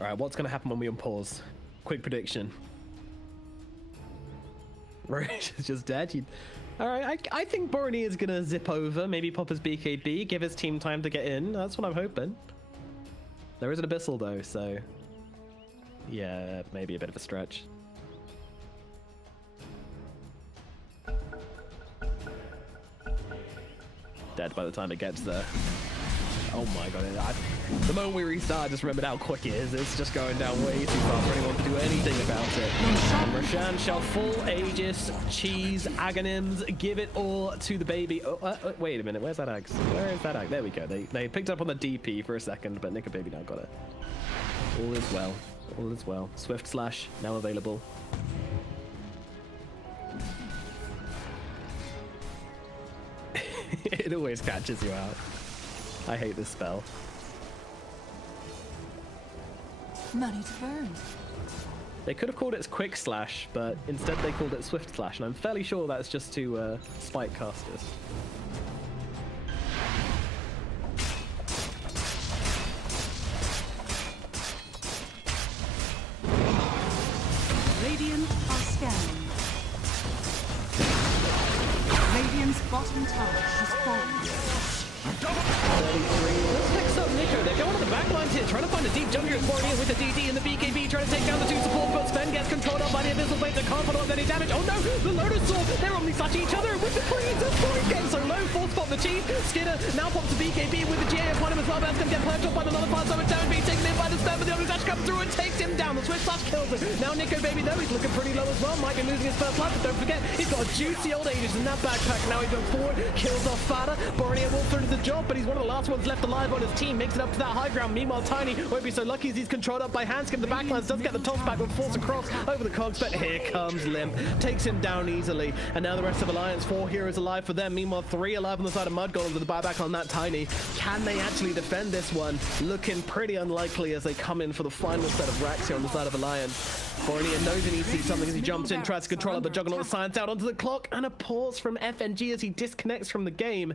All right, what's going to happen when we unpause? Quick prediction. Roche is just dead. All right, I think Borony is going to zip over, maybe pop his BKB, give his team time to get in. That's what I'm hoping. There is an Abyssal, though, so... Yeah, maybe a bit of a stretch. Dead by the time it gets there. Oh my god, the moment we restart, I just remembered how quick it is. It's just going down way too fast for anyone to do anything about it. And Roshan shall full Aegis, cheese, Aghanims, give it all to the baby. Oh, wait a minute, where's that Axe? Where is that Axe? There we go. They picked up on the DP for a second, but Nika Baby now got it. All is well. All is well. Swift Slash, now available. It always catches you out. I hate this spell. Money to burn. They could have called it Quick Slash, but instead they called it Swift Slash, and I'm fairly sure that's just to spite casters. Radiant are scanning. Radiant's bottom tower has fallen. 33. Let's fix up Nico. They're going to the back lines here, trying to find a deep jump here. Borony with the DD and the BKB, trying to take down the two support, but Sven gets controlled up by the Abyssal Blade. They can't follow up any damage. Oh no, the Lotus Sword. They're only slashing each other with the freeze. The point getting so low. Fourth spot the cheese. Skinner now pops the BKB with the GA upon him as well. That's going to get perched up by the Nullifier. So it's down, being taken in by the Sven, but the only slash comes through and takes him down. The Swift Slash kills him. Now Nico Baby, though, he's looking pretty low as well. Might be losing his first life, but don't forget, he's got a juicy old Aegis in that backpack. Now he goes forward, kills off Fada. Borony will through the job, but he's one of the last ones left alive on his team. Makes it up to that high ground. Meanwhile, Tiny won't be so lucky as he's controlled up by Hanscom. The backlines does get the toss back with force across over the cogs, but here comes Limp. Takes him down easily. And now the rest of Alliance, 4 heroes alive for them. Meanwhile, 3 alive on the side of Mud Golems with the buyback on that Tiny. Can they actually defend this one? Looking pretty unlikely as they come in for the final set of racks here on the side of Alliance. Borony knows he needs to see something as he jumps in, tries to control it, but Juggernaut science out onto the clock, and a pause from FNG as he disconnects from the game.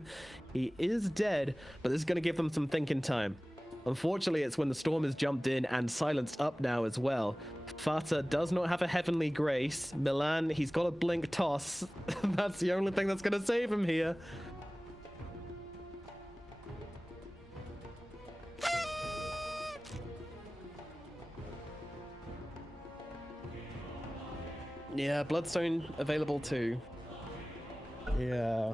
He is dead, but this is going to give them some thinking time. Unfortunately, it's when the storm has jumped in and silenced up now as well. Fata does not have a Heavenly Grace. Milan, he's got a Blink Toss. That's the only thing that's going to save him here. Yeah, Bloodstone available too. Yeah.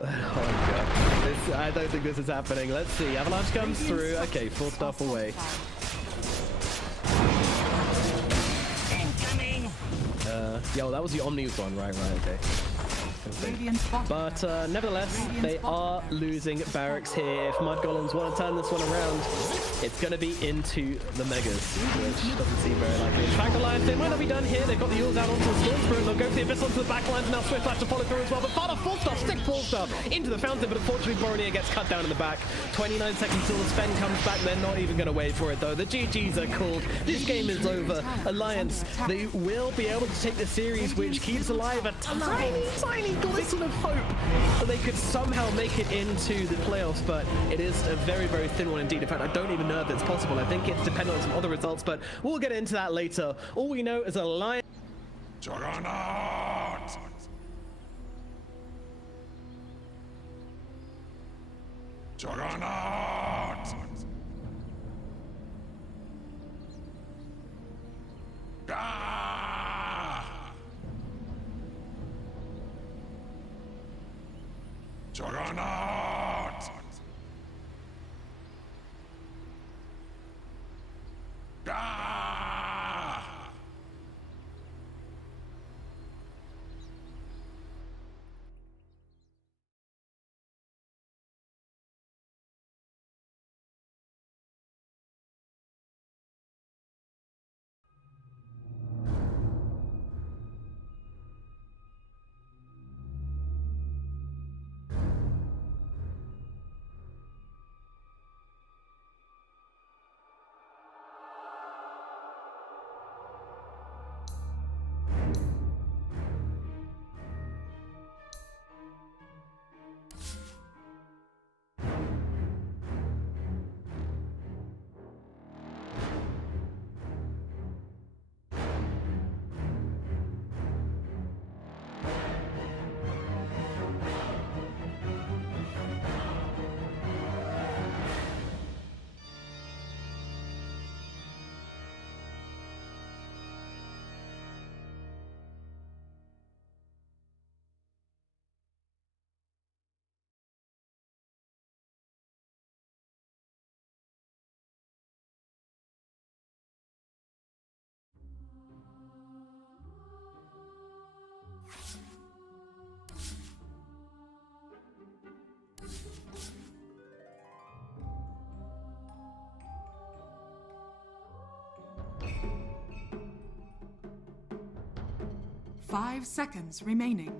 Oh god. I don't think this is happening. Let's see. Avalanche comes through. Okay, full stuff away. Yo, that was the Omni's one, right, okay. But nevertheless, they are losing barracks here. If Mud Golems want to turn this one around, it's going to be into the Megas, which doesn't seem very likely. In fact, Alliance, they might not be done here. They've got the Yules out onto the Storm Spirit. They'll go for the Abyss onto the back lines, and now Swift Flash to follow through as well. But Fada full stop, stick full stop into the fountain, but unfortunately Borony gets cut down in the back. 29 seconds till the Sven comes back. They're not even going to wait for it though. The GGs are called. This game is over. Alliance, they will be able to take the series, which keeps alive a tiny glisten of hope that they could somehow make it into the playoffs, but it is a very thin one indeed. In fact, I don't even know if it's possible. I think it's dependent on some other results, but we'll get into that later. All we know is Alliance Juggernaut! Juggernaut! Ah! Juggernaut! Ah! 5 seconds remaining.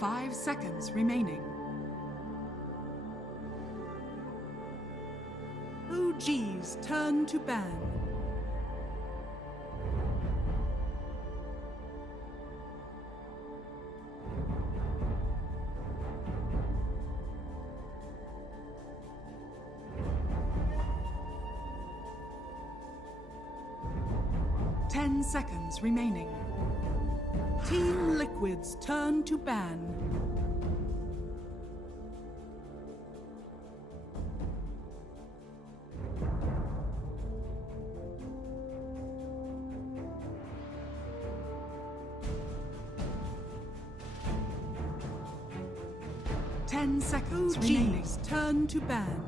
5 seconds remaining. OG's turn to ban. Ten seconds remaining. Team Liquid's turn to ban. Ten seconds remaining. Turn to ban.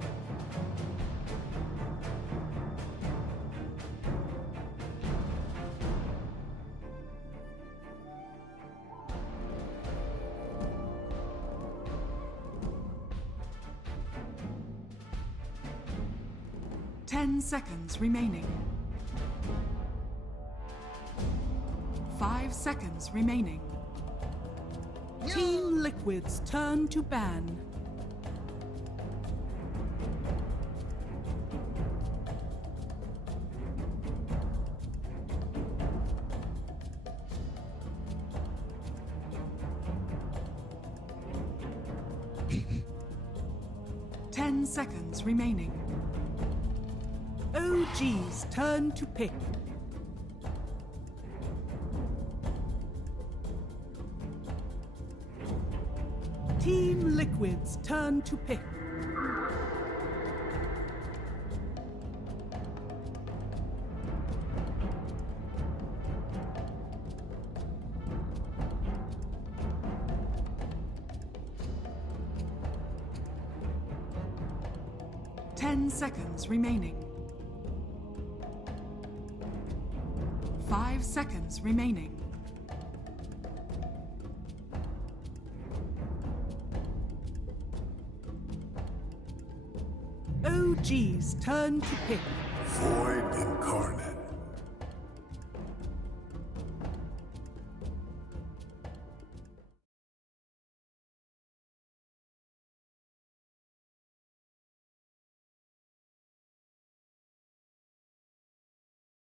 Ten seconds remaining. 5 seconds remaining. Team Liquid's turn to ban. Ten seconds remaining. OG's turn to pick. Team Liquid's turn to pick. Ten seconds remaining. 5 seconds remaining. OG's turn to pick. Void incarnate.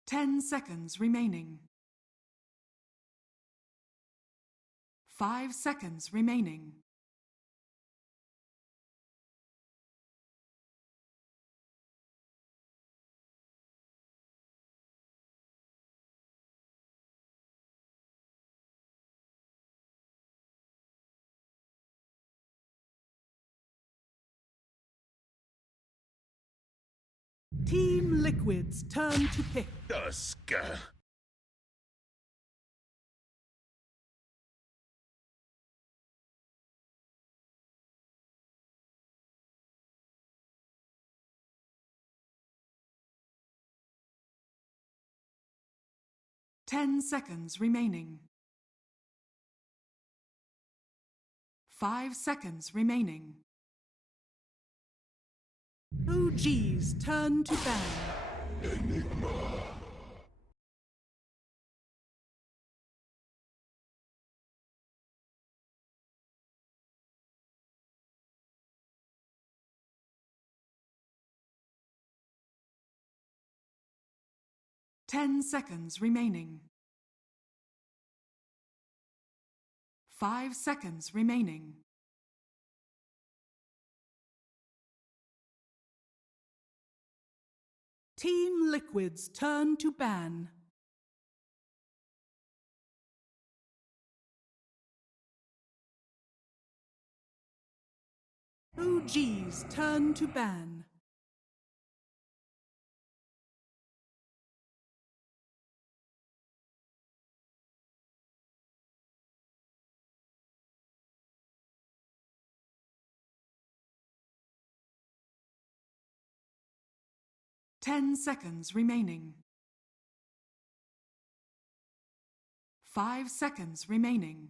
Ten seconds remaining. 5 seconds remaining. Team Liquid's turn to pick. Dusk. 10 seconds remaining. 5 seconds remaining. OG's turn to ban. Enigma. 10 seconds remaining. 5 seconds remaining. Team Liquid's turn to ban. OG's turn to ban. Ten seconds remaining. 5 seconds remaining.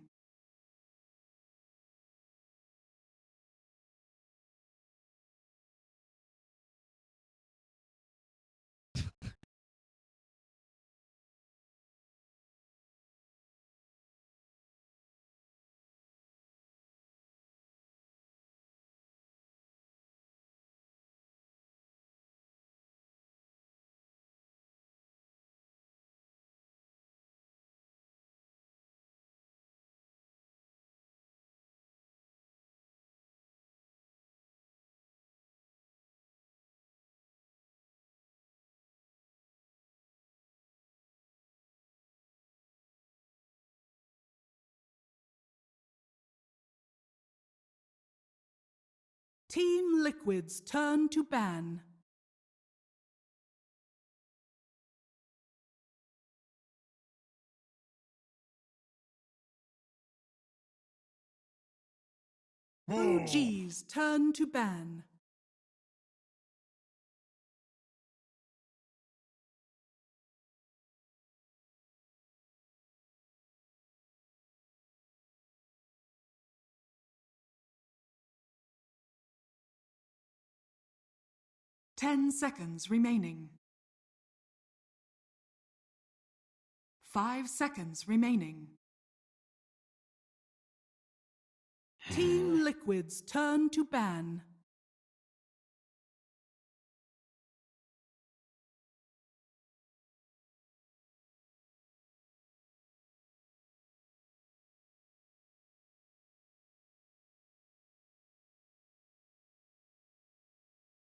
Team Liquid's turn to ban. OG's turn to ban. Ten seconds remaining. 5 seconds remaining. Team Liquid's turn to ban.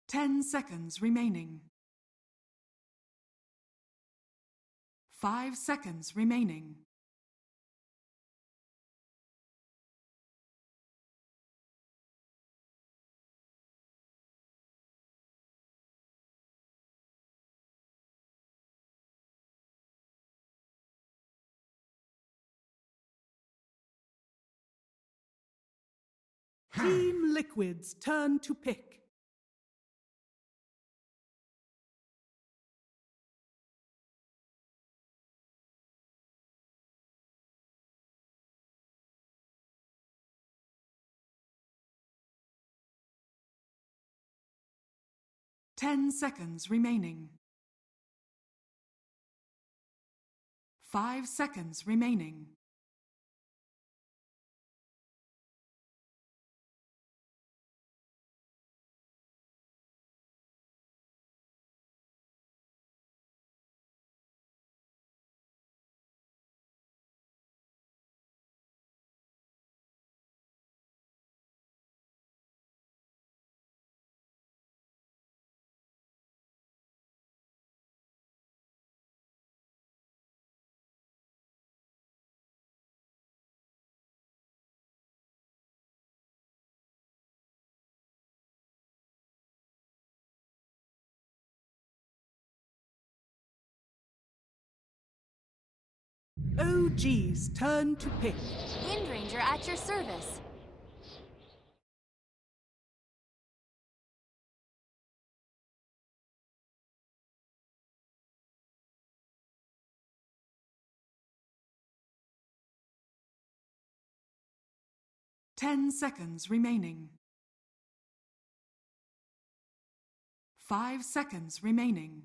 Ten seconds remaining. 5 seconds remaining. Team Liquid's turn to pick. Ten seconds remaining. 5 seconds remaining. OG's turn to pick. Wind Ranger at your service. Ten seconds remaining. 5 seconds remaining.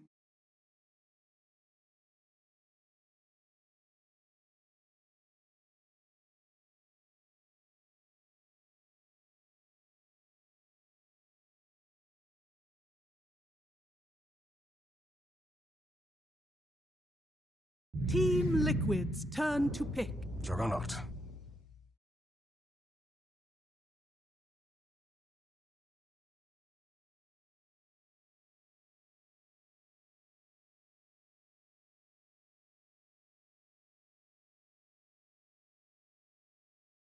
Team Liquid's turn to pick. Juggernaut.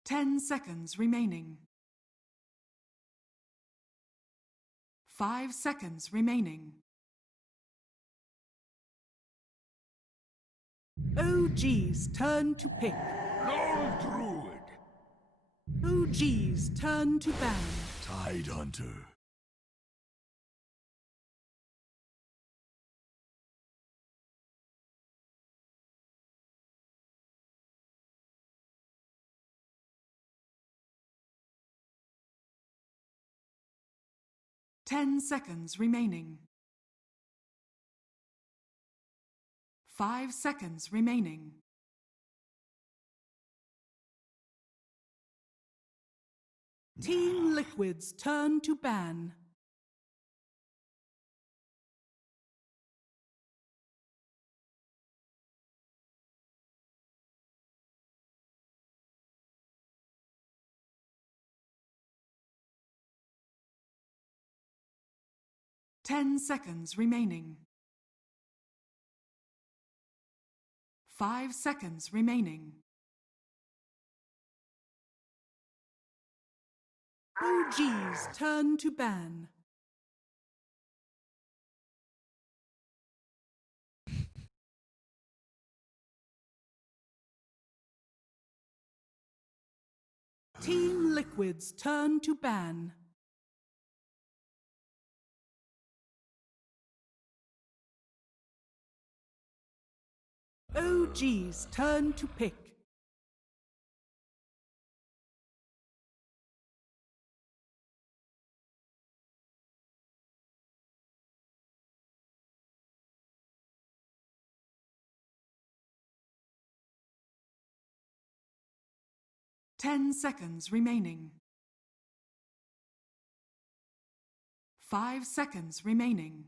Ten seconds remaining. 5 seconds remaining. OG's turn to pick. Lord Druid. OG's turn to ban. Tide Hunter. Ten seconds remaining. 5 seconds remaining. Team Liquid's turn to ban. Ten seconds remaining. 5 seconds remaining. OG's turn to ban. Team Liquid's turn to ban. OG's turn to pick. Ten seconds remaining. 5 seconds remaining.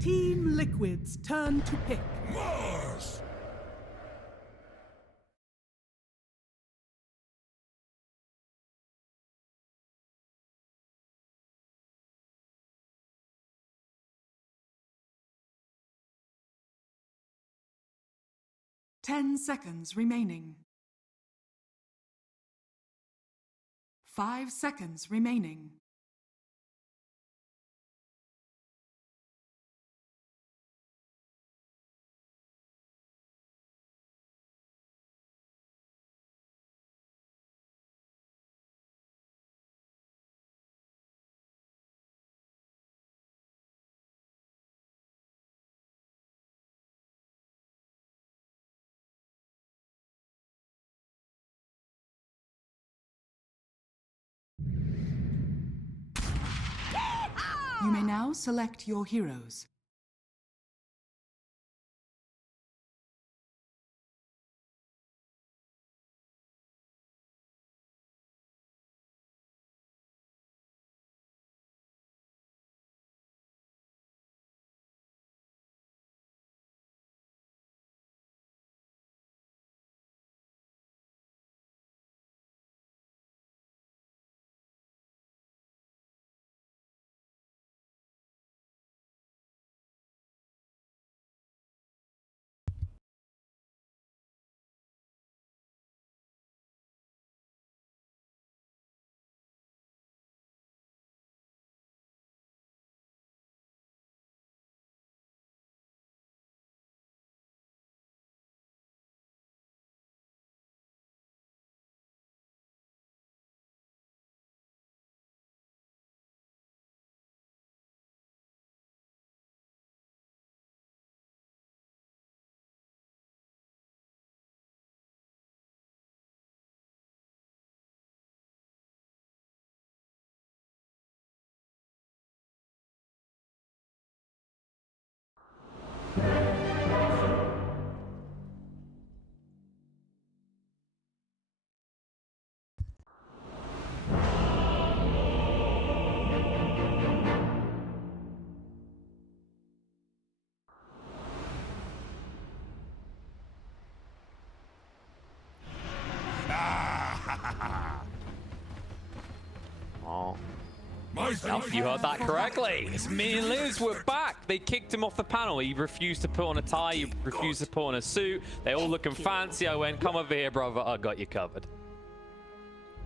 Team Liquid's turn to pick. Mars! 10 seconds remaining. 5 seconds remaining. You may now select your heroes. Oh. Myself. You heard that correctly. It's me and Liz. We're back. They kicked him off the panel. He refused to put on a tie. He refused to put on a suit. They all looking fancy. I went, come over here, brother. I got you covered.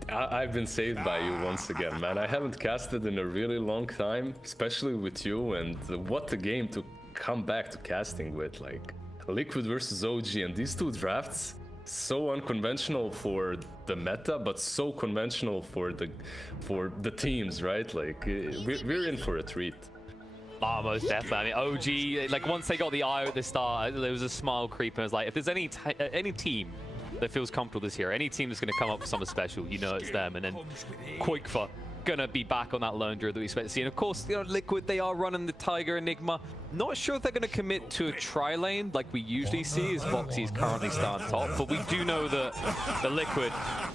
I've been saved by you once again, man. I haven't casted in a really long time, especially with you, and what a game to come back to casting with. Like, Liquid versus OG, and these two drafts, so unconventional for the meta, but so conventional for the teams, right? Like, we're in for a treat. Oh, most definitely. I mean, OG, like, once they got the eye at the start, there was a smile creeping. I was like, if there's any team that feels comfortable this year, any team that's going to come up with something special, you know it's them. And then Quake for gonna be back on that lone druid that we expect to see. And of course, you know, Liquid, they are running the Tiger Enigma. Not sure if they're gonna commit to a tri-lane like we usually see, as Voxy is currently starting top. But we do know that the Liquid,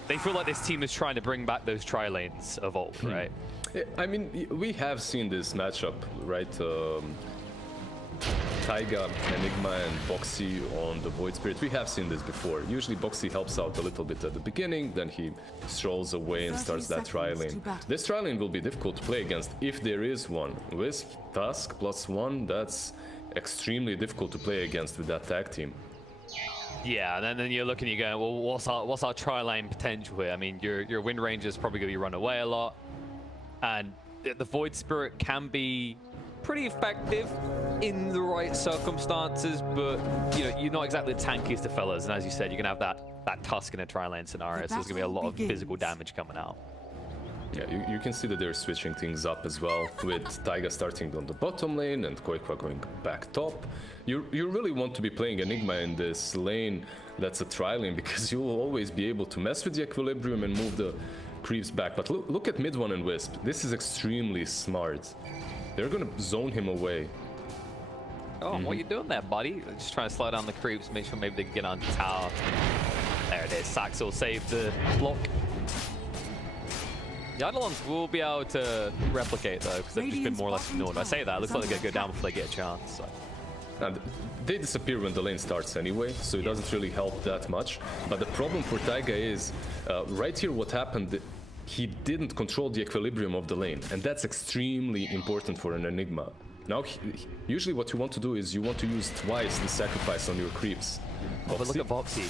they feel like this team is trying to bring back those tri-lanes of old, right? I mean, we have seen this matchup, right? Taiga, Enigma, and Boxy on the Void Spirit. We have seen this before. Usually Boxy helps out a little bit at the beginning, then he strolls away and starts that tri-lane. This tri-lane will be difficult to play against if there is one. Wisp, Tusk, +1, that's extremely difficult to play against with that tag team. Yeah, and then you're looking, you're going, well, what's our tri-lane potential here? I mean, your Wind Ranger is probably going to be run away a lot, and the Void Spirit can be pretty effective in the right circumstances, but you know, you're not exactly the tankiest of fellas, and as you said, you're gonna have that Tusk in a tri-lane scenario, so there's gonna be a lot of physical damage coming out. Yeah, you can see that they're switching things up as well, with Taiga starting on the bottom lane and Koikwa going back top. You really want to be playing Enigma in this lane that's a tri-lane, because you will always be able to mess with the equilibrium and move the creeps back. But look at mid one and Wisp. This is extremely smart. They're gonna zone him away. Oh, what are you doing there, buddy? Just trying to slow down the creeps, make sure maybe they can get on the tower. There it is. Sax will save the block. The Eidolons will be able to replicate though, because they've just been more or less ignored. I say that, it looks like they're gonna go down before they get a chance. So. And they disappear when the lane starts anyway, so it doesn't really help that much. But the problem for Taiga is, right here what happened, he didn't control the equilibrium of the lane, and that's extremely important for an Enigma. Now, usually what you want to do is you want to use twice the sacrifice on your creeps. Oh, but look at Voxy.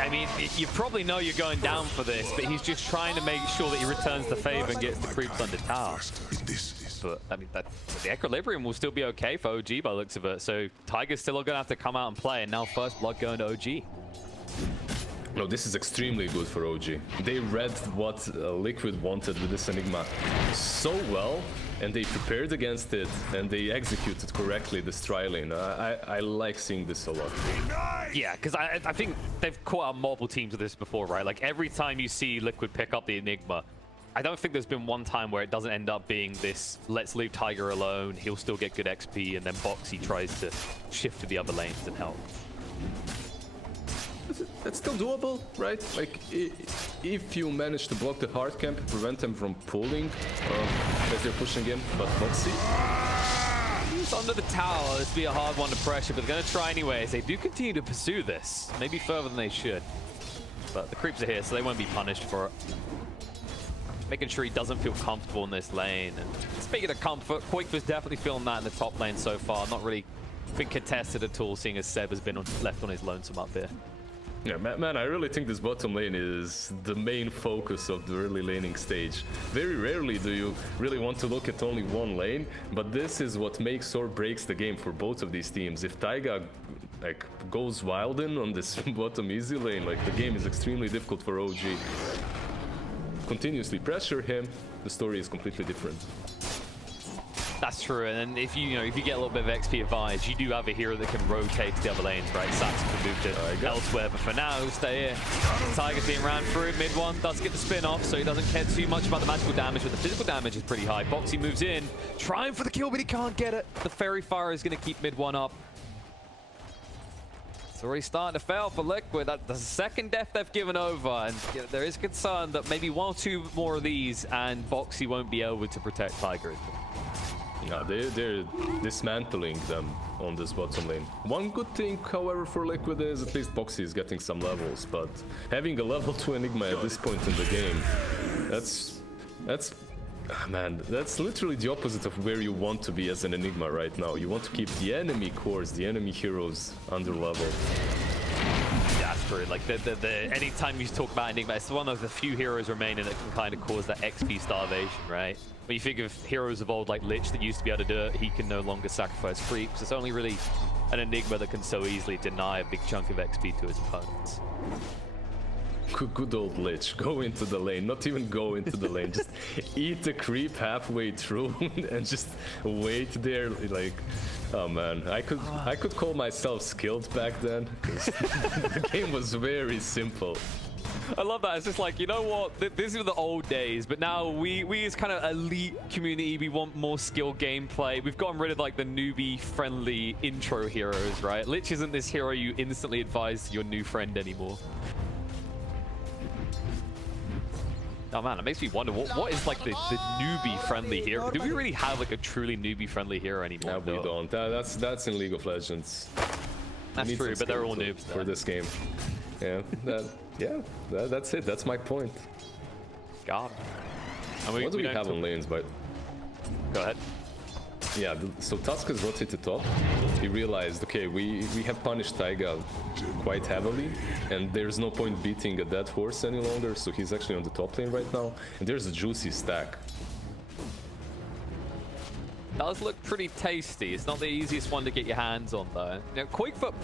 I mean, you probably know you're going down for this, but he's just trying to make sure that he returns the favor and gets the creeps under tower. But, I mean, the equilibrium will still be okay for OG by the looks of it, so Tiger's still going to have to come out and play, and now first blood going to OG. No, this is extremely good for OG. They read what Liquid wanted with this Enigma so well, and they prepared against it, and they executed correctly this tri-lane. I like seeing this a lot. Yeah, because I think they've caught out multiple teams with this before, right? Like, every time you see Liquid pick up the Enigma, I don't think there's been one time where it doesn't end up being this, let's leave Tiger alone, he'll still get good XP, and then Boxy tries to shift to the other lanes and help. That's still doable, right? Like, if you manage to block the hard camp and prevent them from pulling as they're pushing in, but Boxy? He's under the tower. This will be a hard one to pressure, but they're going to try anyways. They do continue to pursue this, maybe further than they should. But the creeps are here, so they won't be punished for it. Making sure he doesn't feel comfortable in this lane. And speaking of comfort, Quake was definitely feeling that in the top lane so far. Not really been contested at all, seeing as Seb has been left on his lonesome up here. Yeah, man, I really think this bottom lane is the main focus of the early laning stage. Very rarely do you really want to look at only one lane, but this is what makes or breaks the game for both of these teams. If Taiga like goes wild in on this bottom easy lane, like the game is extremely difficult for OG. Continuously pressure him, the story is completely different. That's true, and then if you get a little bit of XP advantage, you do have a hero that can rotate to the other lanes, right? Sax can move to elsewhere, but for now, he'll stay here. Tiger's being ran through, mid one does get the spin off, so he doesn't care too much about the magical damage, but the physical damage is pretty high. Boxy moves in, trying for the kill, but he can't get it. The Fairy Fire is going to keep mid one up. It's already starting to fail for Liquid. That's the second death they've given over, and you know, there is concern that maybe one or two more of these, and Boxy won't be able to protect Tiger. Yeah, they're dismantling them on this bottom lane. One good thing, however, for Liquid is at least Boxy is getting some levels, but having a level 2 Enigma at this point in the game, man, that's literally the opposite of where you want to be as an Enigma right now. You want to keep the enemy cores, the enemy heroes under level. That's true. Like, anytime you talk about Enigma, it's one of the few heroes remaining that can kind of cause that XP starvation, right? When you think of heroes of old like Lich that used to be able to do it, he can no longer sacrifice creeps. It's only really an Enigma that can so easily deny a big chunk of XP to his opponents. good old Lich. Go into the lane. Not even go into the lane. Just eat the creep halfway through and just wait there. Like, oh man, I could call myself skilled back then because the game was very simple. I love that. It's just like, you know what? These are the old days, but now we as kind of elite community, we want more skill gameplay. We've gotten rid of like the newbie-friendly intro heroes, right? Lich isn't this hero you instantly advise to your new friend anymore. Oh man, it makes me wonder what is like the newbie-friendly hero? Do we really have like a truly newbie-friendly hero anymore? No, we don't. That's in League of Legends. That's true, but they're all noobs for this game. Yeah, that's it. That's my point. God. What do we have on lanes, but? Go ahead. Yeah, so Tuska's rotated top. He realized, okay, we have punished Taiga quite heavily, and there's no point beating a dead horse any longer, so he's actually on the top lane right now, and there's a juicy stack. Does look pretty tasty. It's not the easiest one to get your hands on, though. You know, Quakefoot,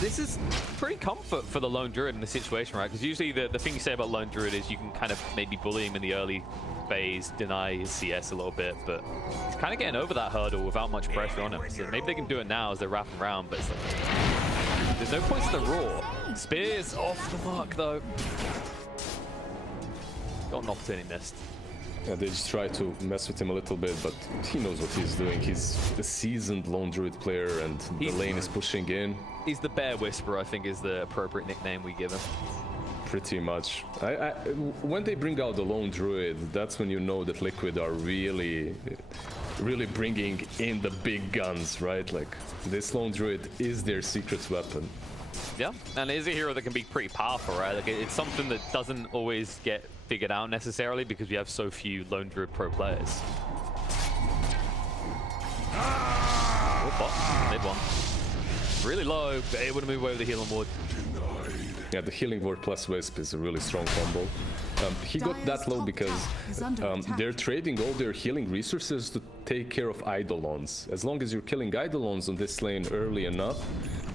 this is pretty comfort for the Lone Druid in this situation, right? Because usually the thing you say about Lone Druid is you can kind of maybe bully him in the early phase, deny his CS a little bit, but he's kind of getting over that hurdle without much pressure on him. So maybe they can do it now as they're wrapping around, but it's like, there's no points in the raw. Spears off the mark, though. Got an opportunity missed. Yeah, they just try to mess with him a little bit, but he knows what he's doing. He's a seasoned Lone Druid player, and the lane is pushing in. He's the Bear Whisperer, I think, is the appropriate nickname we give him. Pretty much. When they bring out the Lone Druid, that's when you know that Liquid are really bringing in the big guns, right? Like, this Lone Druid is their secret weapon. Yeah, and it is a hero that can be pretty powerful, right? Like, it's something that doesn't always get figured out necessarily because we have so few Lone Druid pro players. Oh, bot, mid one. Really low, but able to move away with the healing ward. Yeah, the healing ward plus Wisp is a really strong combo. He got that low because they're trading all their healing resources to take care of Eidolons. As long as you're killing Eidolons on this lane early enough,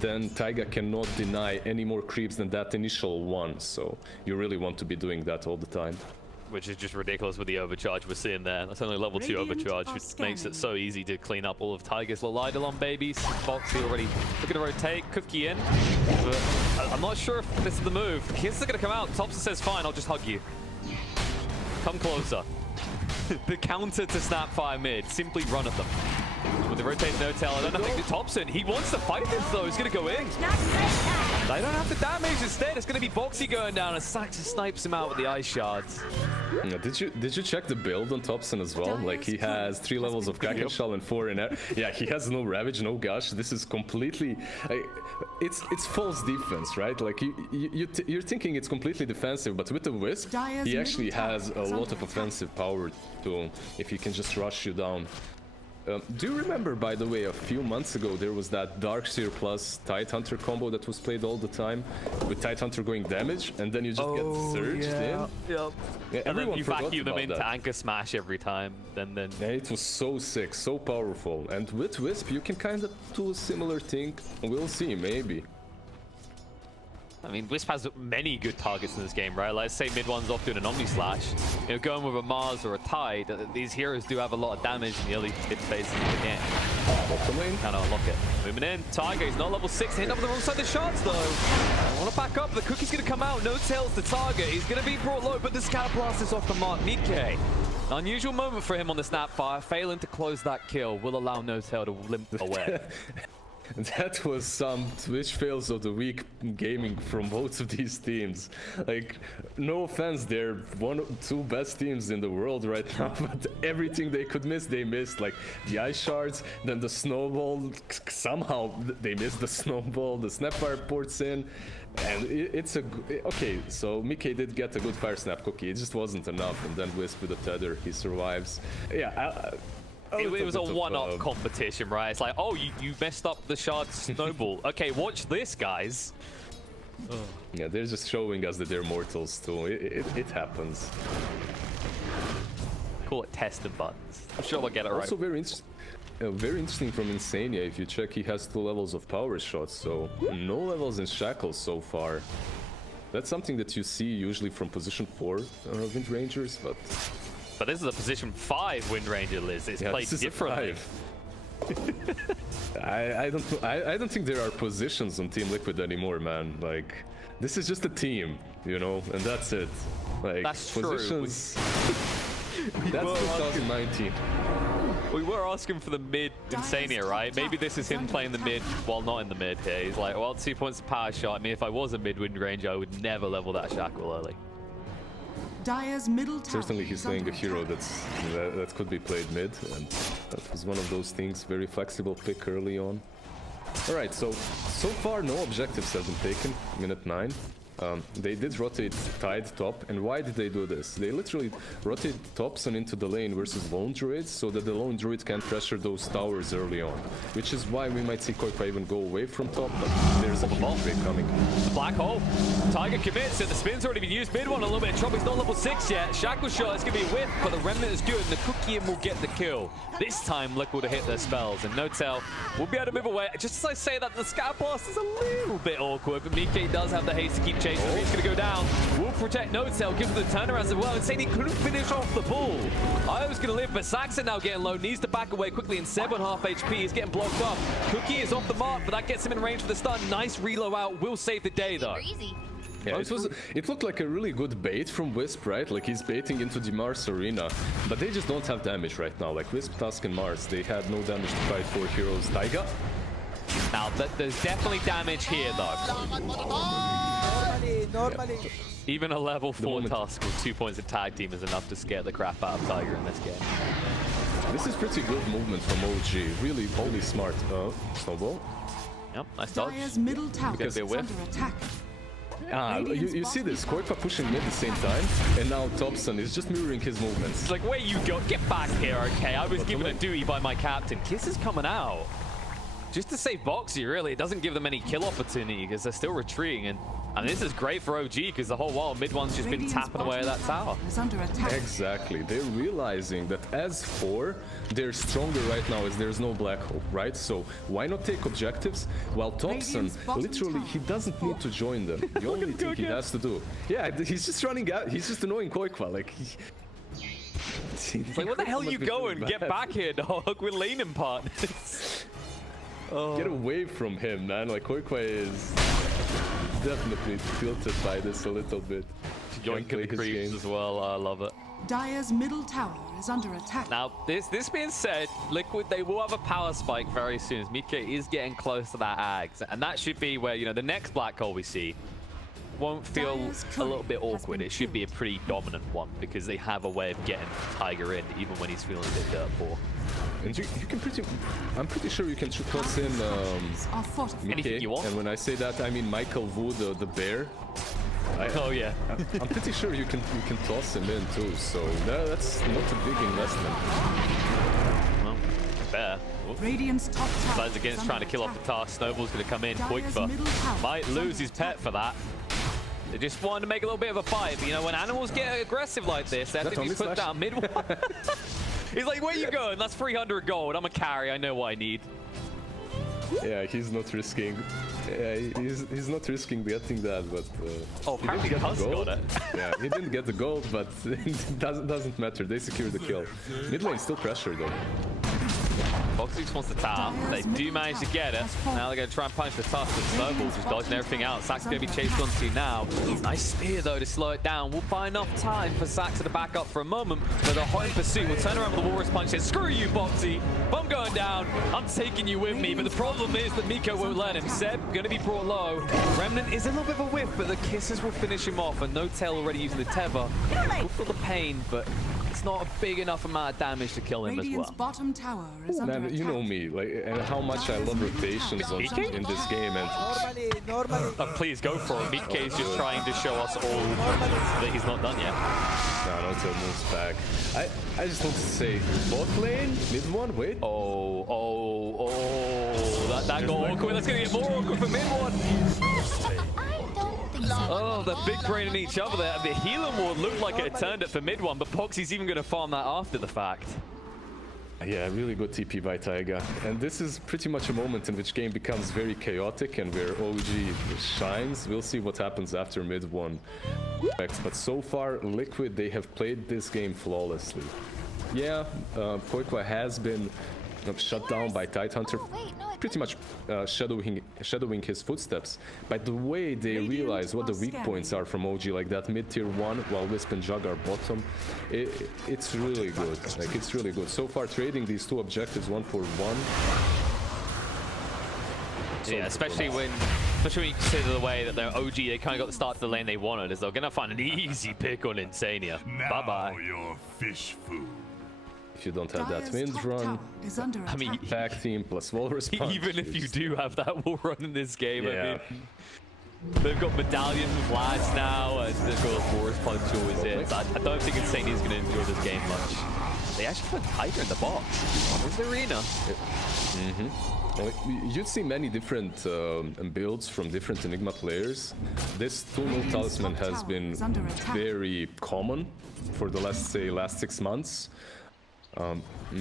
then Taiga cannot deny any more creeps than that initial one. So you really want to be doing that all the time. Which is just ridiculous with the overcharge we're seeing there. That's only level 2 overcharge, which makes it so easy to clean up all of Tiger's little Eidolon babies. Foxy already looking to rotate, Cookie in. But I'm not sure if this is the move. Kids are going to come out. Thompson says, fine, I'll just hug you. Come closer. The counter to Snapfire mid, simply run at them. With the rotate no tail, I don't know if Thompson, he wants to fight this though, he's gonna go in. They don't have the damage instead, it's gonna be Boxy going down and Sax snipes him out with the ice shards. Yeah, did you check the build on Thompson as well? Like, he has 3 levels of Kraken Shell and 4 in air. Yeah, he has no Ravage, no Gush. This is completely... it's false defense, right? Like, you're thinking it's completely defensive, but with the Wisp, he actually has a lot of offensive power to him if he can just rush you down. Do you remember, by the way, a few months ago there was that Darkseer plus Tidehunter combo that was played all the time, with Tidehunter going damage, and then you just get surged in? Yep. Yeah, and then you vacuum them into that. Anchor Smash every time. Then Yeah, it was so sick, so powerful. And with Wisp, you can kind of do a similar thing. We'll see, maybe. I mean, Wisp has many good targets in this game, right? Let's say mid one's off doing an Omni Slash. You know, going with a Mars or a Tide, these heroes do have a lot of damage in the early mid phases of the game. Kind of unlock it. Moving in, Tiger, he's not level 6, hitting up on the wrong side of the shots though. I want to back up, the Cookie's going to come out, no tails to target. He's going to be brought low, but the Scout Blast is off the mark. Nikkei. An unusual moment for him on the Snapfire, failing to close that kill will allow No Tail to limp away. That was some Twitch fails of the week gaming from both of these teams. Like, no offense, they're one of 2 best teams in the world right now, but everything they could miss, they missed. Like, the ice shards, then the snowball, somehow they missed the snowball, the Snapfire ports in, and it's a... Okay, so Mickey did get a good fire snap Cookie, it just wasn't enough, and then Wisp with the tether, he survives. Yeah, it was a one-up competition, right? It's like, oh, you messed up the shard snowball. Okay, watch this, guys. Yeah, they're just showing us that they're mortals too. It happens. Call it testing buttons. I'm sure we'll get it right. Also very interesting from Insania. If you check, he has 2 levels of power shots, so no levels in Shackles so far. That's something that you see usually from position 4 Wind Rangers, but this is a position 5 Wind Ranger, Liz. It's yeah, played this is differently. a 5. I don't think there are positions on Team Liquid anymore, man. Like, this is just a team, you know, and that's it. Like, That's positions. true. That's 2019. We were asking for the mid Insania, right? Maybe this is him playing the mid while not in the mid here. He's like, well, 2 points of power shot. I mean, if I was a mid Wind Ranger, I would never level that Shackle early. Dire's middle tower Certainly he's is playing under a hero attack. that could be played mid, and that was one of those things, very flexible pick early on. Alright, so far no objectives have been taken, minute 9. They did rotate Tide top, and why did they do this? They literally rotate Thompson into the lane versus lone druids so that the lone druid can pressure those towers early on, which is why we might see Koipa even go away from top, but there's a ball break coming. The black hole. Tiger commits, and the spin's already been used. Mid one a little bit of trouble. He's not level 6 yet. Shackle shot is going to be a whiff, but the remnant is good, and the cookie will get the kill. This time, Liquid will hit their spells, and No-Tail will be able to move away. Just as I say that, the Scout Blast is a little bit awkward, but Mike does have the haste to keep chasing. He's going to go down. Will protect No-Tail, gives him the turnaround as well, and saying he couldn't finish off the ball. I was going to live, but Saxon now getting low, needs to back away quickly, and 7.5 HP. He's getting blocked up. Cookie is off the mark, but that gets him in range for the stun. Nice reload out, will save the day though. Easy. Yeah, it looked like a really good bait from Wisp, right? Like, he's baiting into the Mars arena, but they just don't have damage right now. Like, Wisp, Tusk, and Mars, they had no damage to fight for heroes. Taiga? Now, there's definitely damage here though. Normally. Even a level 4 Tusk with 2 points of tag team is enough to scare the crap out of Tiger in this game. This is pretty good movement from OG. Really, holy smart. Snowball? Yep, nice dodge. Dire's middle tower Could is be a whiff. under attack. You see this, Koipa pushing mid at the same time, and now Thompson is just mirroring his movements. It's like, where you go? Get back here, okay? I was given a duty by my captain. Kiss is coming out. Just to save Boxy, really. It doesn't give them any kill opportunity because they're still retreating. And this is great for OG because the whole while mid one's just been tapping away at that tower. Is under attack. Exactly. They're realizing that as 4, they're stronger right now as there's no black hole, right? So why not take objectives? While Thompson, literally, he doesn't need to join them. The only thing he has to do. Yeah, he's just running out. He's just annoying Koipa. Like, like, where the hell are you going? Get back here, dog. We're laning partners. Get away from him, man. Like, Koipa is definitely tilted by this a little bit. Yoinking the creeps as well. I love it. Dire's middle tower is under attack. Now, this being said, Liquid, they will have a power spike very soon as Mike is getting close to that Ags. And that should be where, you know, the next black hole we see won't feel a little bit awkward. It should be a pretty dominant one because they have a way of getting Tiger in even when he's feeling a bit dirt poor. And you can I'm pretty sure you can toss in anything you want. And when I say that, I mean Michael Wu, the bear. Oh yeah. I'm pretty sure you can toss him in too. So that's not a big investment. Well, fair. Radiant's top tower. Besides again, trying to kill off the task. Snowball's going to come in. Koipa might lose his pet for that. They just wanted to make a little bit of a fight. But, you know, when animals get aggressive like this, they have to be put down mid one. He's like, where you going? That's 300 gold. I'm a carry. I know what I need. Yeah, he's not risking. Yeah, he's not risking getting that, but apparently Cuz got it. Yeah, he didn't get the gold, but it doesn't matter. They secured the kill. Mid lane still pressured though. Boxy just wants the tower. They do manage to get it. Now they're going to try and punch the Tusk, but Snowball just dodging everything out. Sax's going to be chased onto now. Nice spear, though, to slow it down. We'll find enough time for Sax to back up for a moment, but the hot in pursuit will turn around with the Walrus Punch. Says, screw you, Boxy. I'm going down. I'm taking you with me, but the problem is that Miko won't let him. Seb going to be brought low. Remnant is a little bit of a whiff, but the kisses will finish him off, and No-Tail already using the tether. We'll feel the pain, but it's not a big enough amount of damage to kill him as well. Bottom tower is under attack. You know me, like, and how much I love rotations in this game, and Normally. Please go for it. Mike is just trying to show us all that he's not done yet. no, it's almost back. I just want to say, bot lane, mid one, wait. That got awkward. That's gonna get more awkward for mid one. Oh, the big brain in each other there. The healing ward looked like it turned it for mid one, but Poxy's even going to farm that after the fact. Yeah, really good TP by Taiga. And this is pretty much a moment in which game becomes very chaotic and where OG shines. We'll see what happens after mid 1. But so far, Liquid, they have played this game flawlessly. Yeah, Koikwa has been shut down by Tidehunter, pretty much shadowing his footsteps. But the way they realize what the weak points are from OG, like that mid-tier 1, while Wisp and Jug are bottom, it's really good. Like, it's really good. So far, trading these two objectives 1 for 1. Yeah, especially when you consider the way that they're OG, they kind of got the start to the lane they wanted, is they're going to find an easy pick on Insania. Bye-bye. Your fish food. If you don't have that wind run, I mean, back team plus wall response. Even if you do have that wall run in this game, Yeah. I mean, they've got medallions with lads now, and they've got a forest punch always in. So I don't think Insania is going to enjoy this game much. They actually put Tiger in the box. Where's the arena? Well, you'd see many different builds from different Enigma players. This 2-0 talisman has been very common for the last 6 months.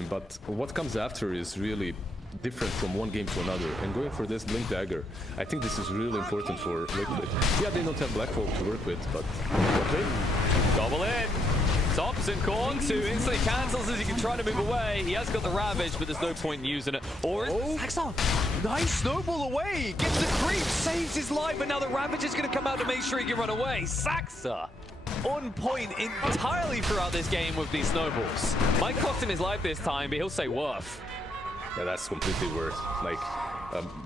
But what comes after is really different from one game to another. And going for this Blink Dagger, I think this is really important for Liquid. Yeah, they don't have Black Hole to work with, but okay. Double in. Thompson Kongs, who instantly cancels as he can try to move away. He has got the Ravage, but there's no point in using it. Or Saxon, nice snowball away. Gets the creep, saves his life, but now the Ravage is going to come out to make sure he can run away. Saxa on point entirely throughout this game with these snowballs. Might cost him his life this time, but he'll say worth. Yeah, that's completely worth. Like,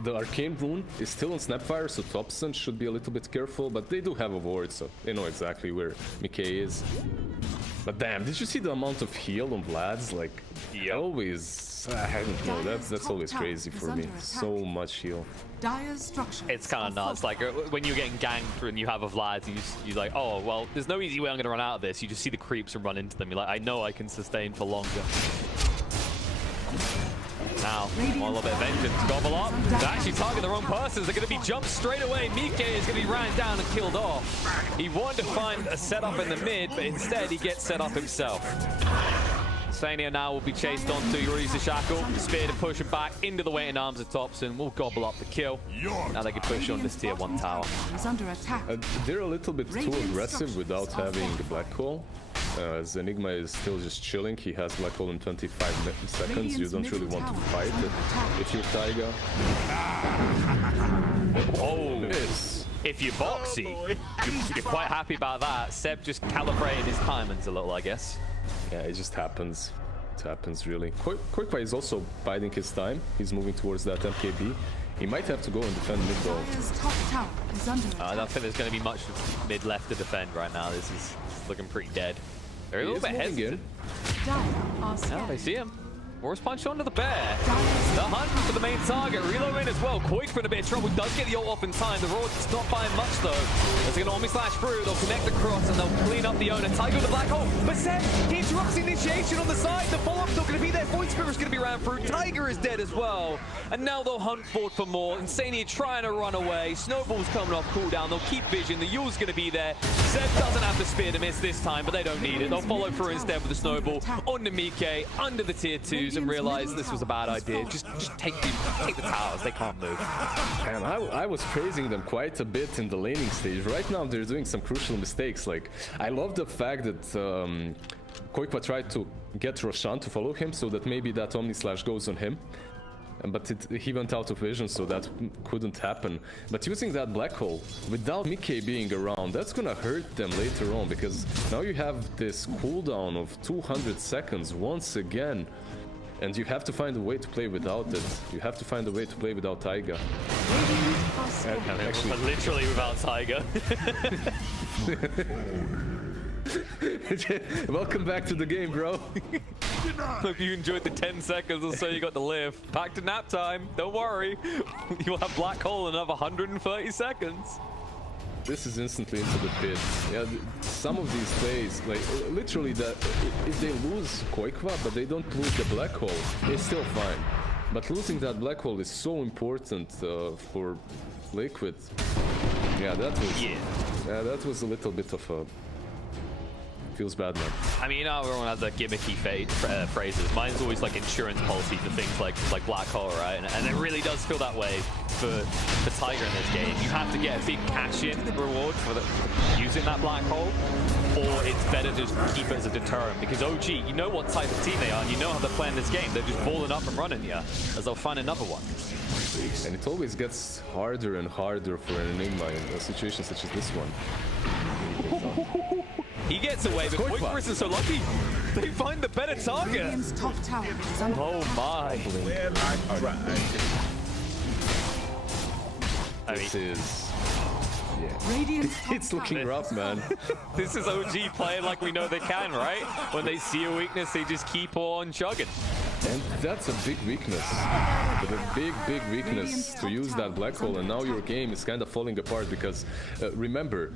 the Arcane Rune is still on Snapfire, so Thompson should be a little bit careful, but they do have a ward, so they know exactly where Mickey is. But damn, did you see the amount of heal on Vlad's? Like, always, I don't know, that's always crazy for me. So much heal. It's kind of nuts. Like, when you're getting ganked and you have a Vlad, you're like, oh, well, there's no easy way I'm going to run out of this. You just see the creeps and run into them. You're like, I know I can sustain for longer. Now, one little bit of vengeance. Gobble up. They're actually targeting the wrong persons. They're going to be jumped straight away. Mike is going to be ran down and killed off. He wanted to find a setup in the mid, but instead he gets set up himself. Insania now will be chased onto Yuri's Shackle. Spear to push him back into the waiting arms of Thompson. Will gobble up the kill. Now they can push on this tier 1 tower. They're a little bit too aggressive without having the Black Hole. As Enigma is still just chilling, he has Black Hole in 25 seconds. You don't really want to fight it if you're Taiga. Oh, if you're Boxy, you're quite happy about that. Seb just calibrating his timings a little, I guess. Yeah, it just happens. It happens, really. Koikwa is also biding his time. He's moving towards that MKB. He might have to go and defend mid though. I don't think there's going to be much mid left to defend right now. This is looking pretty dead. They're a little bit hesitant. Now they see him. Force punch onto the bear. The hunt for the main target. Reload in as well. Koik for a bit of trouble. Does get the ult off in time. The Roar's not buying much though. As they're going to Omni Slash through. They'll connect the cross and they'll clean up the owner. Tiger with the Black Hole. But Seb, he interrupts the initiation on the side. The follow-up's not going to be there. Void Spirit's going to be ran through. Tiger is dead as well. And now they'll hunt forward for more. Insania trying to run away. Snowball's coming off cooldown. They'll keep vision. The Yule's going to be there. Seb doesn't have the spear to miss this time, but they don't need it. They'll follow through instead with the Snowball onto Mike, under the tier 2s, and realize this was a bad idea. Just take the towers. They can't move. And I was praising them quite a bit in the laning stage. Right now they're doing some crucial mistakes. Like, I love the fact that Koikwa tried to get Roshan to follow him so that maybe that Omni Slash goes on him. But he went out of vision, so that couldn't happen. But using that Black Hole, without Mickey being around, that's gonna hurt them later on, because now you have this cooldown of 200 seconds once again. And you have to find a way to play without it. You have to find a way to play without Taiga. Actually, literally without Taiga. Welcome back to the game, bro. Hope you enjoyed the 10 seconds or so you got to live. Back to nap time. Don't worry. You'll have Black Hole in another 130 seconds. This is instantly into the pit. Yeah, some of these plays, like literally, that if they lose Koikwa, but they don't lose the Black Hole, it's still fine. But losing that Black Hole is so important for Liquid. Yeah, that was. Yeah, that was a little bit of a Feels bad, man. I mean, everyone has their gimmicky phrases. Mine's always like insurance policy for things like black hole, right? And it really does feel that way for Tiger in this game. You have to get a big cash-in reward for using that black hole, or it's better to just keep it as a deterrent, because OG, you know what type of team they are, and you know how they're playing this game. They're just balling up and running you, as they'll find another one. And it always gets harder and harder for an Enigma in a situation such as this one. He gets away, but Quick isn't so lucky. They find the better target. Radiant's top tower is under Oh my. This is... Yeah. Radiant's top It's looking tower rough, man. This is OG playing like we know they can, right? When they see a weakness, they just keep on chugging. And that's a big weakness. But a big weakness to use that black hole, and now your game is kind of falling apart because remember,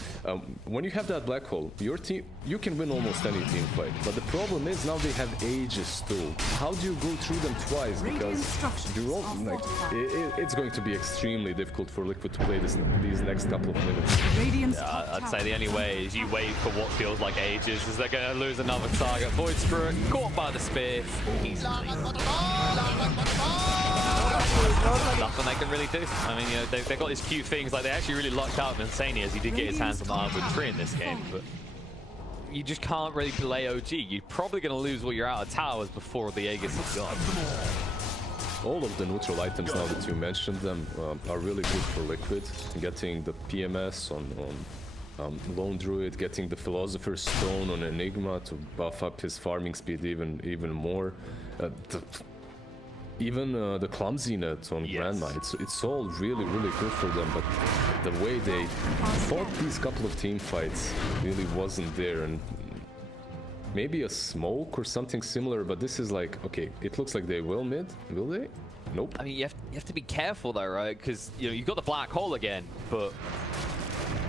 when you have that black hole, your team, you can win almost any team fight. But the problem is now they have Aegis too. How do you go through them twice? Because you all, like, it's going to be extremely difficult for Liquid to play these next couple of minutes. Radiant's I'd say the only way is you wait for what feels like ages, is they're going to lose another target. Void Spirit caught by the spear. Easily. Nothing they can really do. I mean, you know, they've got these few things, like they actually really lucked out with Insania as he did get his hands on the Armwood Tree in this game, but you just can't really play OG. You're probably going to lose while you're out of towers before the Aegis is gone. All of the neutral items now that you mentioned them are really good for Liquid. Getting the PMS on Lone Druid, getting the Philosopher's Stone on Enigma to buff up his farming speed even more. Even the Clumsy Net on Grandma, it's all really good for them, but the way they fought these couple of team fights really wasn't there. And maybe a smoke or something similar, but this is like, okay, it looks like they will mid. Will they? Nope. I mean, you have to be careful though, right? Because, you know, you've got the black hole again, but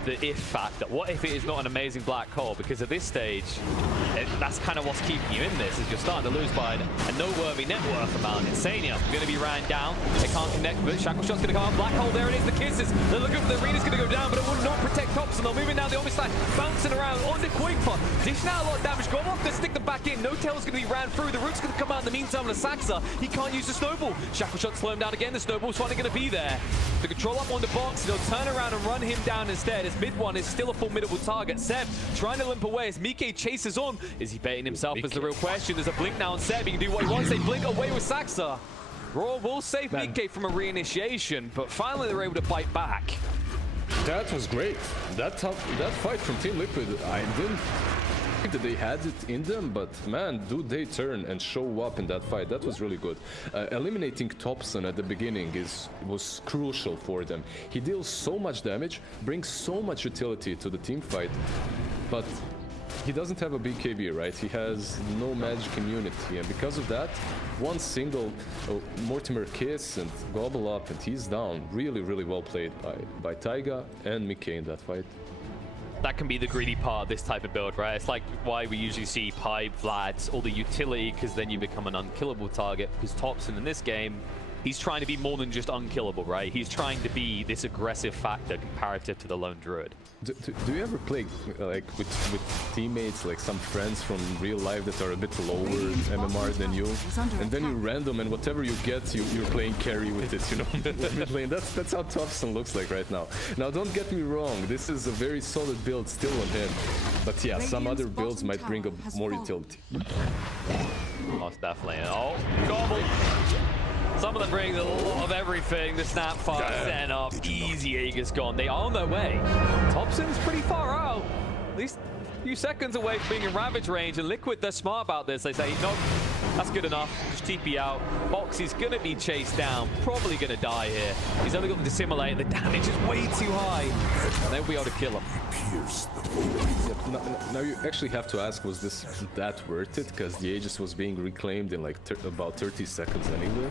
the if factor. What if it is not an amazing black hole? Because at this stage, that's kind of what's keeping you in this, is you're starting to lose by a noteworthy net worth amount. Insania going to be ran down. They can't connect, but Shackle Shot's going to come out. Black hole, there it is, the kisses. They're looking for the arena's going to go down, but it will not protect Thompson. They're moving down the Omni side, bouncing around on the Quakefa. Dishing out a lot of damage. Go off to stick them back in. No Tail's going to be ran through. The Root's going to come out in the meantime on Asaxa. He can't use the snowball. Shackle Shot slow him down again. The snowball's finally going to be there. The control up on the box. They'll turn around and run him down instead. His mid one is still a formidable target. Seb trying to limp away as Mike chases on. Is he baiting himself is the real question. There's a blink now on Seb. He can do what he wants. They blink away with Saxa. Raw will save Mike from a reinitiation, but finally they're able to fight back. That was great. That fight from Team Liquid, I didn't think that they had it in them, but man, do they turn and show up in that fight. That was really good. Eliminating Thompson at the beginning was crucial for them. He deals so much damage, brings so much utility to the team fight, but he doesn't have a big KB, right? He has no magic immunity, and because of that, one single Mortimer kiss and gobble up, and he's down. Really well played by Taiga and Mike in that fight. That can be the greedy part of this type of build, right? It's like why we usually see Pipe, Vlads, all the utility, because then you become an unkillable target. Because Thompson in this game, he's trying to be more than just unkillable, right? He's trying to be this aggressive factor comparative to the Lone Druid. Do you ever play like with teammates, like some friends from real life that are a bit lower MMR than you, and then you random and whatever you get, you're playing carry with it, you know? Mid lane. That's how Thompson looks like right now. Now, don't get me wrong, this is a very solid build still on him, but yeah, some other builds might bring up more utility. Most definitely. Oh, gobble. Some of them bring a lot of everything. The Snapfire setting up. Easy Aegis gone. They are on their way. Thompson's pretty far out. At least a few seconds away from being in Ravage range. And Liquid, they're smart about this. They say, nope, that's good enough. Just TP out. Box is going to be chased down. Probably going to die here. He's only got the Dissimulate. The damage is way too high. And they'll be able to kill him. Now you actually have to ask, was this that worth it? Because the Aegis was being reclaimed in like about 30 seconds anyway.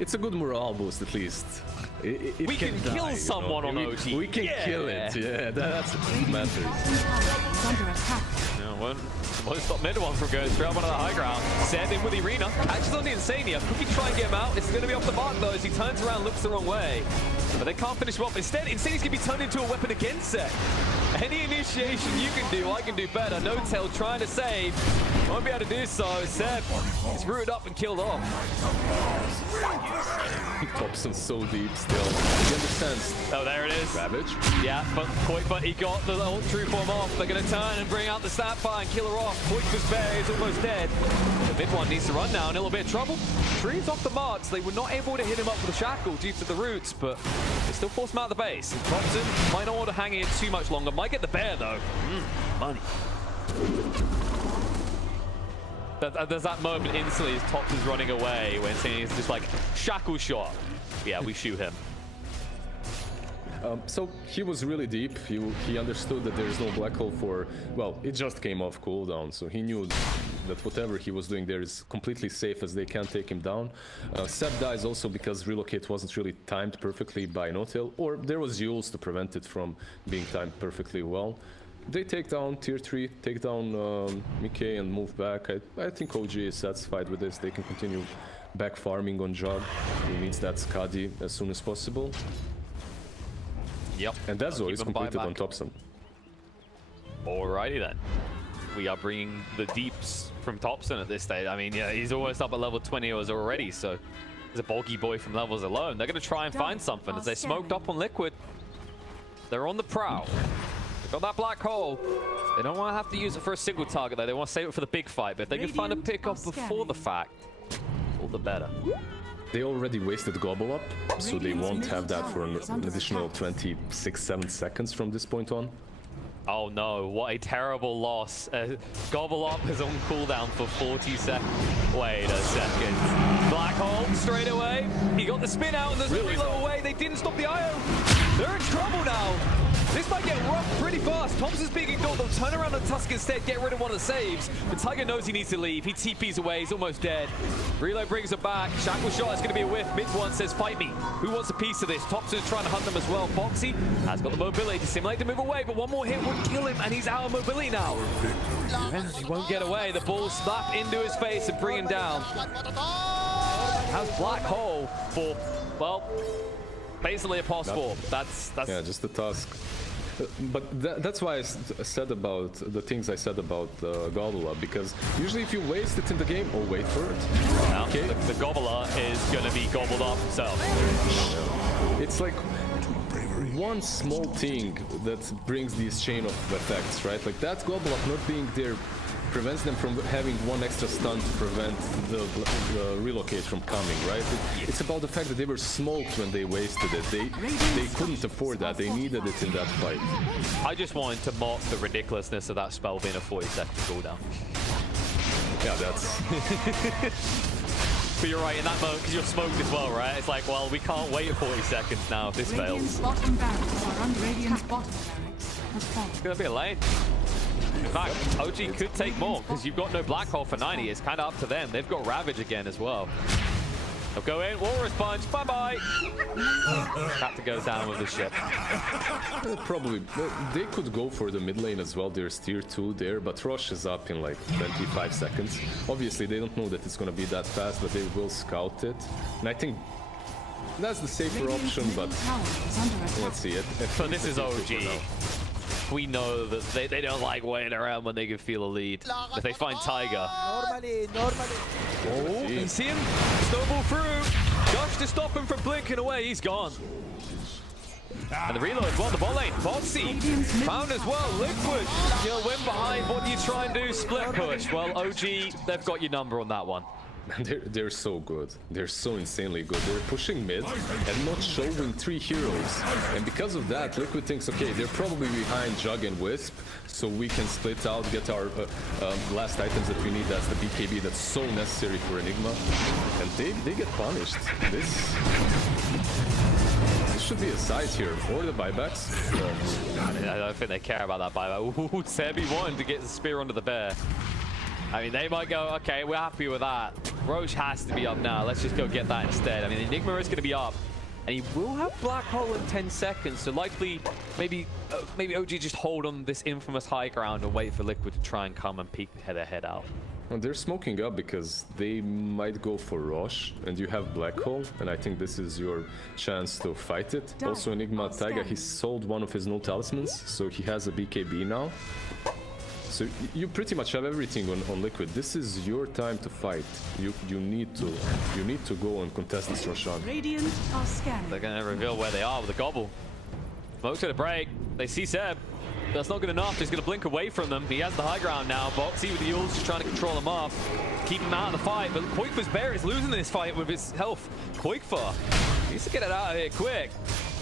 it's a good morale boost at least. It We can die, kill someone on OG. We can kill it. Yeah, that's what matters. Is under attack. No, won't stop mid one from going straight up onto the high ground. Set in with Irina. Catches on the Insania. Cookie try and get him out. It's going to be off the mark though as he turns around, looks the wrong way. But they can't finish him off. Instead, Insania's going to be turned into a weapon again, Set. Any initiation you can do, I can do better. No Tail trying to save. Won't be able to do so. Seb is rooted up and killed off. Thompson's so deep still. He understands. Oh, there it is. Ravage. Yeah, but he got the little true form off. They're going to turn and bring out the Snapfire and kill her off. Koik was bare, he's almost dead. The mid one needs to run now, in a little bit of trouble. Tree's off the marks. They were not able to hit him up with the shackle due to the roots, but they still forced him out of the base. Thompson might not want to hang in too much longer. Might get the bear though. Money. There's that moment instantly as Thompson's running away when he's just like, shackle shot. Yeah, we shoot him. So he was really deep. He understood that there is no black hole for, well, it just came off cooldown, so he knew that whatever he was doing there is completely safe as they can't take him down. Seb dies also because relocate wasn't really timed perfectly by No-Tail, or there was Yules to prevent it from being timed perfectly well. They take down tier 3, take down Mickey and move back. I think OG is satisfied with this. They can continue back farming on Jug. He needs that Skadi as soon as possible. Yep. And Dezo is completed on Thompson. Alrighty then. We are bringing the deeps from Thompson at this stage. I mean, yeah, he's almost up at level 20 already, so he's a bulky boy from levels alone. They're going to try and find something as they smoked up on Liquid. They're on the prowl. They've got that black hole. They don't want to have to use it for a single target, though. They want to save it for the big fight. But if they can find a pickup before the fact, all the better. They already wasted Gobble Up, so they won't have that for an additional 26-7 seconds from this point on. Oh no, what a terrible loss. Gobble Up is on cooldown for 40 seconds. Wait a second. Black hole straight away. He got the spin out and there's a reload away. They didn't stop the IO. They're in trouble now. This might get rough pretty fast. Thompson's being ignored. They'll turn around on Tusk instead, get rid of one of the saves. But Tiger knows he needs to leave. He TPs away. He's almost dead. Reload brings him back. Shackle shot is going to be a whiff. Mid one says, fight me. Who wants a piece of this? Thompson's trying to hunt them as well. Foxy has got the mobility to simulate to move away, but one more hit would kill him, and he's out of mobility now. He won't get away. The ball slap into his face and bring him down. Has Black Hole for, well, basically a pause 4. That's yeah, just the Tusk. But that's why I said about the things I said about Gobbler, because usually if you waste it in the game, or wait for it. Now, okay. The Gobbler is going to be gobbled up himself. It's like one small thing that brings these chain of effects, right? Like that Gobble Up not being there prevents them from having one extra stun to prevent the relocate from coming, right? It's about the fact that they were smoked when they wasted it. They couldn't afford that. They needed it in that fight. I just wanted to mock the ridiculousness of that spell being a 40-second cooldown. Yeah, that's... But you're right, in that moment, because you're smoked as well, right? It's like, well, we can't wait 40 seconds now if this fails. Bottom barracks are under Radiant's bottom barracks. It's going to be a lane. In fact, OG could take more, because you've got no Black Hole for 90. It's kind of up to them. They've got Ravage again as well. They'll go in, Walrus Punch, bye-bye! Captain goes down with the ship. Probably. They could go for the mid lane as well. There's tier 2 there, but Rosh is up in like 25 seconds. Obviously, they don't know that it's going to be that fast, but they will scout it. And I think that's the safer option, but let's see it. So this is OG. We know that they don't like waiting around when they can feel a lead. If they find Tiger. Normally. Oh, you see him? Snowball through. Josh to stop him from blinking away. He's gone. And the reload as well, the bot lane. Foxy found as well. Liquid, you'll win behind. What do you try and do? Split push. Well, OG, they've got your number on that one. They're so good. They're so insanely good. They're pushing mid and not showing 3 heroes. And because of that, Liquid thinks, okay, they're probably behind Jug and Wisp, so we can split out, get our last items that we need. That's the BKB that's so necessary for Enigma. And they get punished. This should be a side here. Or the buybacks. I don't think they care about that buyback. Ooh, Sebi wanted to get the spear onto the bear. I mean, they might go, okay, we're happy with that. Roche has to be up now. Let's just go get that instead. I mean, Enigma is going to be up. And he will have Black Hole in 10 seconds. So likely, maybe OG just hold on this infamous high ground and wait for Liquid to try and come and peek their head out. Well, they're smoking up because they might go for Roche, and you have Black Hole, and I think this is your chance to fight it. Also, Enigma Taiga, he sold one of his null talismans, so he has a BKB now. So you pretty much have everything on Liquid. This is your time to fight. You need to go and contest this Roshan. Radiant are scanning. They're going to reveal where they are with a gobble. Smoke's going to break. They see Seb. That's not good enough. He's going to blink away from them. He has the high ground now. Boxy with the Yules just trying to control him up. Keep him out of the fight. But Koikfa's bear is losing this fight with his health. Koikfa needs to get it out of here quick.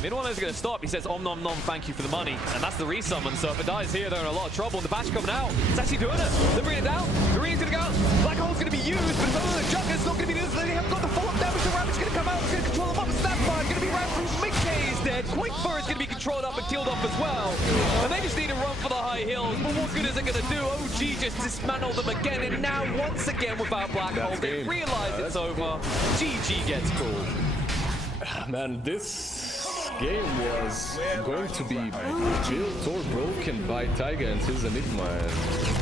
Mid-1 is going to stop. He says, om nom nom, thank you for the money. And that's the resummon. So if it dies here, they're in a lot of trouble. And the bash coming out. It's actually doing it. They're bringing it down. Kareem's going to go. Black Hole's going to be used. But the Jugger's not going to be used. They haven't got the follow-up damage. The Ravage is going to come out. It's going to control them up. Snapfire is going to be ran through. Mickey is dead. Koikfa is going to be controlled up and killed off as well. And they just need to run for the high hills. But what good is it going to do? OG just dismantled them again. And now, once again, without Black Hole, they realize it's over. GG gets called. Man, this game was going to be built or broken by Taiga and his Enigma, and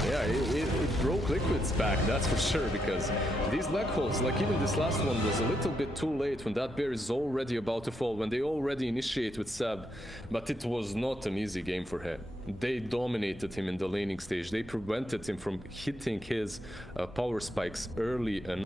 yeah, it broke Liquid's back, that's for sure, because these Black Holes, like even this last one, was a little bit too late when that bear is already about to fall, when they already initiate with Seb, but it was not an easy game for him. They dominated him in the laning stage, they prevented him from hitting his power spikes early and